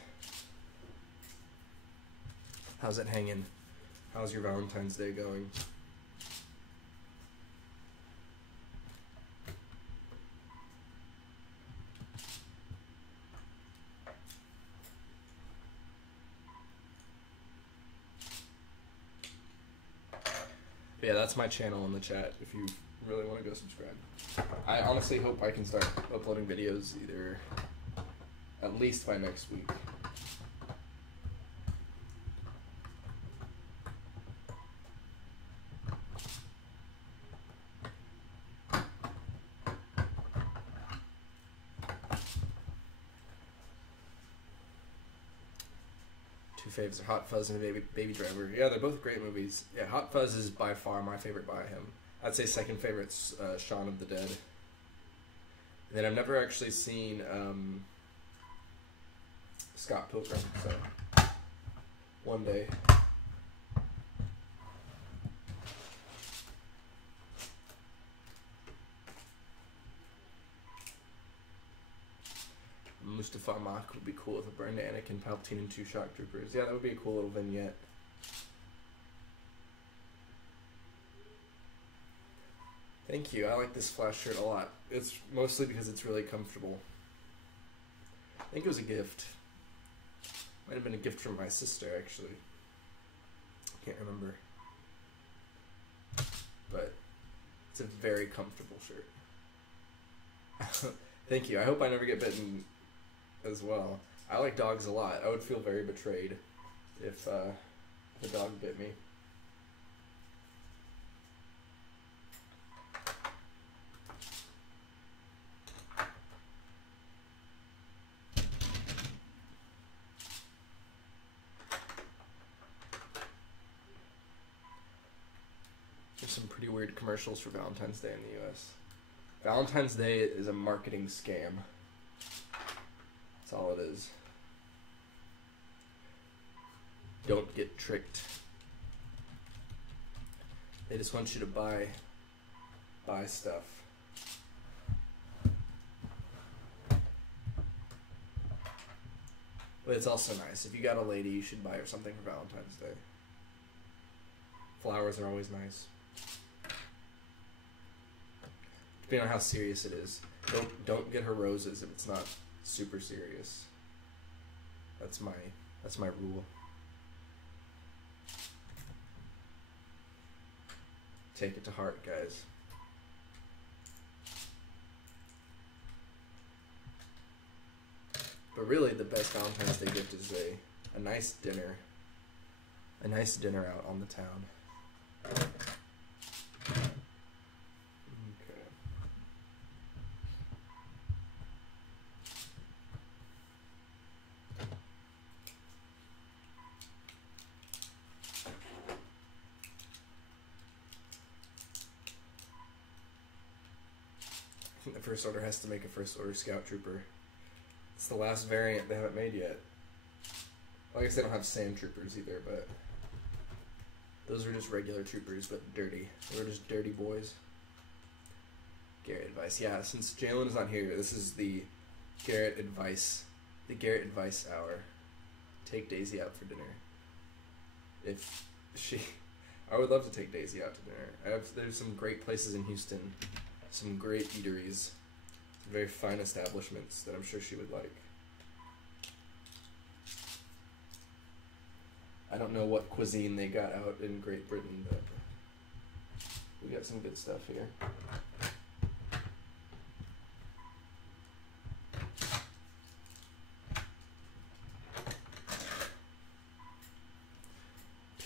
How's it hanging? How's your Valentine's Day going? Yeah, that's my channel in the chat if you really want to go subscribe. I honestly hope I can start uploading videos either at least by next week. Two faves are Hot Fuzz and Baby Driver. Yeah, they're both great movies. Yeah, Hot Fuzz is by far my favorite by him. I'd say second favorite's Shaun of the Dead. And then I've never actually seen Scott Pilgrim, so one day. Mustafa Mach would be cool if it burned Anakin, Palpatine, and 2 shock troopers. Yeah, that would be a cool little vignette. Thank you. I like this Flash shirt a lot. It's mostly because it's really comfortable. I think it was a gift. Might have been a gift from my sister, actually. Can't remember. But it's a very comfortable shirt. Thank you. I hope I never get bitten as well. I like dogs a lot. I would feel very betrayed if a dog bit me. Some pretty weird commercials for Valentine's Day in the US. Valentine's Day is a marketing scam. That's all it is. Don't get tricked. They just want you to buy stuff. But it's also nice. If you got a lady, you should buy her something for Valentine's Day. Flowers are always nice. Depending on how serious it is. Don't get her roses if it's not super serious. That's my rule. Take it to heart, guys. But really, the best Valentine's Day gift is a nice dinner. A nice dinner out on the town. Okay. I think the first order has to make a first order scout trooper. It's the last variant they haven't made yet. Well, I guess they don't have sand troopers either, but those were just regular troopers, but dirty. They were just dirty boys. Garrett advice. Yeah, since Jalen is not here, this is the Garrett advice. The Garrett advice hour. Take Daisy out for dinner. I would love to take Daisy out to dinner. There's some great places in Houston. Some great eateries. Some very fine establishments that I'm sure she would like. I don't know what cuisine they got out in Great Britain, but we got some good stuff here.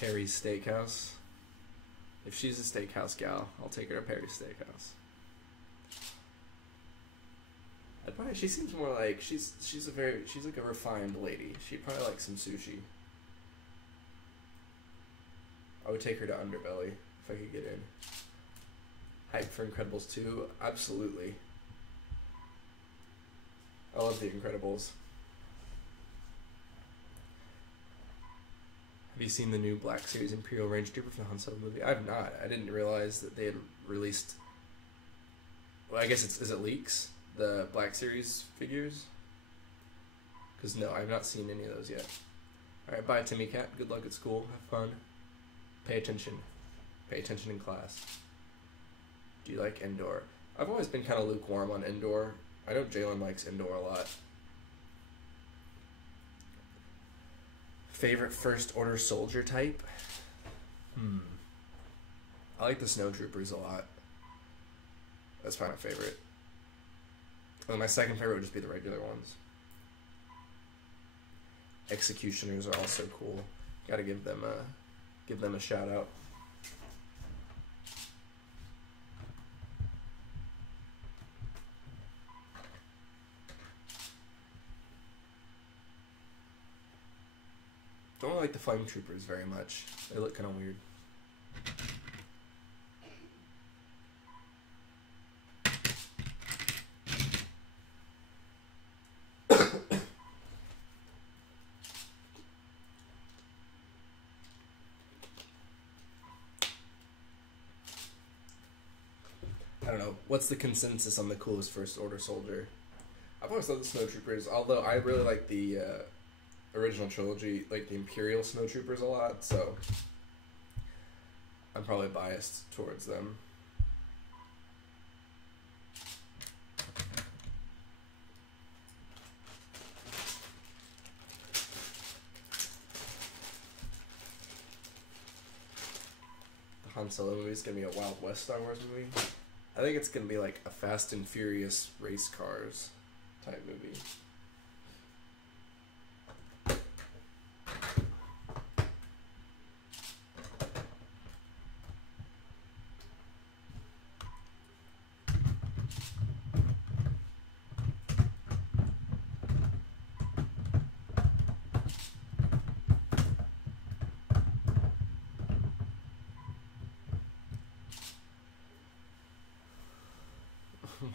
Perry's Steakhouse. If she's a steakhouse gal, I'll take her to Perry's Steakhouse. She seems more like she's like a refined lady. She'd probably like some sushi. I would take her to Underbelly if I could get in. Hype for Incredibles 2? Absolutely. I love The Incredibles. Have you seen the new Black Series Imperial Range Trooper from the Han Solo movie? I have not. I didn't realize that they had released... Well, I guess is it leaks? The Black Series figures? Because no, I've not seen any of those yet. Alright, bye Timmy Cat. Good luck at school. Have fun. Pay attention. Pay attention in class. Do you like Endor? I've always been kind of lukewarm on Endor. I know Jalen likes Endor a lot. Favorite First Order soldier type? I like the Snowtroopers a lot. That's probably my favorite. And my second favorite would just be the regular ones. Executioners are also cool. Gotta give them a shout out. Don't really like the Flame Troopers very much. They look kind of weird. I don't know. What's the consensus on the coolest First Order soldier? I've always loved the Snowtroopers, although I really like the original trilogy, like the Imperial Snowtroopers a lot, so I'm probably biased towards them. The Han Solo movie is going to be a Wild West Star Wars movie. I think it's going to be like a Fast and Furious race cars type movie.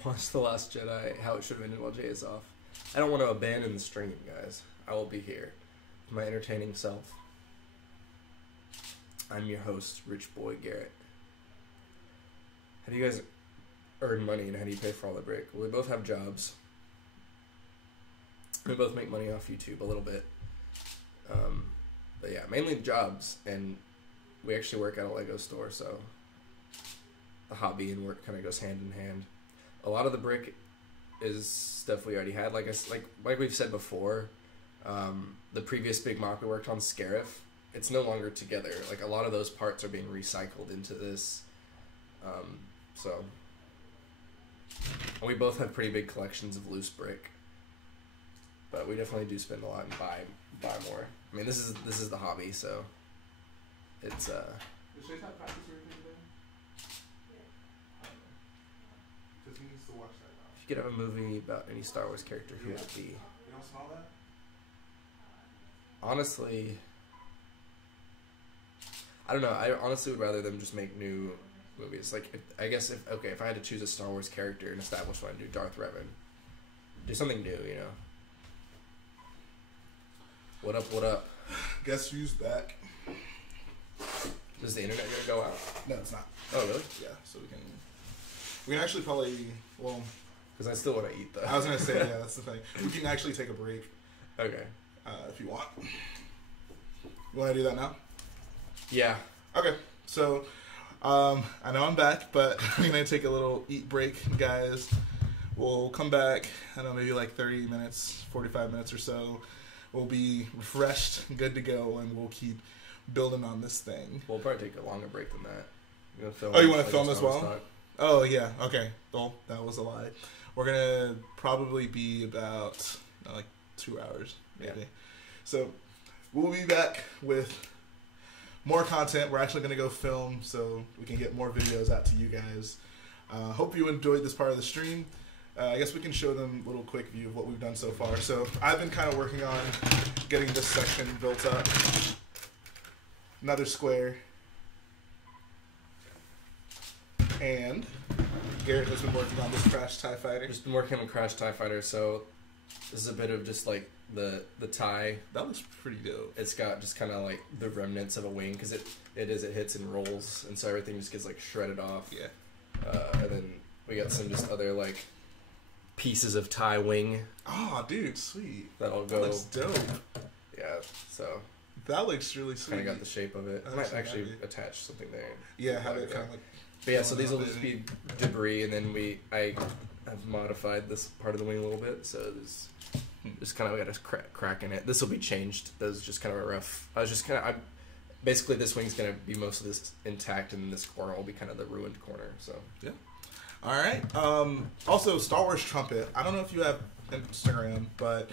Watch The Last Jedi, how it should have ended while Jay is off. I don't want to abandon the stream, guys. I will be here. My entertaining self. I'm your host, Rich Boy Garrett. How do you guys earn money and how do you pay for all the brick? Well, we both have jobs. We both make money off YouTube a little bit. But yeah, mainly jobs, and we actually work at a Lego store, so the hobby and work kind of goes hand in hand. A lot of the brick is stuff we already had. Like we've said before, the previous big MOC we worked on, Scarif, it's no longer together. Like a lot of those parts are being recycled into this. So we both have pretty big collections of loose brick, but we definitely do spend a lot and buy more. I mean, this is the hobby, so it's Did Shay have practice or anything today? Because he needs to watch that now. If you could have a movie about any Star Wars character, who would it be? You don't smell that? Honestly, I don't know. I honestly would rather them just make new movies. Like, if I had to choose a Star Wars character and establish one, I'd do Darth Revan. Do something new, you know. What up? What up? Guess who's back? Is the internet gonna go out? No, it's not. Oh, really? Yeah, so we can actually probably, well, because I still want to eat though. I was gonna say, yeah, that's the thing. We can actually take a break. Okay. If you want. You want to do that now? Yeah. Okay. So, I know I'm back, but I'm gonna take a little eat break, guys. We'll come back. I don't know, maybe like 30 minutes, 45 minutes or so. We'll be refreshed, good to go, and we'll keep building on this thing. We'll probably take a longer break than that. You want to film as well? Talk? Oh, yeah. Okay. Well, that was a lie. We're going to probably be about like 2 hours, maybe. Yeah. So we'll be back with more content. We're actually going to go film so we can get more videos out to you guys. Hope you enjoyed this part of the stream. I guess we can show them a little quick view of what we've done so far. So I've been kind of working on getting this section built up. Another square. And Garrett has been working on this Crash TIE Fighter. Just been working on Crash TIE Fighter, so this is a bit of just like the TIE. That looks pretty dope. It's got just kind of like the remnants of a wing, because it hits and rolls, and so everything just gets like shredded off. Yeah. And then we got some just other like pieces of TIE wing. Oh, dude, sweet. That'll go. That looks dope. Yeah, so. That looks really sweet. Kind of got the shape of it. I might actually attach something there. Yeah, have it kind of like. But yeah, so these will just be debris, and then I have modified this part of the wing a little bit, so there's just kind of got a crack in it. This will be changed. That was just kind of a rough. Basically this wing's gonna be most of this intact, and this corner will be kind of the ruined corner. So yeah. All right. Also, Star Wars Trumpet. I don't know if you have Instagram, but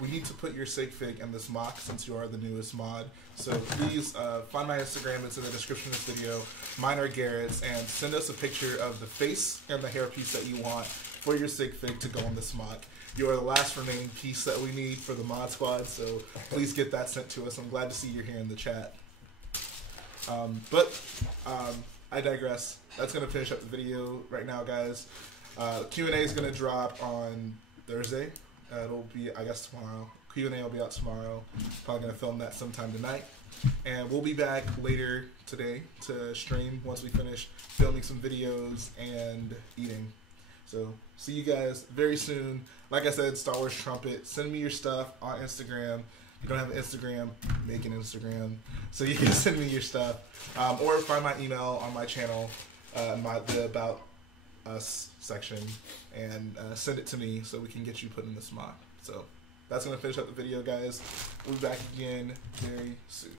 we need to put your sig fig in this MOC since you are the newest mod. So please find my Instagram. It's in the description of this video. Mine are Garrett's, and send us a picture of the face and the hairpiece that you want for your sig fig to go on this MOC. You are the last remaining piece that we need for the mod squad, so please get that sent to us. I'm glad to see you're here in the chat. I digress. That's going to finish up the video right now, guys. Q&A is going to drop on Thursday. It'll be, I guess, tomorrow. Q&A will be out tomorrow. Probably going to film that sometime tonight. And we'll be back later today to stream once we finish filming some videos and eating. So, see you guys very soon. Like I said, Star Wars Trumpet. Send me your stuff on Instagram. If you don't have an Instagram, make an Instagram. So you can send me your stuff. Or find my email on my channel, the About Us section, and send it to me so we can get you put in this MOC. So that's going to finish up the video, guys. We'll be back again very soon.